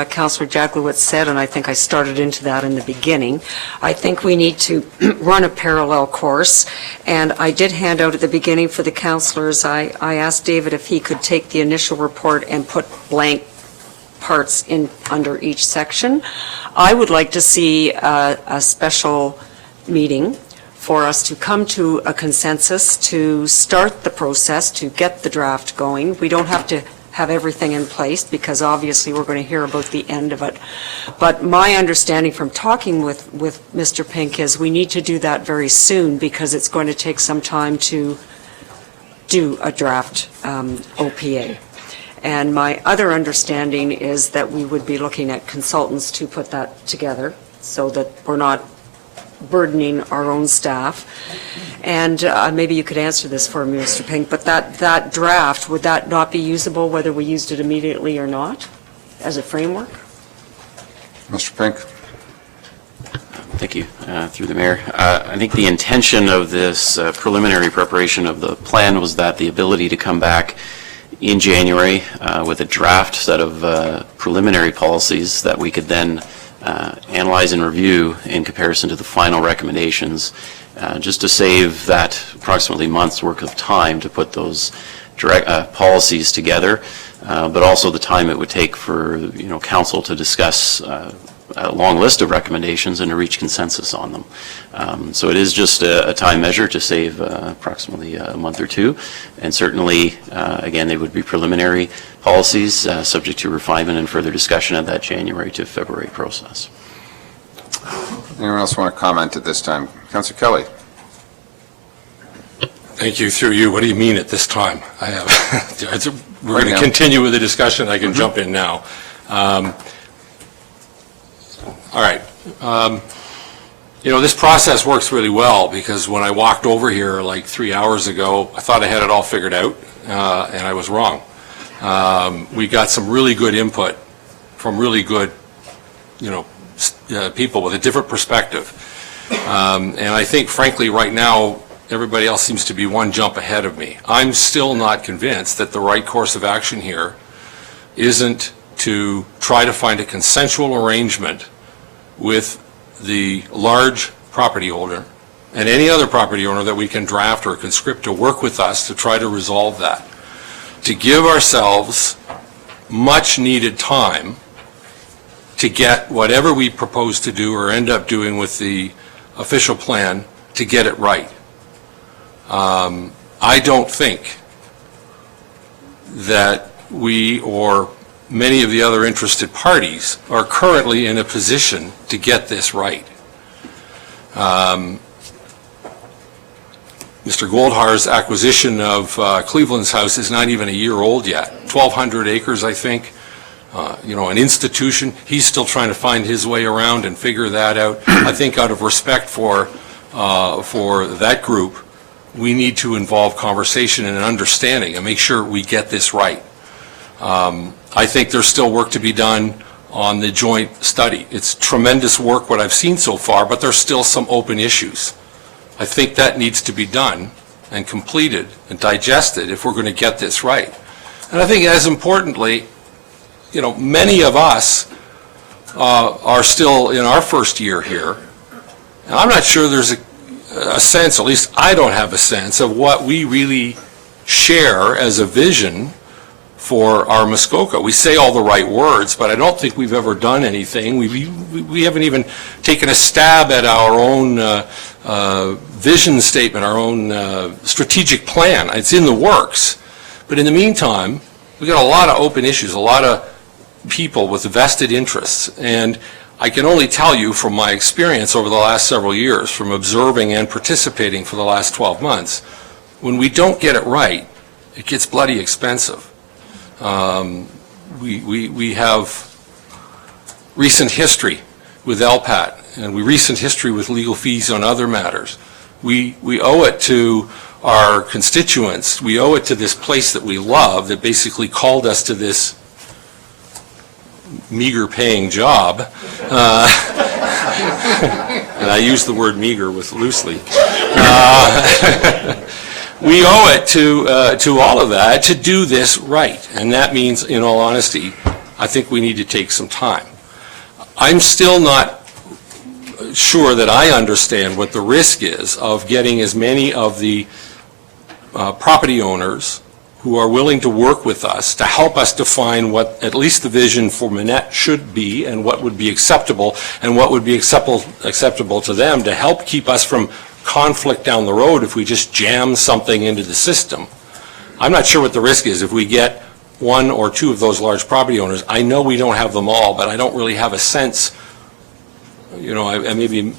Councillor Jacklowitz said, and I think I started into that in the beginning. I think we need to run a parallel course, and I did hand out at the beginning for the councillors, I asked David if he could take the initial report and put blank parts in under each section. I would like to see a special meeting for us to come to a consensus, to start the process, to get the draft going. We don't have to have everything in place because obviously we're going to hear about the end of it. But my understanding from talking with Mr. Pink is we need to do that very soon because it's going to take some time to do a draft OPA. And my other understanding is that we would be looking at consultants to put that together so that we're not burdening our own staff. And maybe you could answer this for me, Mr. Pink, but that draft, would that not be usable whether we used it immediately or not as a framework? Mr. Pink? Thank you, through the mayor. I think the intention of this preliminary preparation of the plan was that the ability to come back in January with a draft set of preliminary policies that we could then analyze and review in comparison to the final recommendations, just to save that approximately month's worth of time to put those policies together, but also the time it would take for council to discuss a long list of recommendations and to reach consensus on them. So it is just a time measure to save approximately a month or two, and certainly, again, they would be preliminary policies subject to refinement and further discussion of that January to February process. Anyone else want to comment at this time? Councillor Kelly? Thank you. Through you, what do you mean at this time? I have. We're going to continue with the discussion. I can jump in now. All right. This process works really well because when I walked over here like 3 hours ago, I thought I had it all figured out, and I was wrong. We got some really good input from really good, people with a different perspective. And I think, frankly, right now, everybody else seems to be one jump ahead of me. I'm still not convinced that the right course of action here isn't to try to find a consensual arrangement with the large property owner and any other property owner that we can draft or conscript to work with us to try to resolve that. To give ourselves much needed time to get whatever we propose to do or end up doing with the official plan to get it right. I don't think that we or many of the other interested parties are currently in a position to get this right. Mr. Goldhar's acquisition of Cleveland's house is not even a year old yet. 1,200 acres, I think. An institution. He's still trying to find his way around and figure that out. I think out of respect for that group, we need to involve conversation and understanding and make sure we get this right. I think there's still work to be done on the joint study. It's tremendous work what I've seen so far, but there's still some open issues. I think that needs to be done and completed and digested if we're going to get this right. And I think as importantly, many of us are still in our first year here. And I'm not sure there's a sense, at least I don't have a sense, of what we really share as a vision for our Muskoka. We say all the right words, but I don't think we've ever done anything. We haven't even taken a stab at our own vision statement, our own strategic plan. It's in the works. But in the meantime, we've got a lot of open issues, a lot of people with vested interests. And I can only tell you from my experience over the last several years, from observing and participating for the last 12 months, when we don't get it right, it gets bloody expensive. We have recent history with LPAT, and recent history with legal fees on other matters. We owe it to our constituents. We owe it to this place that we love that basically called us to this meager paying job. And I use the word meager loosely. we owe it to all of that to do this right. And that means, in all honesty, I think we need to take some time. I'm still not sure that I understand what the risk is of getting as many of the property owners who are willing to work with us to help us define what at least the vision for Minette should be and what would be acceptable and what would be acceptable to them to help keep us from conflict down the road if we just jam something into the system. I'm not sure what the risk is if we get one or two of those large property owners. I know we don't have them all, but I don't really have a sense, you know, I maybe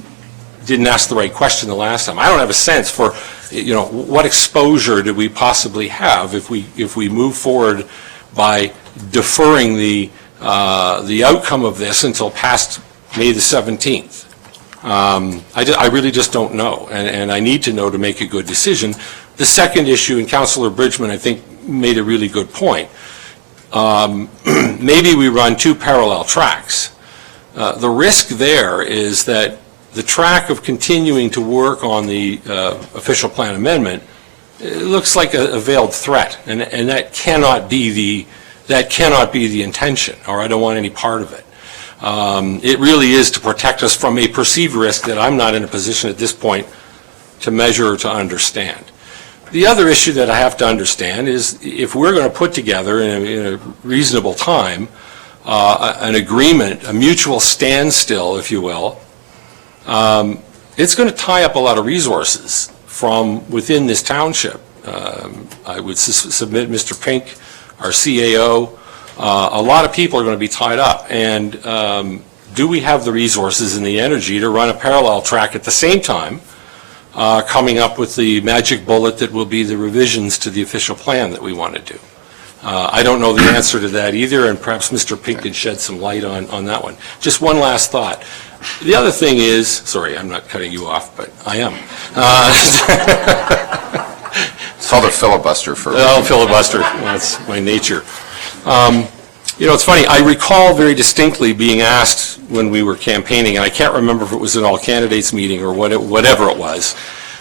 didn't ask the right question the last time. I don't have a sense for, you know, what exposure do we possibly have if we move forward by deferring the outcome of this until past May the 17th. I really just don't know, and I need to know to make a good decision. The second issue, and Councillor Bridgman, I think, made a really good point. Maybe we run two parallel tracks. The risk there is that the track of continuing to work on the official plan amendment, it looks like a veiled threat, and that cannot be the intention, or I don't want any part of it. It really is to protect us from a perceived risk that I'm not in a position at this point to measure or to understand. The other issue that I have to understand is if we're going to put together in a reasonable time an agreement, a mutual standstill, if you will, it's going to tie up a lot of resources from within this township. I would submit Mr. Pink, our CAO, a lot of people are going to be tied up. And do we have the resources and the energy to run a parallel track at the same time, coming up with the magic bullet that will be the revisions to the official plan that we want to do? I don't know the answer to that either, and perhaps Mr. Pink can shed some light on that one. Just one last thought. The other thing is, sorry, I'm not cutting you off, but I am. It's called a filibuster for... Oh, filibuster, that's my nature. You know, it's funny, I recall very distinctly being asked when we were campaigning, and I can't remember if it was an all-candidates meeting or whatever it was,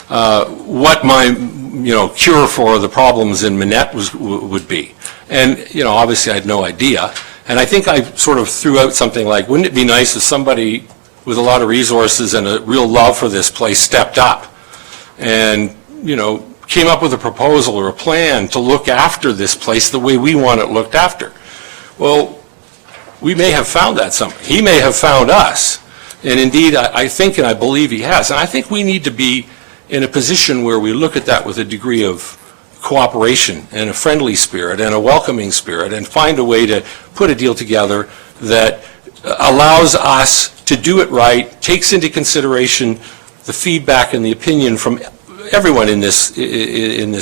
what my, you know, cure for the problems in Minette would be. And, you know, obviously I had no idea. And I think I sort of threw out something like, wouldn't it be nice if somebody with a lot of resources and a real love for this place stepped up and, you know, came up with a proposal or a plan to look after this place the way we want it looked after. Well, we may have found that somebody. He may have found us. And indeed, I think and I believe he has. And I think we need to be in a position where we look at that with a degree of cooperation and a friendly spirit and a welcoming spirit and find a way to put a deal together that allows us to do it right, takes into consideration the feedback and the opinion from everyone in this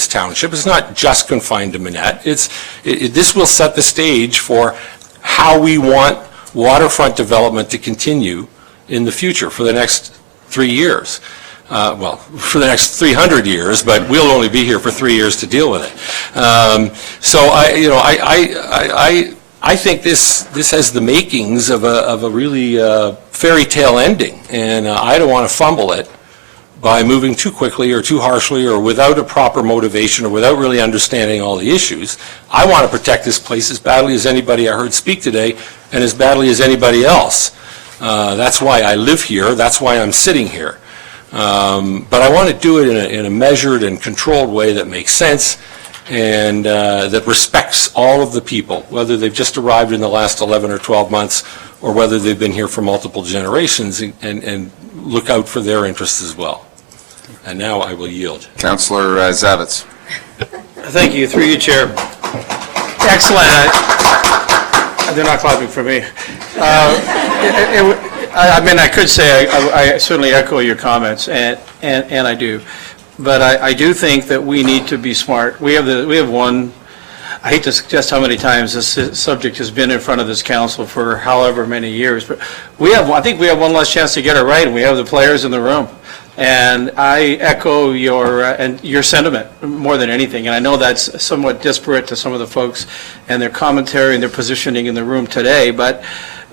township. It's not just confined to Minette. This will set the stage for how we want waterfront development to continue in the future for the next 3 years. Well, for the next 300 years, but we'll only be here for 3 years to deal with it. So I think this has the makings of a really fairy tale ending, and I don't want to fumble it by moving too quickly or too harshly or without a proper motivation or without really understanding all the issues. I want to protect this place as badly as anybody I heard speak today and as badly as anybody else. That's why I live here. That's why I'm sitting here. But I want to do it in a measured and controlled way that makes sense and that respects all of the people, whether they've just arrived in the last 11 or 12 months or whether they've been here for multiple generations, and look out for their interests as well. And now I will yield. Councillor Zavitz. Thank you, through you, Chair. Excellent. They're not clapping for me. I mean, I could say I certainly echo your comments, and I do. But I do think that we need to be smart. We have one, I hate to suggest how many times this subject has been in front of this council for however many years, but I think we have one last chance to get it right, and we have the players in the room. And I echo your sentiment more than anything, and I know that's somewhat disparate to some of the folks and their commentary and their positioning in the room today, but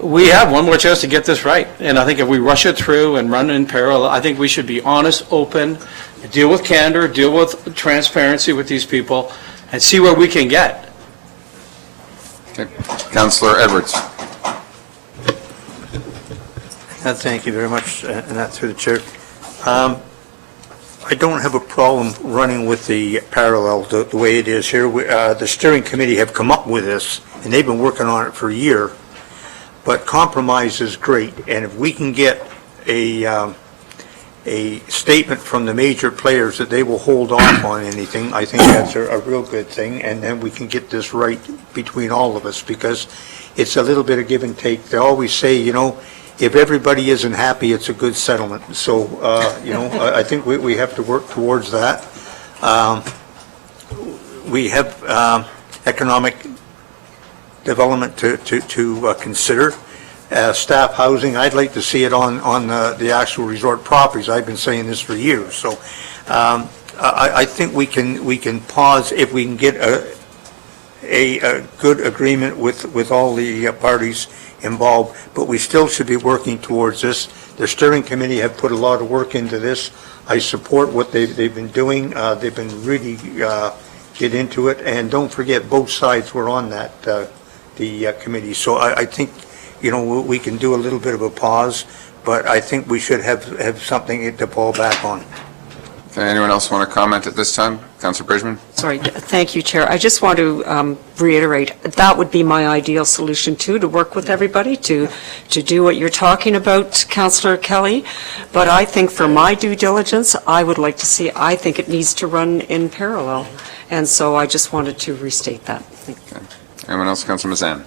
we have one more chance to get this right. And I think if we rush it through and run in parallel, I think we should be honest, open, deal with candor, deal with transparency with these people, and see where we can get. Okay. Councillor Edwards. Thank you very much, and that's through the chair. I don't have a problem running with the parallel the way it is here. The steering committee have come up with this, and they've been working on it for a year. But compromise is great, and if we can get a statement from the major players that they will hold off on anything, I think that's a real good thing, and then we can get this right between all of us, because it's a little bit of give and take. They always say, you know, if everybody isn't happy, it's a good settlement. So, you know, I think we have to work towards that. We have economic development to consider. Staff housing, I'd like to see it on the actual resort properties. I've been saying this for years. So I think we can pause if we can get a good agreement with all the parties involved, but we still should be working towards this. The steering committee have put a lot of work into this. I support what they've been doing. They've been really get into it, and don't forget both sides were on that the committee. So I think, you know, we can do a little bit of a pause, but I think we should have something to fall back on. Okay, anyone else want to comment at this time? Councillor Bridgman? Sorry, thank you, Chair. I just want to reiterate, that would be my ideal solution too, to work with everybody, to do what you're talking about, Councillor Kelly. But I think for my due diligence, I would like to see, I think it needs to run in parallel. And so I just wanted to restate that. Okay. Anyone else? Councillor Mazan?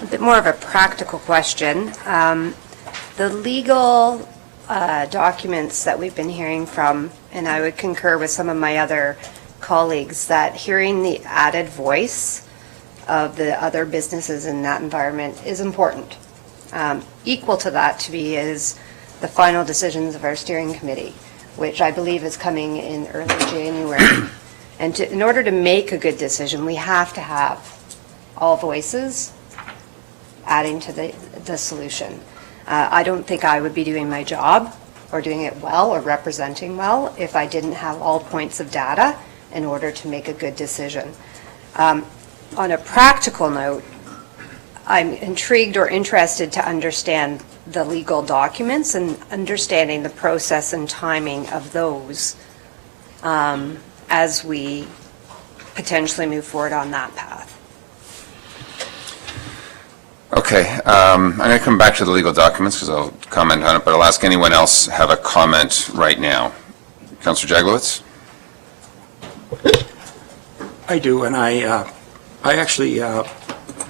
A bit more of a practical question. The legal documents that we've been hearing from, and I would concur with some of my other colleagues, that hearing the added voice of the other businesses in that environment is important. Equal to that to me is the final decisions of our steering committee, which I believe is coming in early January. And in order to make a good decision, we have to have all voices adding to the solution. I don't think I would be doing my job or doing it well or representing well if I didn't have all points of data in order to make a good decision. On a practical note, I'm intrigued or interested to understand the legal documents and understanding the process and timing of those as we potentially move forward on that path. Okay, I'm going to come back to the legal documents because I'll comment on it, but I'll ask anyone else have a comment right now. Councillor Jaglowitz? I do, and I actually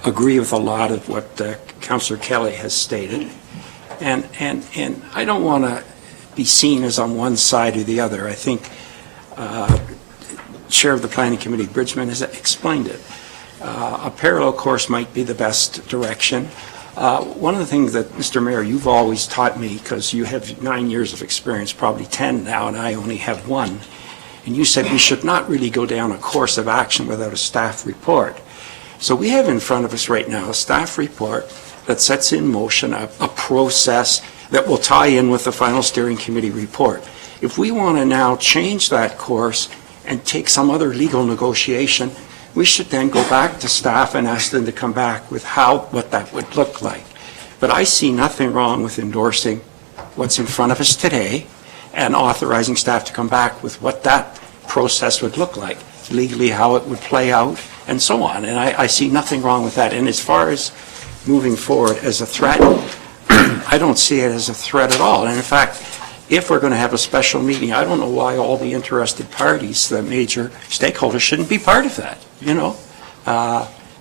agree with a lot of what Councillor Kelly has stated, and I don't want to be seen as on one side or the other. I think Chair of the Planning Committee, Bridgman, has explained it. A parallel course might be the best direction. One of the things that, Mr. Mayor, you've always taught me, because you have 9 years of experience, probably 10 now, and I only have 1, and you said we should not really go down a course of action without a staff report. So we have in front of us right now a staff report that sets in motion a process that will tie in with the final steering committee report. If we want to now change that course and take some other legal negotiation, we should then go back to staff and ask them to come back with what that would look like. But I see nothing wrong with endorsing what's in front of us today and authorizing staff to come back with what that process would look like, legally how it would play out, and so on. And I see nothing wrong with that. And as far as moving forward as a threat, I don't see it as a threat at all. And in fact, if we're going to have a special meeting, I don't know why all the interested parties, the major stakeholders, shouldn't be part of that, you know.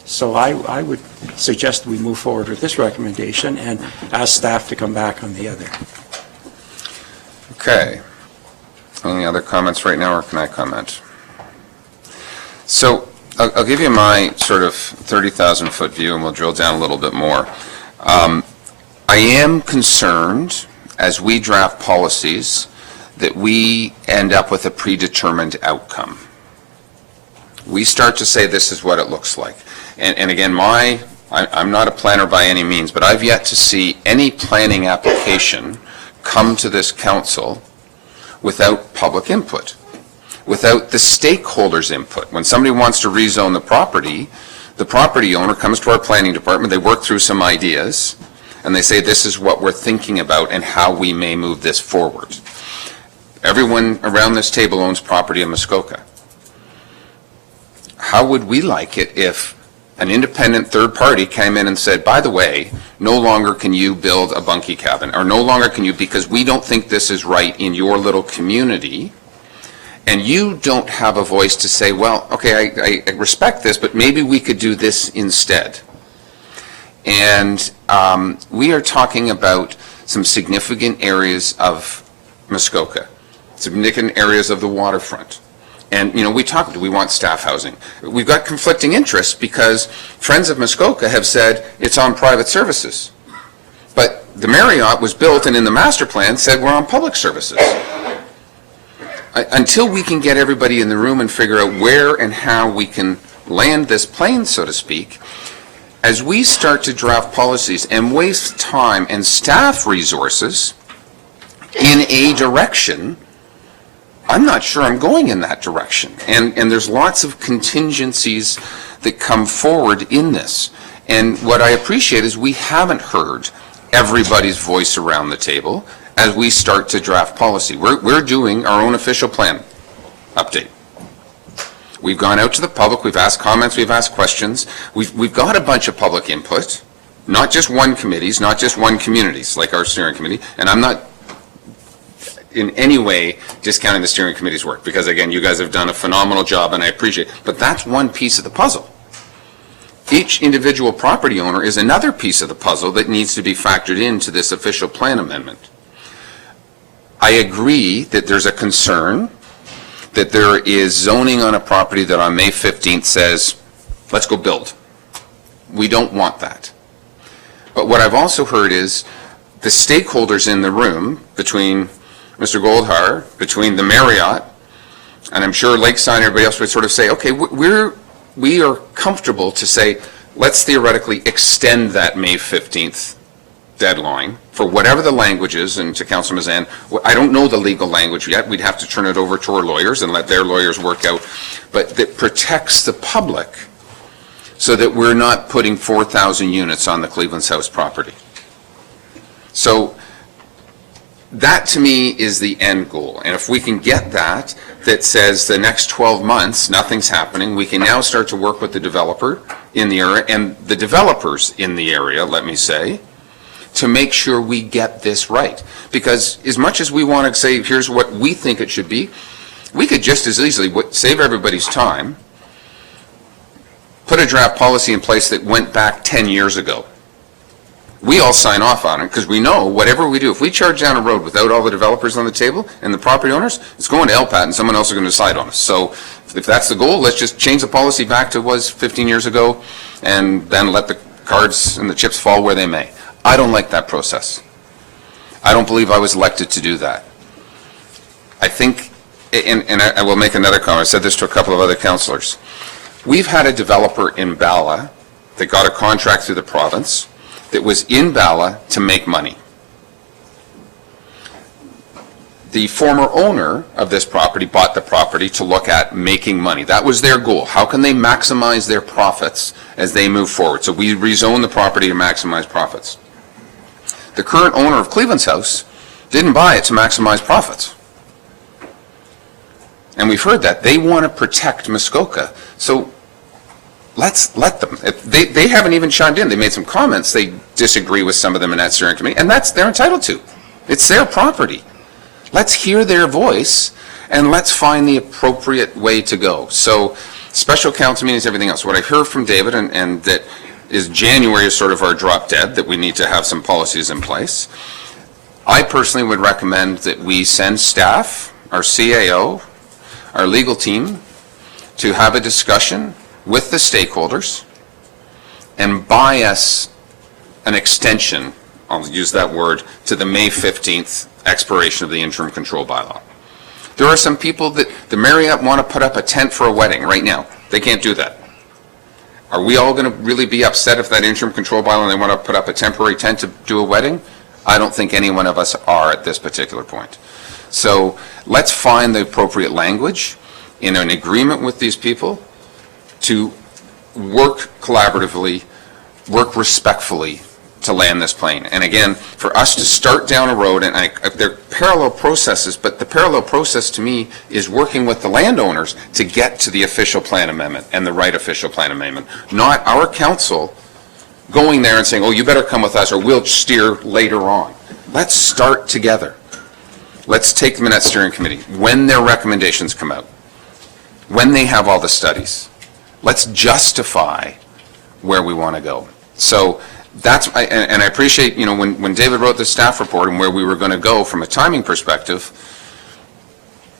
So I would suggest we move forward with this recommendation and ask staff to come back on the other. Okay. Any other comments right now, or can I comment? So I'll give you my sort of 30,000-foot view, and we'll drill down a little bit more. I am concerned, as we draft policies, that we end up with a predetermined outcome. We start to say this is what it looks like. And again, my I'm not a planner by any means, but I've yet to see any planning application come to this council without public input, without the stakeholders' input. When somebody wants to rezone the property owner comes to our planning department, they work through some ideas, and they say, this is what we're thinking about and how we may move this forward. Everyone around this table owns property in Muskoka. How would we like it if an independent third party came in and said, by the way, no longer can you build a bunkie cabin, or no longer can you, because we don't think this is right in your little community, and you don't have a voice to say, well, okay, I respect this, but maybe we could do this instead. And we are talking about some significant areas of Muskoka, significant areas of the waterfront. And, you know, do we want staff housing? We've got conflicting interests because Friends of Muskoka have said it's on private services. But the Marriott was built and in the master plan said we're on public services. Until we can get everybody in the room and figure out where and how we can land this plane, so to speak, as we start to draft policies and waste time and staff resources in a direction, I'm not sure I'm going in that direction. And there's lots of contingencies that come forward in this. And what I appreciate is we haven't heard everybody's voice around the table as we start to draft policy. We're doing our own official plan update. We've gone out to the public, we've asked comments, we've asked questions. We've got a bunch of public input, not just one committees, not just one communities, like our steering committee. And I'm not in any way discounting the steering committee's work, because again, you guys have done a phenomenal job and I appreciate it, but that's one piece of the puzzle. Each individual property owner is another piece of the puzzle that needs to be factored into this official plan amendment. I agree that there's a concern that there is zoning on a property that on May 15th says, let's go build. We don't want that. But what I've also heard is the stakeholders in the room between Mr. Goldhar, between the Marriott, and I'm sure Lakeside and everybody else would sort of say, okay, we are comfortable to say, let's theoretically extend that May 15th deadline for whatever the language is. And to Councilor Mazan, I don't know the legal language yet. We'd have to turn it over to our lawyers and let their lawyers work out, but that protects the public so that we're not putting 4,000 units on the Cleveland's House property. So that to me is the end goal. And if we can get that says the next 12 months, nothing's happening, we can now start to work with the developer in the area and the developers in the area, let me say, to make sure we get this right. Because as much as we want to say, here's what we think it should be, we could just as easily save everybody's time, put a draft policy in place that went back 10 years ago. We all sign off on it because we know whatever we do, if we charge down a road without all the developers on the table and the property owners, it's going to LPAT and someone else is going to decide on us. So if that's the goal, let's just change the policy back to what was 15 years ago and then let the cards and the chips fall where they may. I don't like that process. I don't believe I was elected to do that. I think, and I will make another comment, I said this to a couple of other councillors. We've had a developer in Bala that got a contract through the province that was in Bala to make money. The former owner of this property bought the property to look at making money. That was their goal. How can they maximize their profits as they move forward? So we rezoned the property to maximize profits. The current owner of Cleveland's House didn't buy it to maximize profits. And we've heard that. They want to protect Muskoka. So let's let them. They haven't even chimed in. They made some comments. They disagree with some of them in that steering committee, and they're entitled to. It's their property. Let's hear their voice, and let's find the appropriate way to go. So special council meetings, everything else. What I heard from David, and that is January is sort of our drop dead, that we need to have some policies in place. I personally would recommend that we send staff, our CAO, our legal team, to have a discussion with the stakeholders and buy us an extension, I'll use that word, to the May 15th expiration of the interim control bylaw. There are some people that the Marriott want to put up a tent for a wedding right now. They can't do that. Are we all going to really be upset if that interim control bylaw and they want to put up a temporary tent to do a wedding? I don't think any one of us are at this particular point. So let's find the appropriate language in an agreement with these people to work collaboratively, work respectfully to land this plane. And again, for us to start down a road, and they're parallel processes, but the parallel process to me is working with the landowners to get to the official plan amendment and the right official plan amendment, not our council going there and saying, oh, you better come with us or we'll steer later on. Let's start together. Let's take the Minette Steering Committee, when their recommendations come out, when they have all the studies, let's justify where we want to go. So that's, and I appreciate, you know, when David wrote the staff report and where we were going to go from a timing perspective,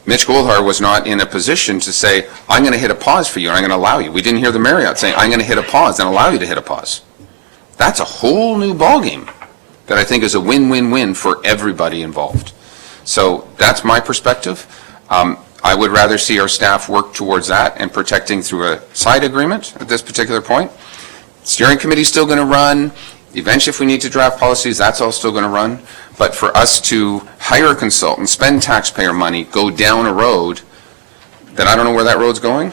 Mitch Goldhar was not in a position to say, I'm going to hit a pause for you and I'm going to allow you. We didn't hear the Marriott saying, I'm going to hit a pause and allow you to hit a pause. That's a whole new ballgame that I think is a win-win-win for everybody involved. So that's my perspective. I would rather see our staff work towards that and protecting through a side agreement at this particular point. Steering committee's still going to run. Eventually, if we need to draft policies, that's all still going to run. But for us to hire a consultant, spend taxpayer money, go down a road that I don't know where that road's going,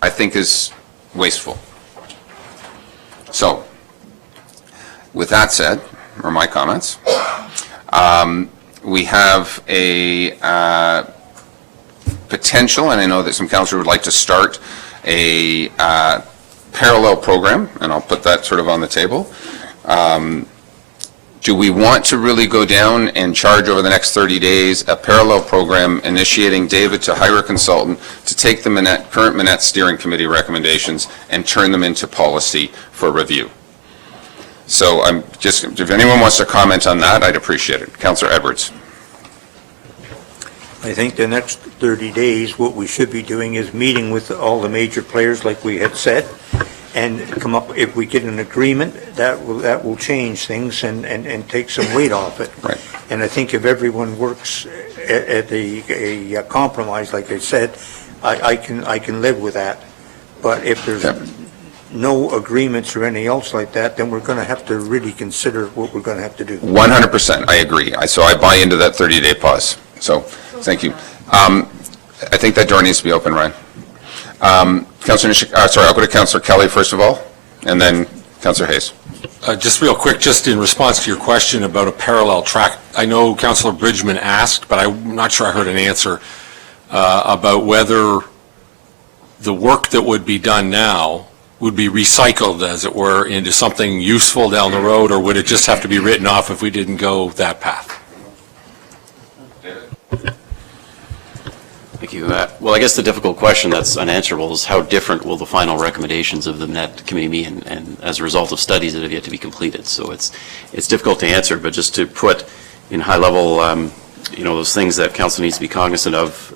I think is wasteful. So, with that said, or my comments, we have a potential, and I know that some councillors would like to start a parallel program, and I'll put that sort of on the table. Do we want to really go down and charge over the next 30 days a parallel program initiating David to hire a consultant to take the current Minette Steering Committee recommendations and turn them into policy for review? So I'm just, if anyone wants to comment on that, I'd appreciate it. Councillor Edwards. I think the next 30 days, what we should be doing is meeting with all the major players, like we had said, and come up, if we get an agreement, that will change things and take some weight off it. Right. And I think if everyone works at a compromise, like I said, I can live with that. But if there's no agreements or anything else like that, then we're going to have to really consider what we're going to have to do. 100%, I agree. So I buy into that 30-day pause. So, thank you. I think that door needs to be open, Ryan. I'll go to Councillor Kelly first of all, and then Councillor Hayes. Just real quick, just in response to your question about a parallel track, I know Councillor Bridgman asked, but I'm not sure I heard an answer about whether the work that would be done now would be recycled, as it were, into something useful down the road, or would it just have to be written off if we didn't go that path? Thank you. Well, I guess the difficult question that's unanswerable is how different will the final recommendations of the Minette Committee be, and as a result of studies that have yet to be completed. So it's difficult to answer, but just to put in high level, those things that council needs to be cognizant of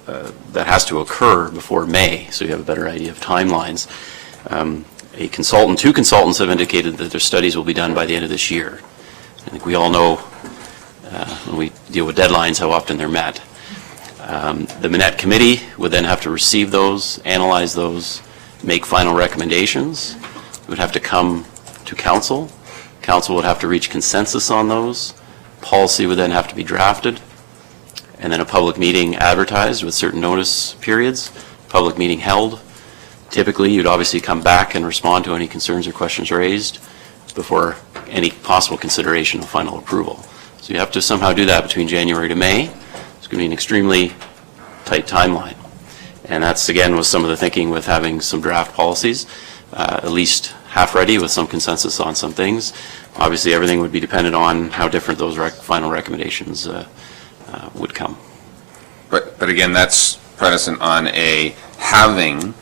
that has to occur before May, so you have a better idea of timelines. Two consultants have indicated that their studies will be done by the end of this year. I think we all know when we deal with deadlines how often they're met. The Minette Committee would then have to receive those, analyze those, make final recommendations. It would have to come to council. Council would have to reach consensus on those. Policy would then have to be drafted, and then a public meeting advertised with certain notice periods, public meeting held. Typically, you'd obviously come back and respond to any concerns or questions raised before any possible consideration of final approval. So you have to somehow do that between January to May. It's going to be an extremely tight timeline. And that's, again, was some of the thinking with having some draft policies, at least half ready with some consensus on some things. Obviously, everything would be dependent on how different those final recommendations would come. But again, that's premised on having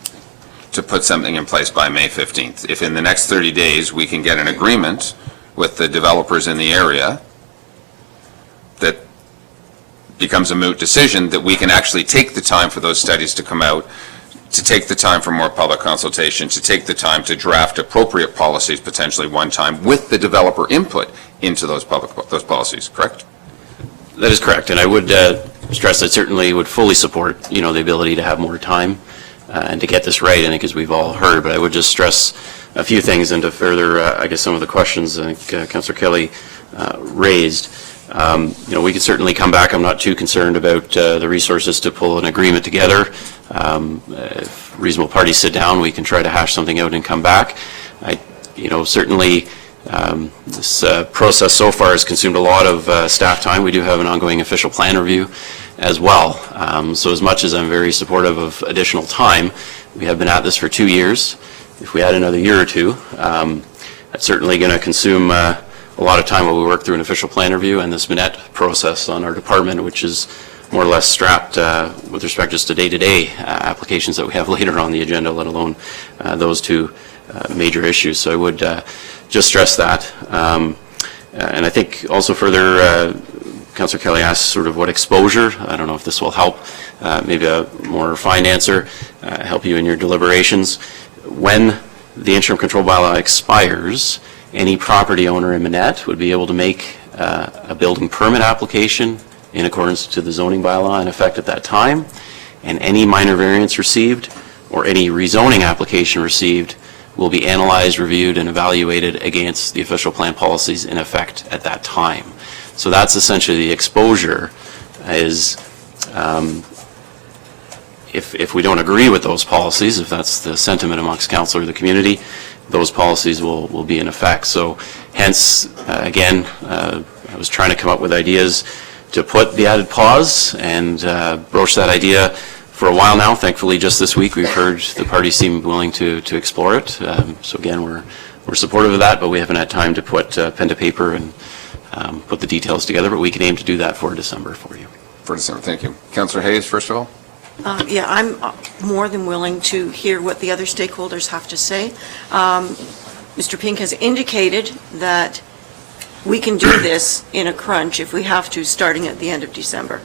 to put something in place by May 15th. If in the next 30 days we can get an agreement with the developers in the area, that becomes a moot decision, that we can actually take the time for those studies to come out, to take the time for more public consultation, to take the time to draft appropriate policies, potentially one time, with the developer input into those policies, correct? That is correct, and I would stress that certainly would fully support, the ability to have more time and to get this right, I think, as we've all heard. But I would just stress a few things, and to further, I guess, some of the questions I think Councillor Kelly raised. We can certainly come back. I'm not too concerned about the resources to pull an agreement together. If reasonable parties sit down, we can try to hash something out and come back. Certainly this process so far has consumed a lot of staff time. We do have an ongoing official plan review as well. So as much as I'm very supportive of additional time, we have been at this for 2 years. If we add another year or two, that's certainly going to consume a lot of time while we work through an official plan review and this Minette process on our department, which is more or less strapped with respect just to day-to-day applications that we have later on the agenda, let alone those two major issues. So I would just stress that. And I think also further, Councillor Kelly asked sort of what exposure. I don't know if this will help, maybe a more refined answer, help you in your deliberations. When the interim control bylaw expires, any property owner in Minette would be able to make a building permit application in accordance to the zoning bylaw in effect at that time, and any minor variance received or any rezoning application received will be analyzed, reviewed, and evaluated against the official plan policies in effect at that time. So that's essentially the exposure is if we don't agree with those policies, if that's the sentiment amongst council or the community, those policies will be in effect. So hence, again, I was trying to come up with ideas to put the added pause and broach that idea for a while now. Thankfully, just this week, we've heard the parties seem willing to explore it. So again, we're supportive of that, but we haven't had time to put pen to paper and put the details together, but we can aim to do that for December for you. For December, thank you. Councillor Hayes, first of all. Yeah, I'm more than willing to hear what the other stakeholders have to say. Mr. Pink has indicated that we can do this in a crunch if we have to, starting at the end of December.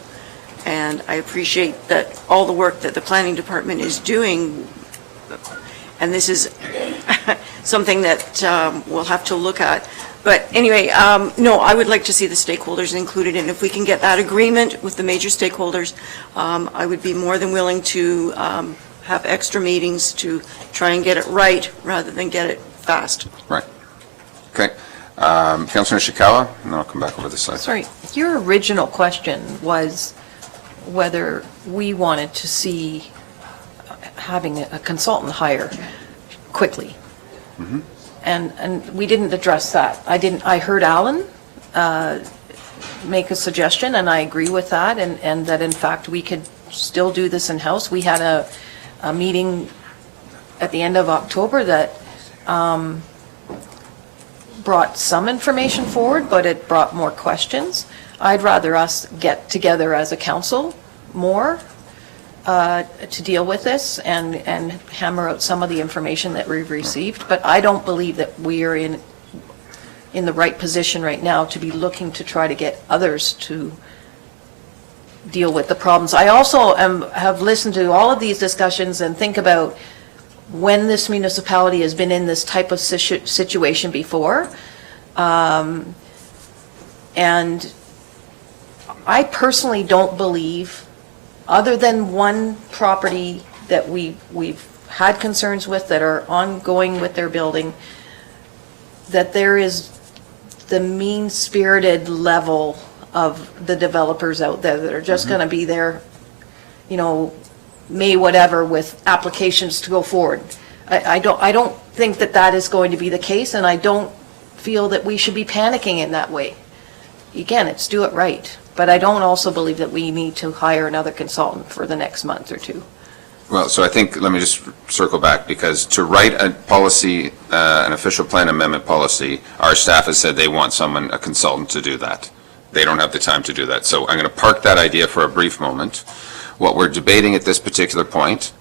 And I appreciate that all the work that the planning department is doing, and this is something that we'll have to look at. But anyway, no, I would like to see the stakeholders included, and if we can get that agreement with the major stakeholders, I would be more than willing to have extra meetings to try and get it right rather than get it fast. Right. Okay. Councillor Ishikawa, and then I'll come back over this side. Sorry. Your original question was whether we wanted to see having a consultant hire quickly. Mm-hmm. And we didn't address that. I heard Alan make a suggestion, and I agree with that, and that in fact we could still do this in-house. We had a meeting at the end of October that brought some information forward, but it brought more questions. I'd rather us get together as a council more to deal with this and hammer out some of the information that we've received. But I don't believe that we are in the right position right now to be looking to try to get others to deal with the problems. I also have listened to all of these discussions and think about when this municipality has been in this type of situation before. And I personally don't believe, other than one property that we've had concerns with that are ongoing with their building, that there is the mean-spirited level of the developers out there that are just going to be there, May whatever with applications to go forward. I don't think that is going to be the case, and I don't feel that we should be panicking in that way. Again, it's do it right. But I don't also believe that we need to hire another consultant for the next month or two. Well, so I think, let me just circle back, because to write a policy, an official plan amendment policy, our staff has said they want a consultant to do that. They don't have the time to do that. So I'm going to park that idea for a brief moment. What we're debating at this particular point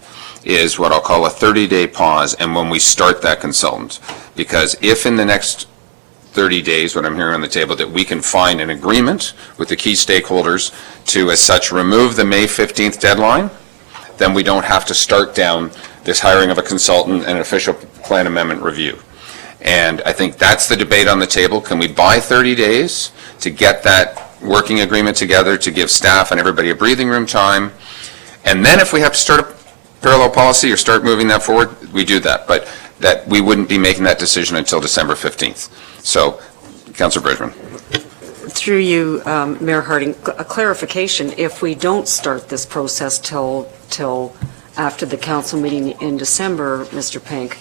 is what I'll call a 30-day pause, and when we start that consultant. Because if in the next 30 days, what I'm hearing on the table, that we can find an agreement with the key stakeholders to, as such, remove the May 15th deadline, then we don't have to start down this hiring of a consultant and an official plan amendment review. And I think that's the debate on the table. Can we buy 30 days to get that working agreement together, to give staff and everybody a breathing room time? And then if we have to start parallel policy or start moving that forward, we do that. But that we wouldn't be making that decision until December 15th. So, Councillor Bridgman. Through you, Mayor Harding, a clarification, if we don't start this process till after the council meeting in December, Mr. Pink,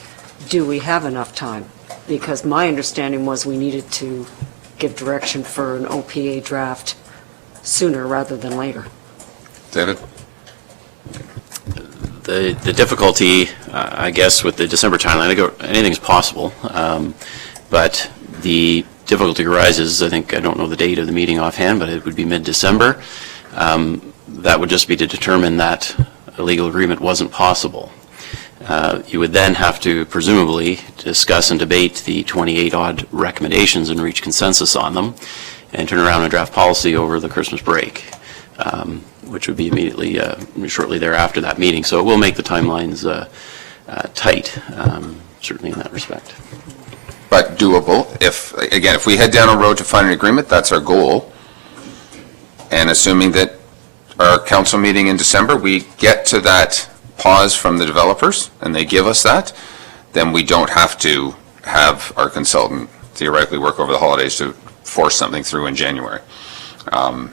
do we have enough time? Because my understanding was we needed to give direction for an OPA draft sooner rather than later. David? The difficulty, I guess, with the December timeline, anything's possible, but the difficulty arises, I don't know the date of the meeting offhand, but it would be mid-December. That would just be to determine that a legal agreement wasn't possible. You would then have to presumably discuss and debate the 28-odd recommendations and reach consensus on them, and turn around and draft policy over the Christmas break, which would be immediately, shortly thereafter that meeting. So it will make the timelines tight, certainly in that respect. But doable. If we head down a road to find an agreement, that's our goal. And assuming that our council meeting in December, we get to that pause from the developers and they give us that, then we don't have to have our consultant theoretically work over the holidays to force something through in January. And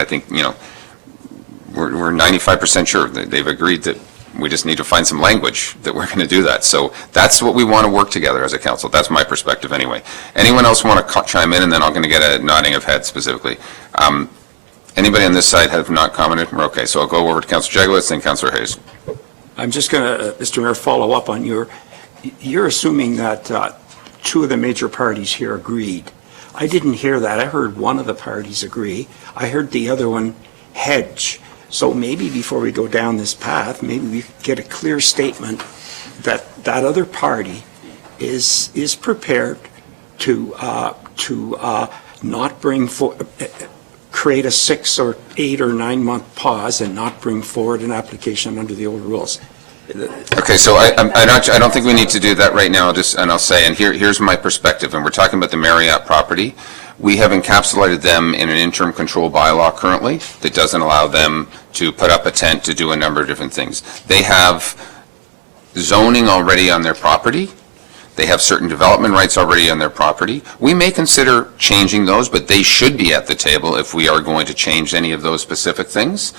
I think, we're 95% sure that they've agreed that we just need to find some language that we're going to do that. So that's what we want to work together as a council. That's my perspective anyway. Anyone else want to chime in, and then I'm going to get a nodding of head specifically. Anybody on this side have not commented? Okay, so I'll go over to Councillor Jagowitz and Councillor Hayes. I'm just going to, Mr. Mayor, follow up on you're assuming that two of the major parties here agreed. I didn't hear that. I heard one of the parties agree. I heard the other one hedge. So maybe before we go down this path, maybe we get a clear statement that that other party is prepared to not bring create a 6 or 8 or 9 month pause and not bring forward an application under the old rules. Okay, so I don't think we need to do that right now. I'll say, and here's my perspective. And we're talking about the Marriott property. We have encapsulated them in an interim control bylaw currently that doesn't allow them to put up a tent, to do a number of different things. They have zoning already on their property. They have certain development rights already on their property. We may consider changing those, but they should be at the table if we are going to change any of those specific things.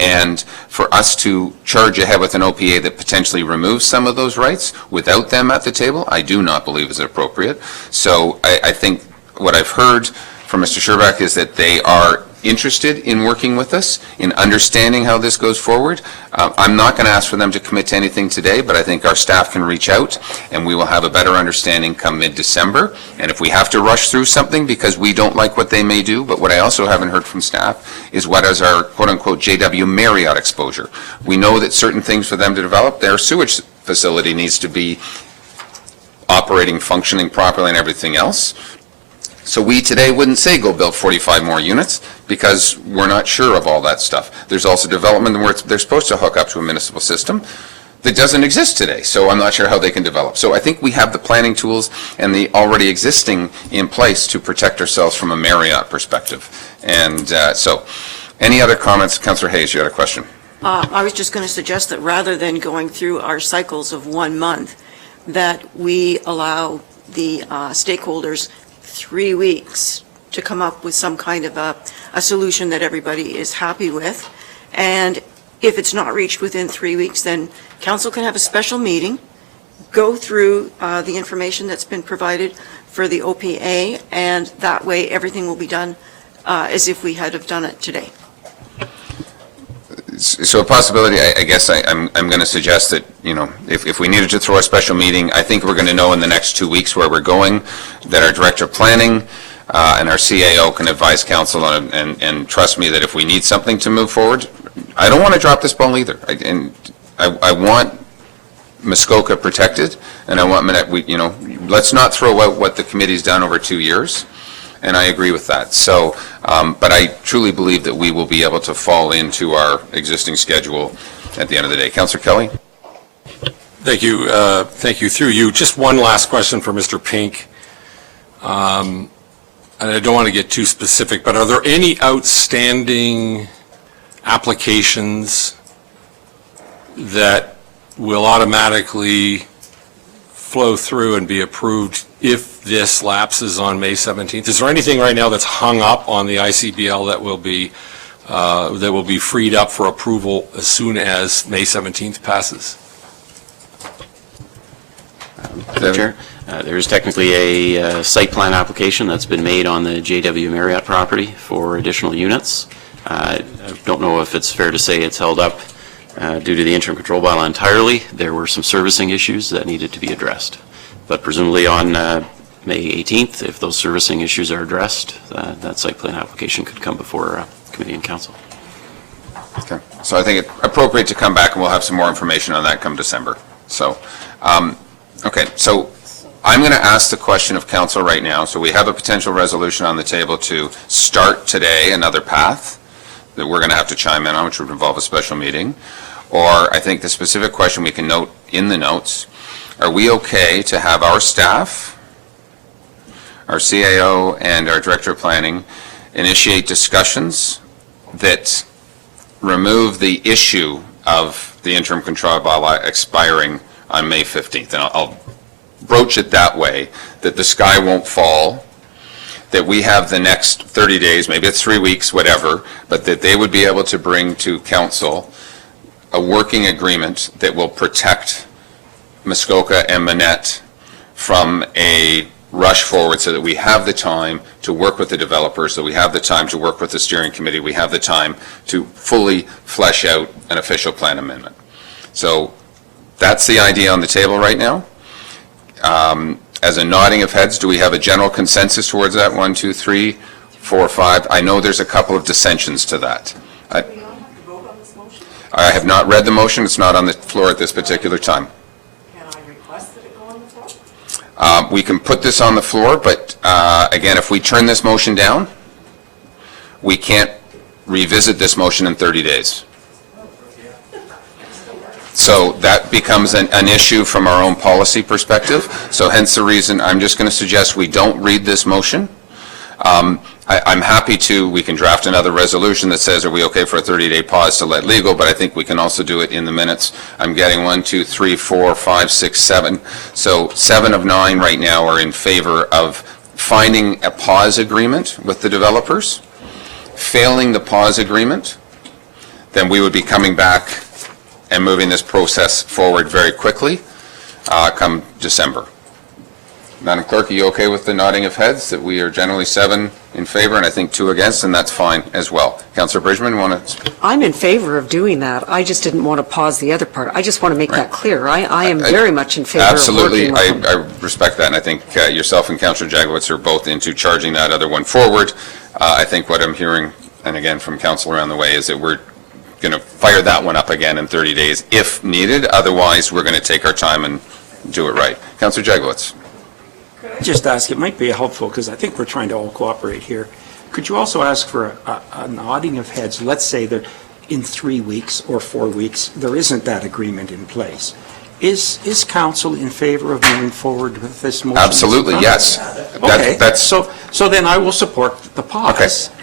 And for us to charge ahead with an OPA that potentially removes some of those rights without them at the table, I do not believe is appropriate. So I think what I've heard from Mr. Sherbach is that they are interested in working with us, in understanding how this goes forward. I'm not going to ask for them to commit to anything today, but I think our staff can reach out and we will have a better understanding come mid-December. And if we have to rush through something because we don't like what they may do, but what I also haven't heard from staff is what is our quote-unquote JW Marriott exposure. We know that certain things for them to develop, their sewage facility needs to be operating, functioning properly and everything else. So we today wouldn't say go build 45 more units because we're not sure of all that stuff. There's also development where they're supposed to hook up to a municipal system that doesn't exist today. So I'm not sure how they can develop. So I think we have the planning tools and the already existing in place to protect ourselves from a Marriott perspective. And so any other comments? Councillor Hayes, you had a question. I was just going to suggest that rather than going through our cycles of 1 month, that we allow the stakeholders 3 weeks to come up with some kind of a solution that everybody is happy with. And if it's not reached within 3 weeks, then council can have a special meeting, go through the information that's been provided for the OPA, and that way everything will be done as if we had have done it today. So a possibility, I guess I'm going to suggest that, if we needed to throw a special meeting, I think we're going to know in the next 2 weeks where we're going, that our Director of Planning and our CAO can advise council on it, and trust me that if we need something to move forward, I don't want to drop this ball either. I want Muskoka protected, and I want, let's not throw out what the committee's done over 2 years. And I agree with that. So, but I truly believe that we will be able to fall into our existing schedule at the end of the day. Councillor Kelly? Thank you. Thank you. Through you, just one last question for Mr. Pink. And I don't want to get too specific, but are there any outstanding applications that will automatically flow through and be approved if this lapses on May 17th? Is there anything right now that's hung up on the ICBL that will be freed up for approval as soon as May 17th passes? Mr. Chair, there is technically a site plan application that's been made on the JW Marriott property for additional units. I don't know if it's fair to say it's held up due to the interim control bylaw entirely. There were some servicing issues that needed to be addressed. But presumably on May 18th, if those servicing issues are addressed, that site plan application could come before committee and council. Okay, so I think it's appropriate to come back and we'll have some more information on that come December. So, okay, so I'm going to ask the question of council right now. So we have a potential resolution on the table to start today another path that we're going to have to chime in on, which would involve a special meeting. Or I think the specific question we can note in the notes, are we okay to have our staff, our CAO and our Director of Planning initiate discussions that remove the issue of the interim control bylaw expiring on May 15th? And I'll broach it that way, that the sky won't fall, that we have the next 30 days, maybe it's 3 weeks, whatever, but that they would be able to bring to council a working agreement that will protect Muskoka and Manette from a rush forward, so that we have the time to work with the developers, so we have the time to work with the steering committee, we have the time to fully flesh out an official plan amendment. So that's the idea on the table right now. As a nodding of heads, do we have a general consensus towards that? 1, 2, 3, 4, 5. I know there's a couple of dissensions to that. I have not read the motion. It's not on the floor at this particular time. Can I request that it go on the floor? We can put this on the floor, but again, if we turn this motion down, we can't revisit this motion in 30 days. So that becomes an issue from our own policy perspective. So hence the reason I'm just going to suggest we don't read this motion. I'm happy to, we can draft another resolution that says, are we okay for a 30-day pause to let legal, but I think we can also do it in the minutes. I'm getting 1, 2, 3, 4, 5, 6, 7. So 7 of 9 right now are in favor of finding a pause agreement with the developers. Failing the pause agreement, then we would be coming back and moving this process forward very quickly come December. Madam Clerk, are you okay with the nodding of heads, that we are generally 7 in favor and I think 2 against, and that's fine as well? Councillor Bridgman, want to? I'm in favor of doing that. I just didn't want to pause the other part. I just want to make that clear. I am very much in favor of working with them. I respect that, and I think yourself and Councillor Jagowitz are both into charging that other one forward. I think what I'm hearing, and again from council around the way, is that we're going to fire that one up again in 30 days if needed. Otherwise, we're going to take our time and do it right. Councillor Jagowitz. Could I just ask, it might be helpful, because I think we're trying to all cooperate here. Could you also ask for a nodding of heads? Let's say that in 3 weeks or 4 weeks, there isn't that agreement in place. Is council in favor of moving forward with this motion? Absolutely, yes. Okay, so then I will support the pause. Okay.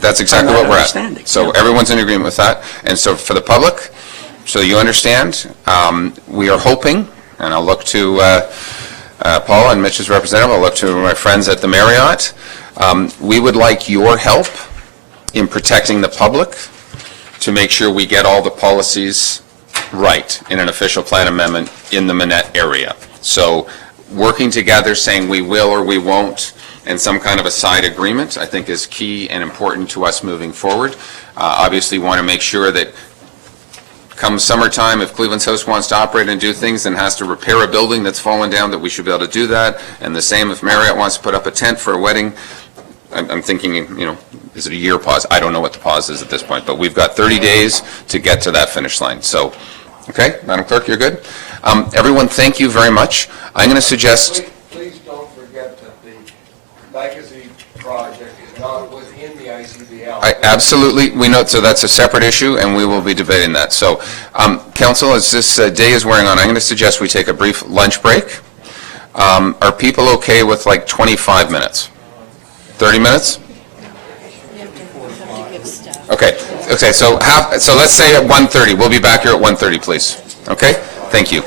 That's exactly what we're at. So everyone's in agreement with that. And so for the public, so you understand, we are hoping, and I'll look to Paul and Mitch's representative, I'll look to my friends at the Marriott, we would like your help in protecting the public to make sure we get all the policies right in an official plan amendment in the Manette area. So working together, saying we will or we won't, and some kind of a side agreement, I think is key and important to us moving forward. Obviously, want to make sure that come summertime, if Cleveland's House wants to operate and do things and has to repair a building that's fallen down, that we should be able to do that. And the same if Marriott wants to put up a tent for a wedding. I'm thinking, you know, is it a year pause? I don't know what the pause is at this point, but we've got 30 days to get to that finish line. So, okay, Madam Clerk, you're good? Everyone, thank you very much. I'm going to suggest... Please don't forget that the legacy project is not within the ICBL. Absolutely, we know, so that's a separate issue, and we will be debating that. So, Council, as this day is wearing on, I'm going to suggest we take a brief lunch break. Are people okay with like 25 minutes? 30 minutes? Okay, so let's say at 1:30. We'll be back here at 1:30, please. Okay? Thank you.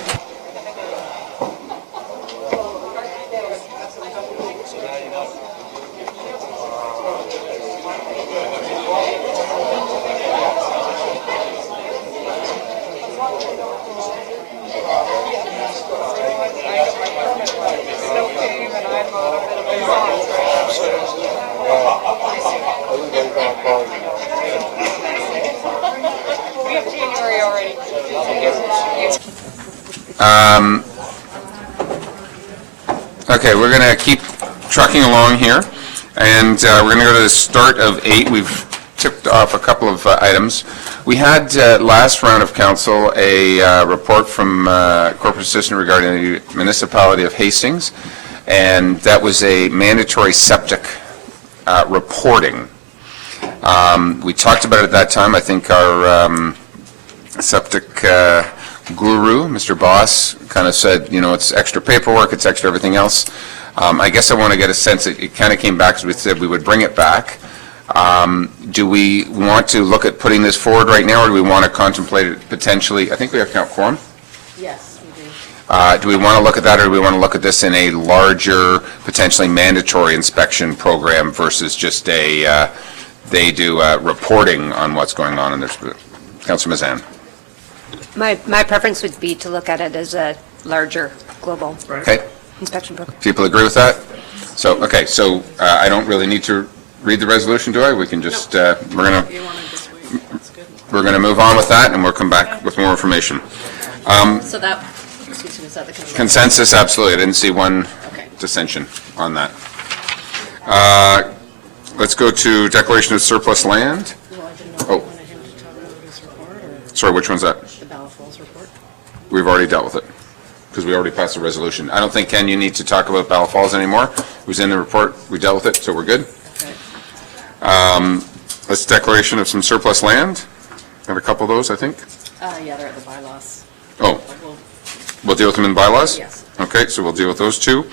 Okay, we're going to keep trucking along here, and we're going to go to the start of 8. We've tipped off a couple of items. We had last round of council a report from corporate assistant regarding the municipality of Hastings, and that was a mandatory septic reporting. We talked about it at that time. I think our septic guru, Mr. Boss, kind of said, you know, it's extra paperwork, it's extra everything else. I guess I want to get a sense that it kind of came back, as we said we would bring it back. Do we want to look at putting this forward right now, or do we want to contemplate it potentially? I think we have quorum. Yes, we do. Do we want to look at that, or do we want to look at this in a larger, potentially mandatory inspection program versus just they do reporting on what's going on in their... Councilor Mazan. My preference would be to look at it as a larger global Okay. inspection program. People agree with that? So, okay, so I don't really need to read the resolution, do I? We can just, we're going to move on with that, and we'll come back with more information. So that, excuse me, is that the consensus? Consensus, absolutely. I didn't see one dissension on that. Let's go to declaration of surplus land. Oh. Sorry, which one's that? The Bala Falls report. We've already dealt with it, because we already passed the resolution. I don't think, Ken, you need to talk about Bala Falls anymore. It was in the report. We dealt with it, so we're good. Okay. Let's declaration of some surplus land. Have a couple of those, I think. Yeah, they're at the bylaws. Oh, we'll deal with them in bylaws? Yes. Okay, so we'll deal with those two.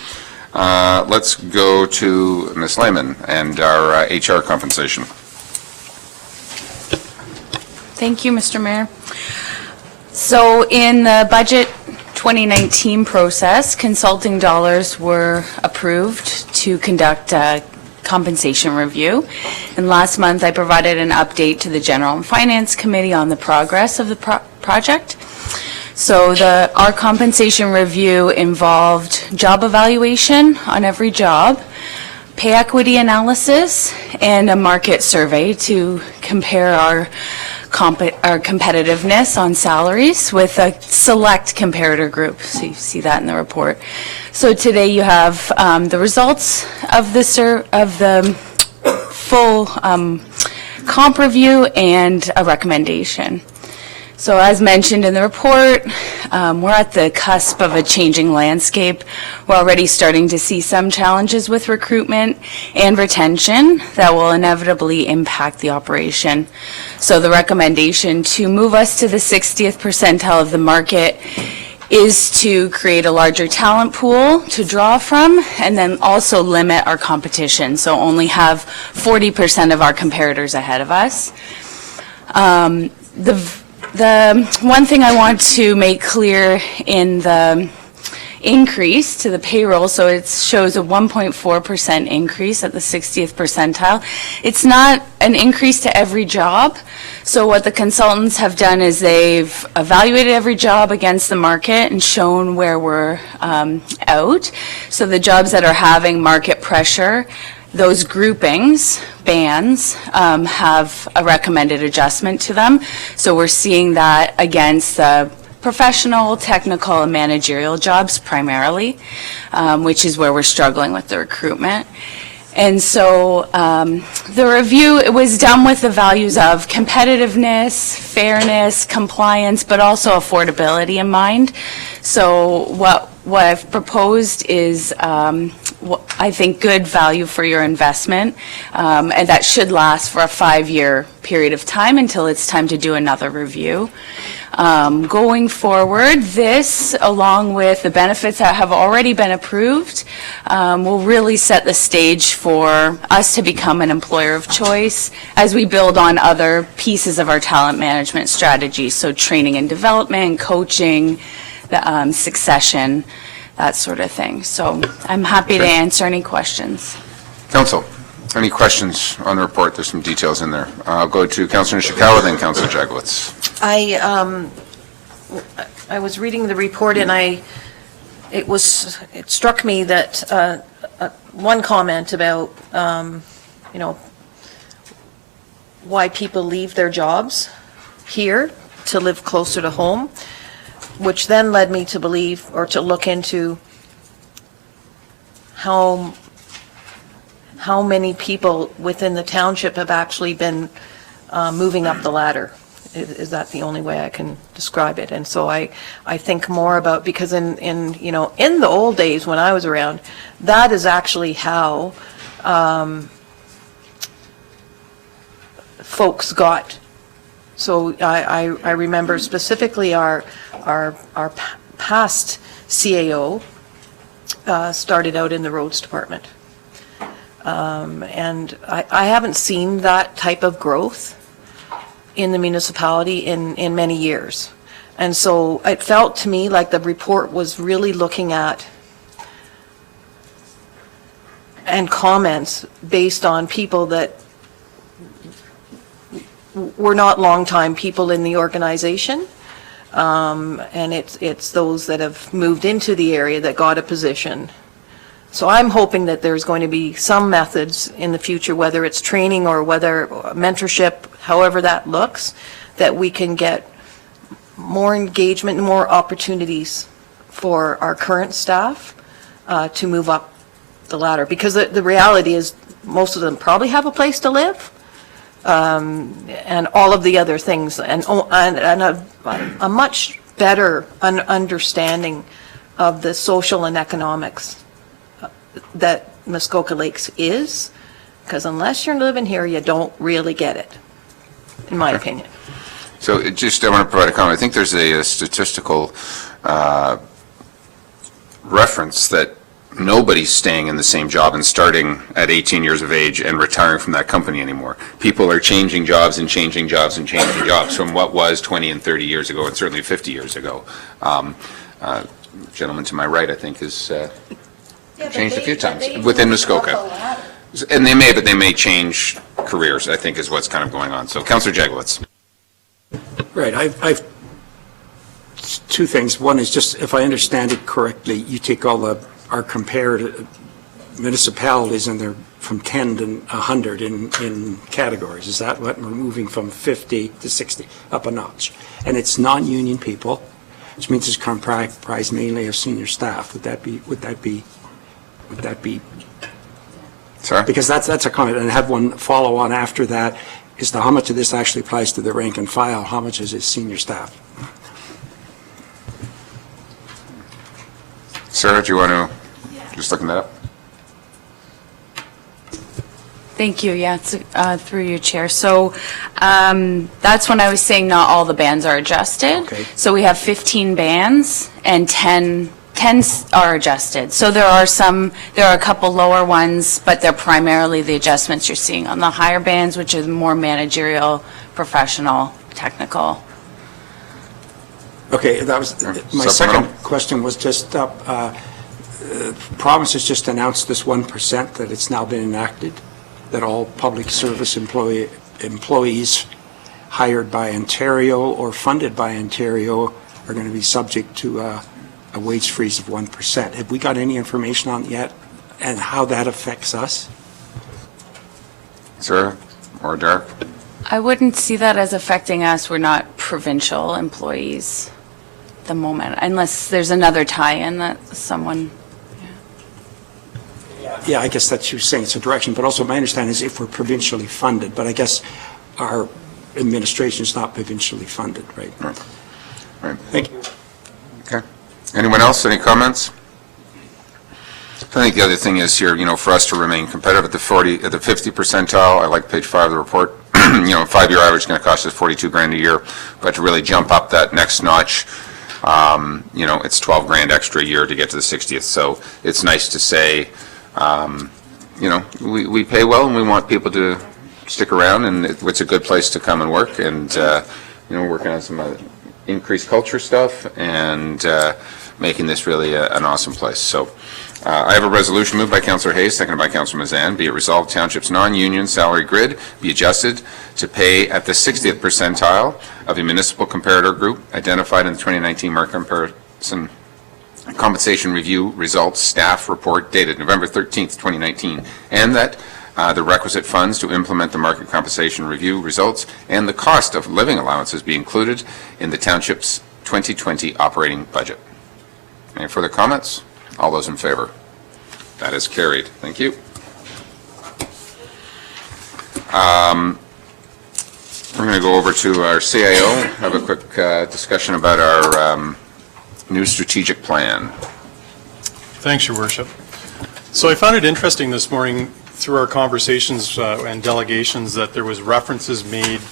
Let's go to Ms. Lehman and our HR compensation. Thank you, Mr. Mayor. So in the budget 2019 process, consulting dollars were approved to conduct a compensation review. And last month, I provided an update to the General and Finance Committee on the progress of the project. So our compensation review involved job evaluation on every job, pay equity analysis, and a market survey to compare our competitiveness on salaries with a select comparator group. So you see that in the report. So today you have the results of the full comp review and a recommendation. So as mentioned in the report, we're at the cusp of a changing landscape. We're already starting to see some challenges with recruitment and retention that will inevitably impact the operation. So the recommendation to move us to the 60th percentile of the market is to create a larger talent pool to draw from, and then also limit our competition, so only have 40% of our comparators ahead of us. The one thing I want to make clear in the increase to the payroll, so it shows a 1.4% increase at the 60th percentile. It's not an increase to every job. So what the consultants have done is they've evaluated every job against the market and shown where we're out. So the jobs that are having market pressure, those groupings, bands, have a recommended adjustment to them. So we're seeing that against the professional, technical, and managerial jobs primarily, which is where we're struggling with the recruitment. And so the review, it was done with the values of competitiveness, fairness, compliance, but also affordability in mind. So what what I've proposed is, I think, good value for your investment, and that should last for a 5-year period of time until it's time to do another review. Going forward, this, along with the benefits that have already been approved, will really set the stage for us to become an employer of choice as we build on other pieces of our talent management strategy, so training and development, coaching, the succession, that sort of thing. So I'm happy to answer any questions. Council, any questions on the report? There's some details in there. I'll go to Councillor Nishikawa, then Councillor Jagowitz. I was reading the report and it struck me that one comment about, why people leave their jobs here to live closer to home, which then led me to believe or to look into how many people within the township have actually been moving up the ladder. Is that the only way I can describe it? And so I think more about, because in the old days when I was around, that is actually how folks got. So I remember specifically our past CAO started out in the roads department. And I haven't seen that type of growth in the municipality in many years. And so it felt to me like the report was really looking at and comments based on people that were not long-time people in the organization. And it's those that have moved into the area that got a position. So I'm hoping that there's going to be some methods in the future, whether it's training or whether mentorship, however that looks, that we can get more engagement and more opportunities for our current staff to move up the ladder. Because the reality is most of them probably have a place to live, and all of the other things, and a much better understanding of the social and economics that Muskoka Lakes is, because unless you're living here, you don't really get it, in my opinion. So I want to provide a comment. I think there's a statistical reference that nobody's staying in the same job and starting at 18 years of age and retiring from that company anymore. People are changing jobs and changing jobs and changing jobs from what was 20 and 30 years ago, and certainly 50 years ago. Gentleman to my right, I think, is changed a few times within Muskoka. And they may change careers, I think, is what's kind of going on. So, Councillor Jagowitz. Right. I've two things. One is just, if I understand it correctly, you take all our compared municipalities and they're from 10 to 100 in categories. Is that what we're moving from 50 to 60 up a notch? And it's non-union people, which means it's comprised mainly of senior staff. Would that be? Sorry? Because that's a comment, and I have one follow on after that, is how much of this actually applies to the rank and file, how much is it senior staff? Sarah, do you want to just looking that up? Thank you. Yeah, it's through you, Chair. So that's when I was saying not all the bands are adjusted. Okay. So we have 15 bands and 10 are adjusted. So there are a couple lower ones, but they're primarily the adjustments you're seeing on the higher bands, which are more managerial, professional, technical. Okay, that was my second question was just province has just announced this 1% that it's now been enacted, that all public service employees hired by Ontario or funded by Ontario are going to be subject to a wage freeze of 1%. Have we got any information on it yet, and how that affects us? Sarah or Derek? I wouldn't see that as affecting us. We're not provincial employees at the moment, unless there's another tie-in that someone... Yeah, I guess that's you're saying it's a direction, but also my understanding is if we're provincially funded, but I guess our administration is not provincially funded, right? Right. Thank you. Okay. Anyone else, any comments? I think the other thing is here, for us to remain competitive at the 50 percentile, I like page 5 of the report, 5-year average is going to cost us $42,000 a year, but to really jump up that next notch, it's $12,000 extra a year to get to the 60th. So it's nice to say, we pay well and we want people to stick around, and it's a good place to come and work, and, working on some increased culture stuff and making this really an awesome place. So I have a resolution moved by Councillor Hayes, seconded by Councillor Mazan. Be it resolved, Township's non-union salary grid be adjusted to pay at the 60th percentile of a municipal comparator group identified in the 2019 market comparison compensation review results staff report dated November 13th, 2019, and that the requisite funds to implement the market compensation review results and the cost of living allowances be included in the Township's 2020 operating budget. Any further comments? All those in favor? That is carried. Thank you. We're going to go over to our CIO, have a quick discussion about our new strategic plan. Thanks, Your Worship. So I found it interesting this morning through our conversations and delegations that there was references made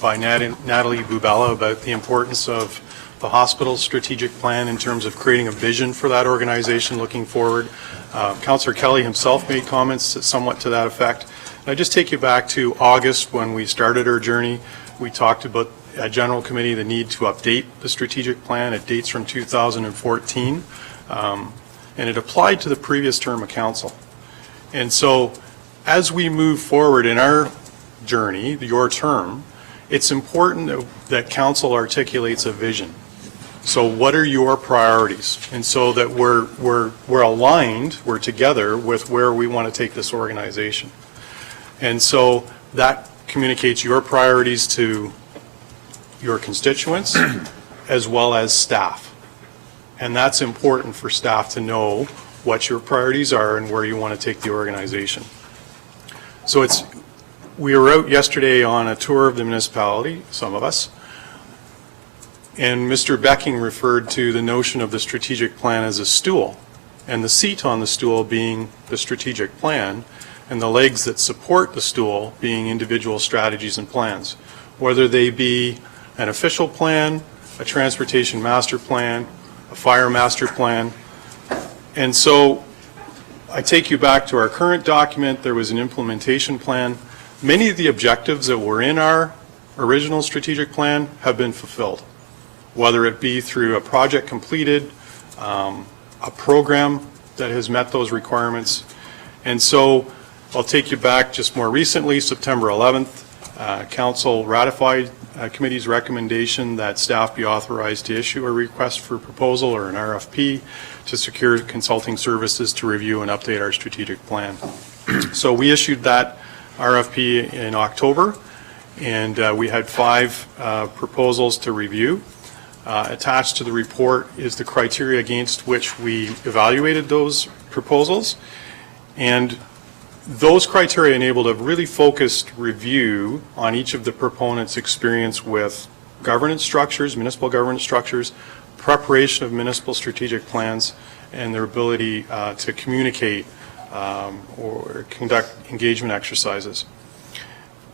by Natalie Bubela about the importance of the hospital's strategic plan in terms of creating a vision for that organization looking forward. Councillor Kelly himself made comments somewhat to that effect. And I just take you back to August when we started our journey. We talked about at General Committee the need to update the strategic plan. It dates from 2014, and it applied to the previous term of council. And so as we move forward in our journey, your term, it's important that council articulates a vision. So what are your priorities? And so that we're aligned, we're together with where we want to take this organization. And so that communicates your priorities to your constituents as well as staff. And that's important for staff to know what your priorities are and where you want to take the organization. So we were out yesterday on a tour of the municipality, some of us, and Mr. Becking referred to the notion of the strategic plan as a stool, and the seat on the stool being the strategic plan, and the legs that support the stool being individual strategies and plans, whether they be an official plan, a transportation master plan, a fire master plan. And so I take you back to our current document. There was an implementation plan. Many of the objectives that were in our original strategic plan have been fulfilled, whether it be through a project completed, a program that has met those requirements. And so I'll take you back just more recently, September 11th, Council ratified committee's recommendation that staff be authorized to issue a request for proposal or an RFP to secure consulting services to review and update our strategic plan. So we issued that RFP in October, and we had 5 proposals to review. Attached to the report is the criteria against which we evaluated those proposals, and those criteria enabled a really focused review on each of the proponents' experience with governance structures, municipal governance structures, preparation of municipal strategic plans, and their ability to communicate or conduct engagement exercises.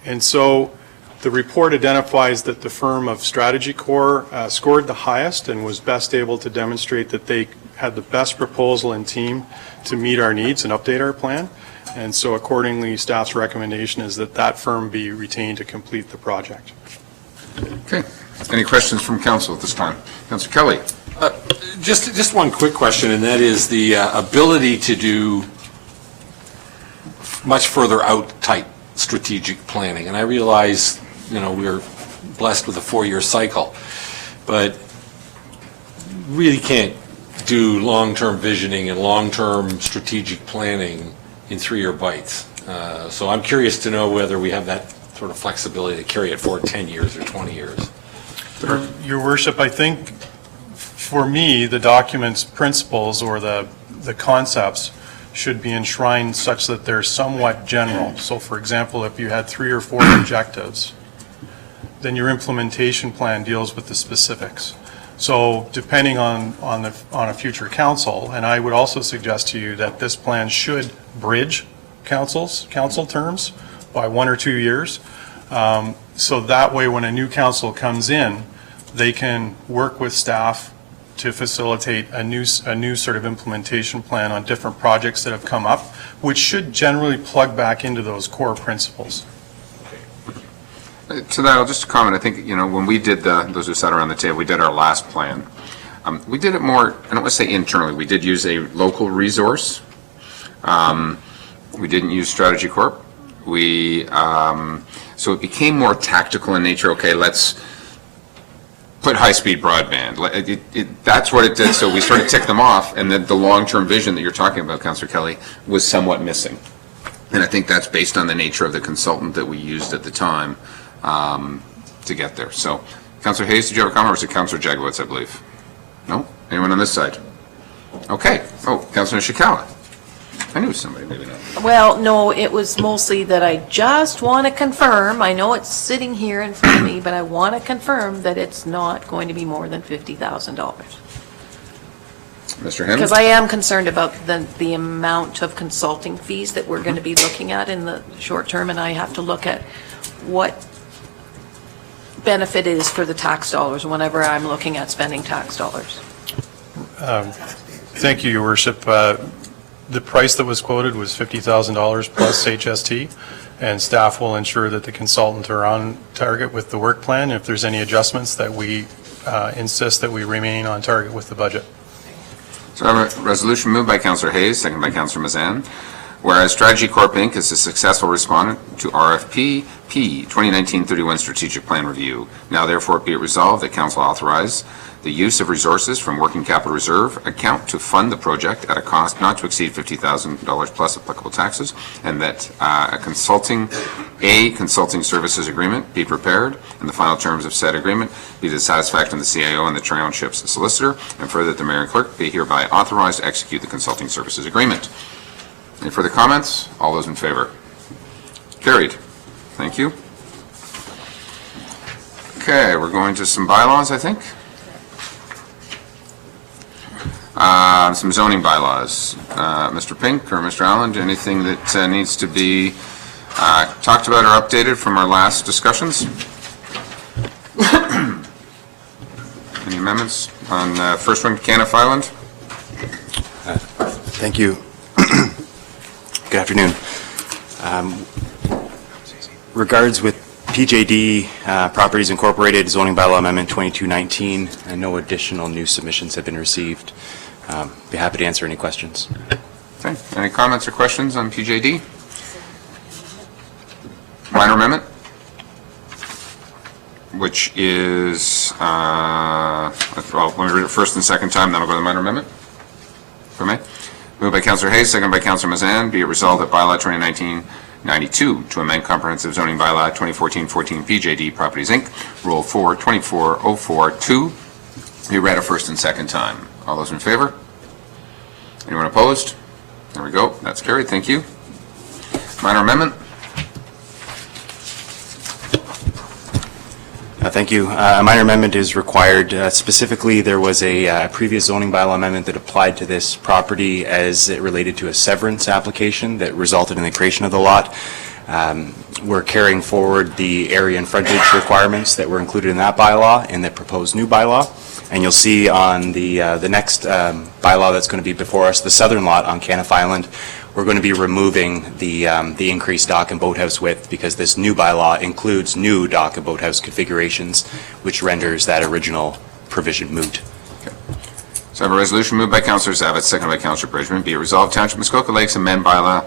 And so the report identifies that the firm of Strategy Corps scored the highest and was best able to demonstrate that they had the best proposal and team to meet our needs and update our plan. And so accordingly, staff's recommendation is that that firm be retained to complete the project. Okay. Any questions from council at this time? Councillor Kelly. Just one quick question, and that is the ability to do much further out type strategic planning. And I realize, we're blessed with a 4-year cycle, but really can't do long-term visioning and long-term strategic planning in 3-year bites. So I'm curious to know whether we have that sort of flexibility to carry it forward 10 years or 20 years. Your Worship, I think for me, the document's principles or the concepts should be enshrined such that they're somewhat general. So for example, if you had 3 or 4 objectives, then your implementation plan deals with the specifics. So depending on a future council, and I would also suggest to you that this plan should bridge council terms by 1 or 2 years. So that way, when a new council comes in, they can work with staff to facilitate a new sort of implementation plan on different projects that have come up, which should generally plug back into those core principles. To that, I'll just comment, I think, when we did those who sat around the table, we did our last plan. We did it more, I don't want to say internally, we did use a local resource. We didn't use Strategy Corp. So it became more tactical in nature. Okay, let's put high-speed broadband. That's what it did. So we sort of ticked them off, and then the long-term vision that you're talking about, Councillor Kelly, was somewhat missing. And I think that's based on the nature of the consultant that we used at the time to get there. So, Councillor Hayes, did you have a comment, or was it Councillor Jagowitz, I believe? No? Anyone on this side? Okay. Oh, Councillor Ishikawa. I knew somebody, maybe not. Well, no, it was mostly that I just want to confirm, I know it's sitting here in front of me, but I want to confirm that it's not going to be more than $50,000. Mr. Henry? Because I am concerned about the amount of consulting fees that we're going to be looking at in the short term, and I have to look at what benefit is for the tax dollars whenever I'm looking at spending tax dollars. Thank you, Your Worship. The price that was quoted was $50,000 plus HST, and staff will ensure that the consultants are on target with the work plan. If there's any adjustments, that we insist that we remain on target with the budget. So I have a resolution moved by Councillor Hayes, seconded by Councillor Mazan. Whereas Strategy Corp. Inc. is a successful respondent to RFP P 2019-31 Strategic Plan Review. Now therefore be it resolved that Council authorize the use of resources from Working Capital Reserve account to fund the project at a cost not to exceed $50,000 plus applicable taxes, and that a consulting services agreement be prepared, and the final terms of said agreement be the satisfaction of the CIO and the Township's solicitor, and further that the Mayor and Clerk be hereby authorized to execute the consulting services agreement. Any further comments? All those in favor? Carried. Thank you. Okay, we're going to some bylaws, I think. Some zoning bylaws. Mr. Pink or Mr. Allen, anything that needs to be talked about or updated from our last discussions? Any amendments on first one, Canniff Island? Thank you. Good afternoon. Regards with PJD Properties Incorporated Zoning Bylaw Amendment 2219, and no additional new submissions have been received. Be happy to answer any questions. Okay. Any comments or questions on PJD? Minor amendment, which is, well, let me read it first and second time, then I'll go to the minor amendment. For me. Moved by Councillor Hayes, seconded by Councillor Mazan. Be it resolved that Bylaw 2019-92 to amend Comprehensive Zoning Bylaw 2014-14 PJD Properties Inc. Rule 4-2404-2 be read a first and second time. All those in favor? Anyone opposed? There we go. That's carried. Thank you. Minor amendment. Thank you. A minor amendment is required. Specifically, there was a previous zoning bylaw amendment that applied to this property as it related to a severance application that resulted in the creation of the lot. We're carrying forward the area and frontage requirements that were included in that bylaw in the proposed new bylaw. And you'll see on the next bylaw that's going to be before us, the southern lot on Canniff Island, we're going to be removing the increased dock and boathouse width because this new bylaw includes new dock and boathouse configurations, which renders that original provision moot. Okay. So I have a resolution moved by Councillor Zavitz, seconded by Councillor Bridgman. Be it resolved, Township Muskoka Lakes amend Bylaw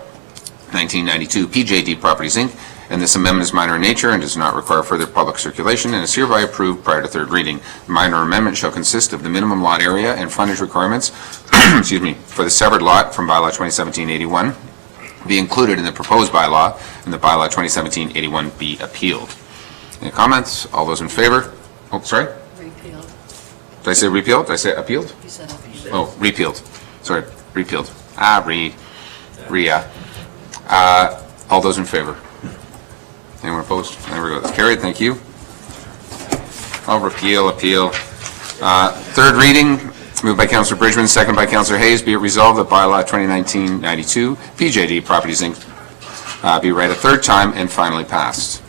1992 PJD Properties Inc. And this amendment is minor in nature and does not require further public circulation and is hereby approved prior to third reading. The minor amendment shall consist of the minimum lot area and frontage requirements excuse me, for the severed lot from Bylaw 2017-81 be included in the proposed bylaw, and the Bylaw 2017-81 be appealed. Any comments? All those in favor? Oh, sorry? Repealed. Did I say repealed? Did I say appealed? You said appealed. Oh, repealed. Sorry, repealed. All those in favor? Anyone opposed? There we go. That's carried. Thank you. I'll repeal, appeal. Third reading, moved by Councillor Bridgman, second by Councillor Hayes. Be it resolved that bylaw 2019-92, PJD Properties Inc. Be read a third time and finally passed.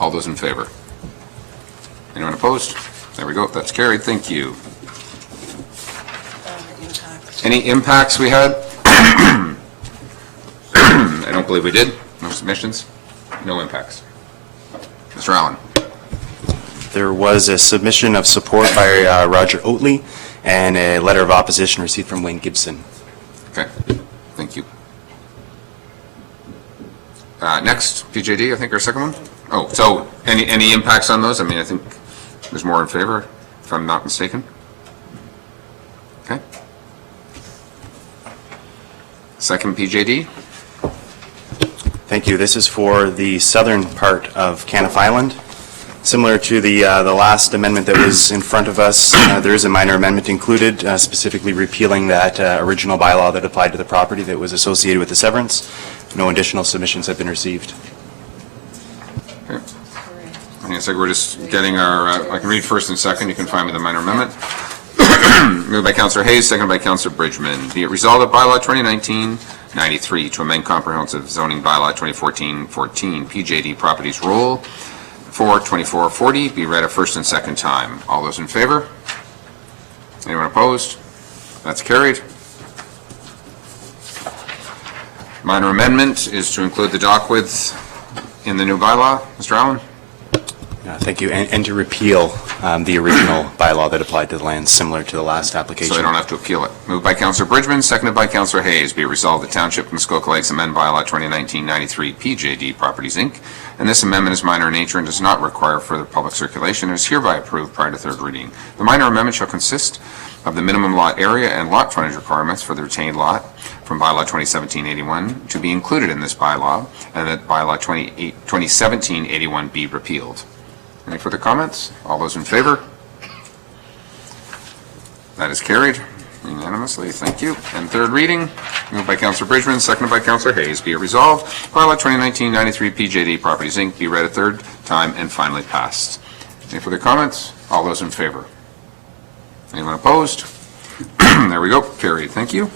All those in favor? Anyone opposed? There we go. That's carried. Thank you. Any impacts we had? I don't believe we did. No submissions. No impacts. Mr. Allen. There was a submission of support by Roger Oatley and a letter of opposition received from Wayne Gibson. Okay. Thank you. Next, PJD, I think our second one. Oh, so any impacts on those? I mean, I think there's more in favor, if I'm not mistaken. Okay. Second PJD. Thank you. This is for the southern part of Canniff Island. Similar to the last amendment that was in front of us, there is a minor amendment included, specifically repealing that original bylaw that applied to the property that was associated with the severance. No additional submissions have been received. Okay. I guess we're just getting our, I can read first and second. You can find me the minor amendment. Moved by Councillor Hayes, seconded by Councillor Bridgman. Be it resolved that bylaw 2019-93 to amend comprehensive zoning bylaw 2014-14 PJD Properties Rule 42440 be read a first and second time. All those in favor? Anyone opposed? That's carried. Minor amendment is to include the dock width in the new bylaw. Mr. Allen? Thank you. And to repeal the original bylaw that applied to the land, similar to the last application. So they don't have to appeal it. Moved by Councillor Bridgman, seconded by Councillor Hayes. Be it resolved the Township Muskoka Lakes amend bylaw 2019-93 PJD Properties Inc. And this amendment is minor in nature and does not require further public circulation and is hereby approved prior to third reading. The minor amendment shall consist of the minimum lot area and lot frontage requirements for the retained lot from bylaw 2017-81 to be included in this bylaw, and that bylaw 2017-81 be repealed. Any further comments? All those in favor? That is carried unanimously. Thank you. And third reading, moved by Councillor Bridgman, seconded by Councillor Hayes. Be it resolved, bylaw 2019-93 PJD Properties Inc. be read a third time and finally passed. Any further comments? All those in favor? Anyone opposed? There we go. Carried. Thank you.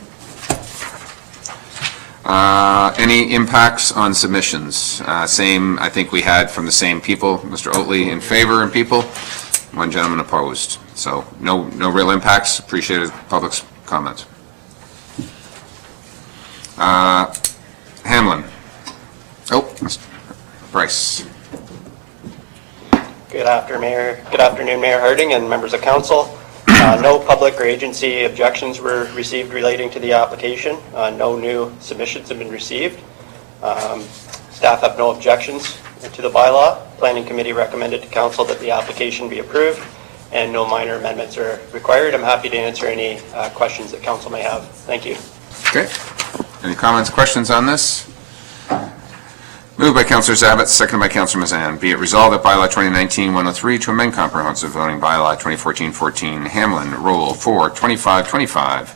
Any impacts on submissions? Same, I think we had from the same people. Mr. Oatley in favor and people. One gentleman opposed. So no real impacts. Appreciated public's comments. Hamlin. Oh, Mr. Bryce. Good afternoon, Mayor Harding and members of council. No public or agency objections were received relating to the application. No new submissions have been received. Staff have no objections to the bylaw. Planning Committee recommended to council that the application be approved and no minor amendments are required. I'm happy to answer any questions that council may have. Thank you. Okay. Any comments, questions on this? Moved by Councillor Zabit, seconded by Councillor Mazan. Be it resolved that bylaw 2019-103 to amend comprehensive zoning bylaw 2014-14 Hamlin Rule 42525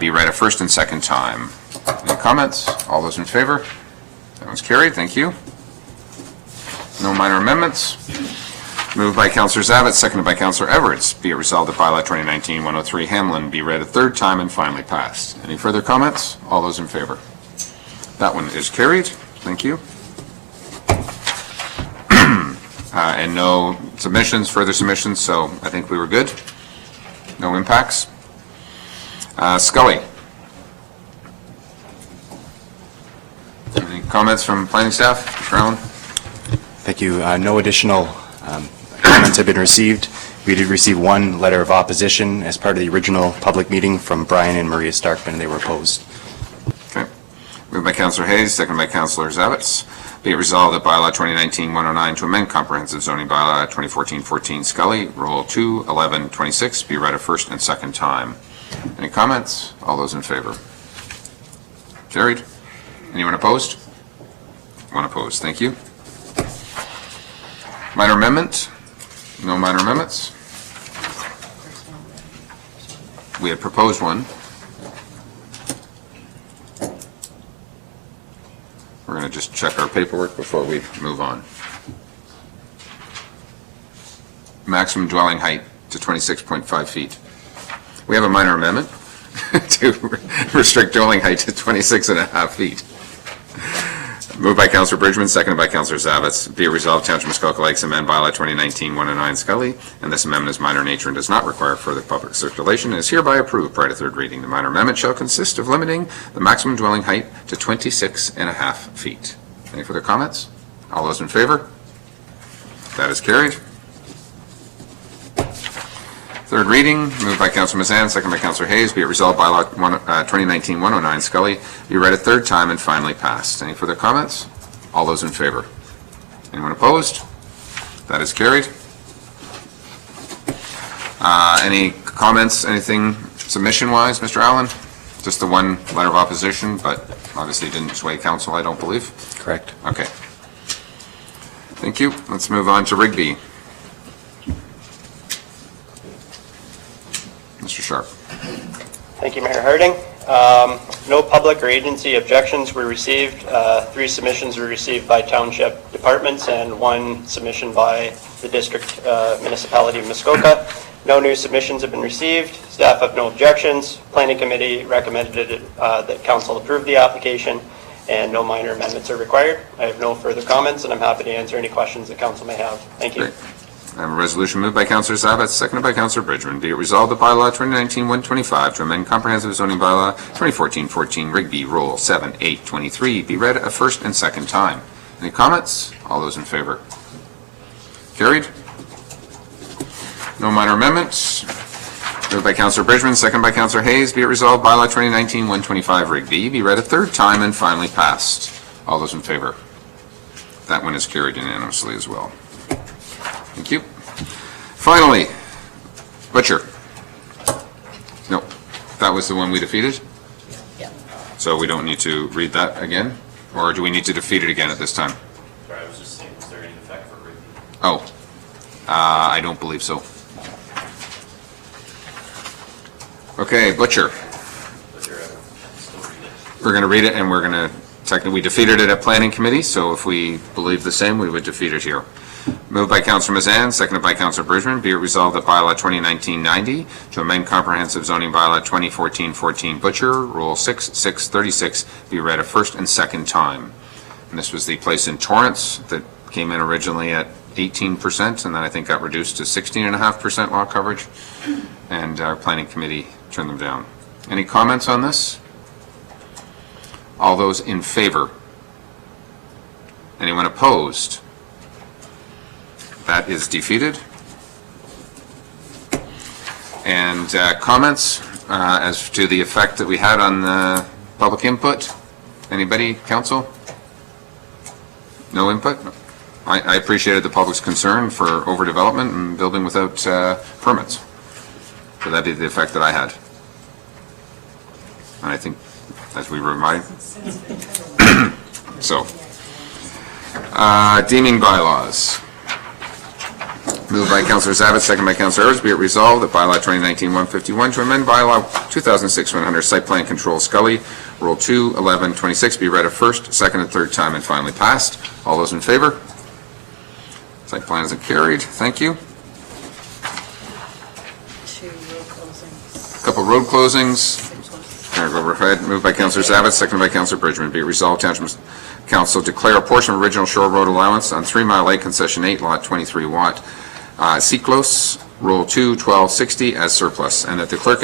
be read a first and second time. Any comments? All those in favor? That one's carried. Thank you. No minor amendments. Moved by Councillor Zabit, seconded by Councillor Everett. Be it resolved that bylaw 2019-103 Hamlin be read a third time and finally passed. Any further comments? All those in favor? That one is carried. Thank you. And no submissions, further submissions, so I think we were good. No impacts. Scully. Any comments from planning staff? Mr. Allen? Thank you. No additional comments have been received. We did receive one letter of opposition as part of the original public meeting from Brian and Maria Starkman. They were opposed. Okay. Moved by Councillor Hayes, seconded by Councillor Zabitz. Be it resolved that bylaw 2019-109 to amend comprehensive zoning bylaw 2014-14 Scully, Rule 21126 be read a first and second time. Any comments? All those in favor? Carried. Anyone opposed? One opposed. Thank you. Minor amendment? No minor amendments? We had proposed one. We're going to just check our paperwork before we move on. Maximum dwelling height to 26.5 feet. We have a minor amendment to restrict dwelling height to 26.5 feet. Moved by Councillor Bridgman, seconded by Councillor Zavitz. Be it resolved, Township of Muskoka Lakes amend bylaw 2019-109 Scully, and this amendment is minor in nature and does not require further public circulation, and is hereby approved prior to third reading. The minor amendment shall consist of limiting the maximum dwelling height to 26.5 feet. Any further comments? All those in favor? That is carried. Third reading, moved by Councillor Mazan, second by Councillor Hayes. Be it resolved, bylaw 2019-109 Scully be read a third time and finally passed. Any further comments? All those in favor? Anyone opposed? That is carried. Any comments, anything submission-wise, Mr. Allen? Just the one letter of opposition, but obviously didn't sway council, I don't believe. Correct. Okay. Thank you. Let's move on to Rigby. Mr. Sharp. Thank you, Mayor Harding. No public or agency objections were received. 3 submissions were received by township departments and 1 submission by the district municipality of Muskoka. No new submissions have been received. Staff have no objections. Planning committee recommended that council approve the application, and no minor amendments are required. I have no further comments, and I'm happy to answer any questions that council may have. Thank you. Great. I have a resolution moved by Councillor Zavitz, seconded by Councillor Bridgman. Be it resolved that bylaw 2019-125 to amend comprehensive zoning bylaw 2014-14 Rigby Rule 7823 be read a first and second time. Any comments? All those in favor? Carried. No minor amendments. Moved by Councillor Bridgman, seconded by Councillor Hayes. Be it resolved, bylaw 2019-125 Rigby be read a third time and finally passed. All those in favor? That one is carried unanimously as well. Thank you. Finally, Butcher. No, that was the one we defeated? Yeah. So we don't need to read that again? Or do we need to defeat it again at this time? Sorry, I was just saying, is there any effect for Rigby? Oh, I don't believe so. Okay, Butcher. We're going to read it, and we're going to, technically, we defeated it at Planning Committee, so if we believe the same, we would defeat it here. Moved by Councillor Mazan, seconded by Councillor Bridgman. Be it resolved that bylaw 2019-90 to amend comprehensive zoning bylaw 2014-14 Butcher, Rule 6636, be read a first and second time. And this was the place in Torrance that came in originally at 18%, and then I think got reduced to 16.5% lot coverage, and our Planning Committee turned them down. Any comments on this? All those in favor? Anyone opposed? That is defeated. And comments as to the effect that we had on the public input? Anybody, council? No input? I appreciated the public's concern for overdevelopment and building without permits. So that'd be the effect that I had. And I think, as we remind, so, deeming bylaws. Moved by Councillor Zavitz, second by Councillor Erds. Be it resolved that bylaw 2019-151 to amend bylaw 2006-100 site plan control Scully, Rule 2-11-26 be read a first, second, and third time and finally passed. All those in favor? Site plan is carried. Thank you. 2 road closings. Couple road closings. Go ahead. Moved by Councillor Zavitz, seconded by Councillor Bridgman. Be it resolved, Township Council declare a portion of original shore road allowance on 3 Mile Lake Concession 8, Lot 23 Watt, Ciclos, Rule 2-1260 as surplus, and that the clerk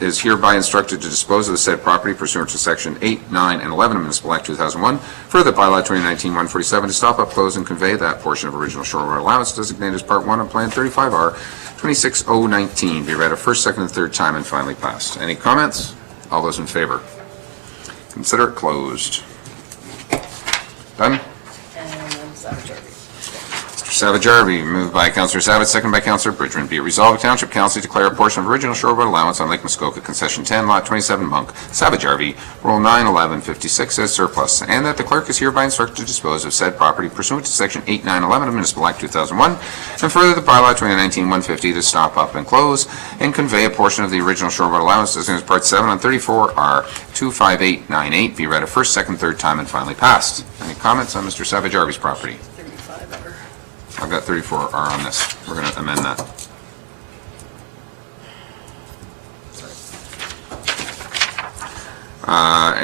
is hereby instructed to dispose of the said property pursuant to Section 8, 9, and 11 of Municipal Act 2001. Further, bylaw 2019-147 to stop up, close, and convey that portion of original shore road allowance designated as Part 1 of Plan 35R 26019 be read a first, second, and third time and finally passed. Any comments? All those in favor? Consider it closed. Done? And then Savage RV. Mr. Savage RV, moved by Councillor Savage, second by Councillor Bridgman. Be it resolved, Township Council declare a portion of original shore road allowance on Lake Muskoka, Concession 10, Lot 27, Monk, Savage RV, Rule 9-11-56 as surplus, and that the clerk is hereby instructed to dispose of said property pursuant to Section 8, 9, 11 of Municipal Act 2001, and further the bylaw 2019-150 to stop up and close and convey a portion of the original shore road allowance as Part 7 on 34R 25898 be read a first, second, third time and finally passed. Any comments on Mr. Savage RV's property? 35R. I've got 34R on this. We're going to amend that.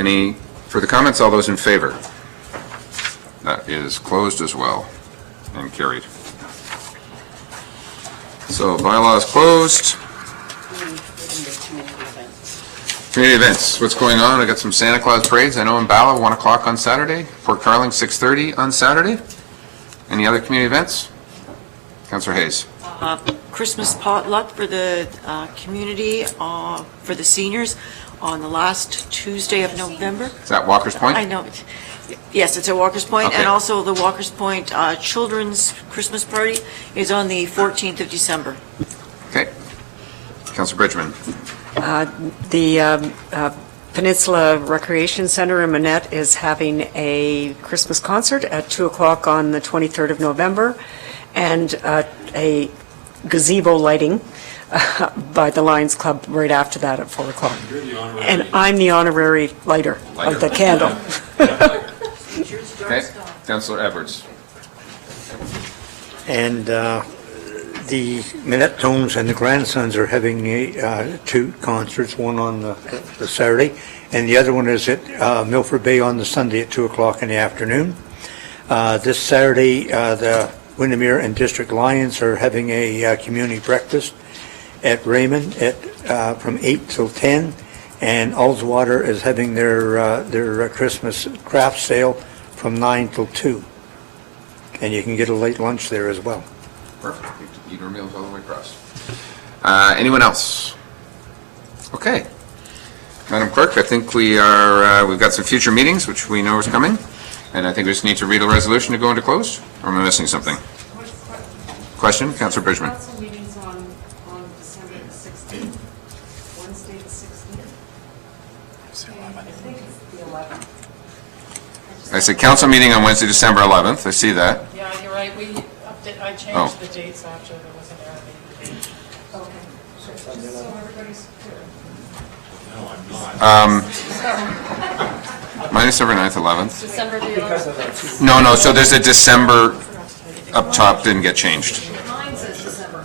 Any further comments? All those in favor? That is closed as well and carried. So bylaw is closed. Community events, what's going on? I got some Santa Claus parades. I know in Bala, 1 o'clock on Saturday. Port Carling, 6:30 on Saturday. Any other community events? Councillor Hayes. Christmas potluck for the community, for the seniors, on the last Tuesday of November. Is that Walker's Point? I know. Yes, it's at Walker's Point, Okay. and also the Walker's Point Children's Christmas Party is on the 14th of December. Okay. Councillor Bridgman. The Peninsula Recreation Center in Manette is having a Christmas concert at 2 o'clock on the 23rd of November, and a gazebo lighting by the Lions Club right after that at 4 o'clock. And I'm the honorary lighter of the candle. Okay. Councillor Edwards. And the Minettones and the Grandsons are having two concerts, one on the Saturday, and the other one is at Milford Bay on the Sunday at 2 o'clock in the afternoon. This Saturday, the Windermere and District Lions are having a community breakfast at Raymond from 8 till 10, and Ullswater is having their Christmas craft sale from 9 till 2. And you can get a late lunch there as well. Perfect. Eat our meals all the way across. Anyone else? Okay. Madam Clerk, I think we've got some future meetings, which we know is coming, and I think we just need to read a resolution to go into closed, or am I missing something? Question? Councillor Bridgman. Council meetings on December the 16th, Wednesday the 16th. I think it's the 11th. I said council meeting on Wednesday, December 11th. I see that. Yeah, you're right, I changed the dates after there was an error in the date. Okay, so just so everybody's clear. Mine is December 9th, 11th. December the 11th. No, so there's a December up top, didn't get changed. Mine says December.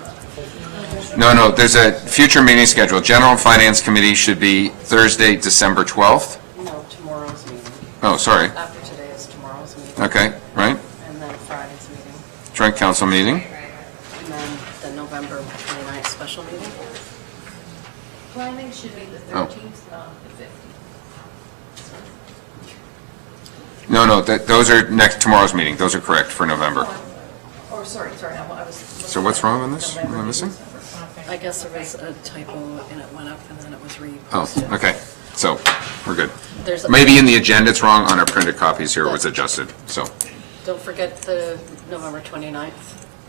No, there's a future meeting schedule. General and Finance Committee should be Thursday, December 12th. No, tomorrow's meeting. Oh, sorry. After today is tomorrow's meeting. Okay, right. And then Friday's meeting. Joint Council meeting. And then the November 29th special meeting. Planning should be the 13th, not the 15th. No, those are tomorrow's meeting. Those are correct for November. Oh, sorry, I was. So what's wrong with this? Am I missing? I guess there was a typo and it went up and then it was Oh, reposted. okay. So we're good. There's a- Maybe in the agenda it's wrong. On our printed copies here it was adjusted. So, Don't forget the November 29th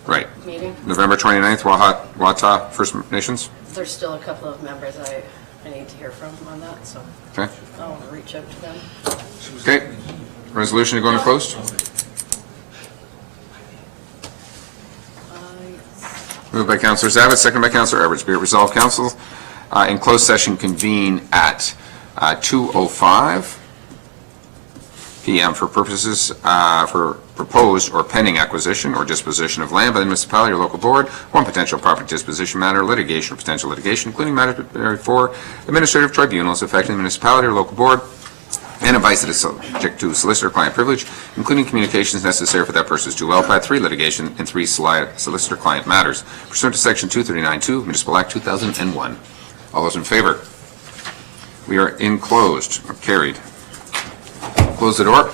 right. meeting. November 29th, Wata First Nations. There's still a couple of members I need to hear from on that, so Okay. I'll reach out to them. Okay. Resolution to go into closed. Moved by Councillor Zabit, second by Councillor Edwards. Be it resolved, Council, in closed session convene at 2:05 p.m. for purposes for proposed or pending acquisition or disposition of land by the municipality or local board, one potential property disposition matter, litigation or potential litigation, including matters before administrative tribunals affecting the municipality or local board, and advice that is subject to solicitor-client privilege, including communications necessary for that purpose to LPAT, 3 litigation, and 3 solicitor-client matters, pursuant to Section 239(2) Municipal Act 2001. All those in favor? We are in closed. Carried. Close the door.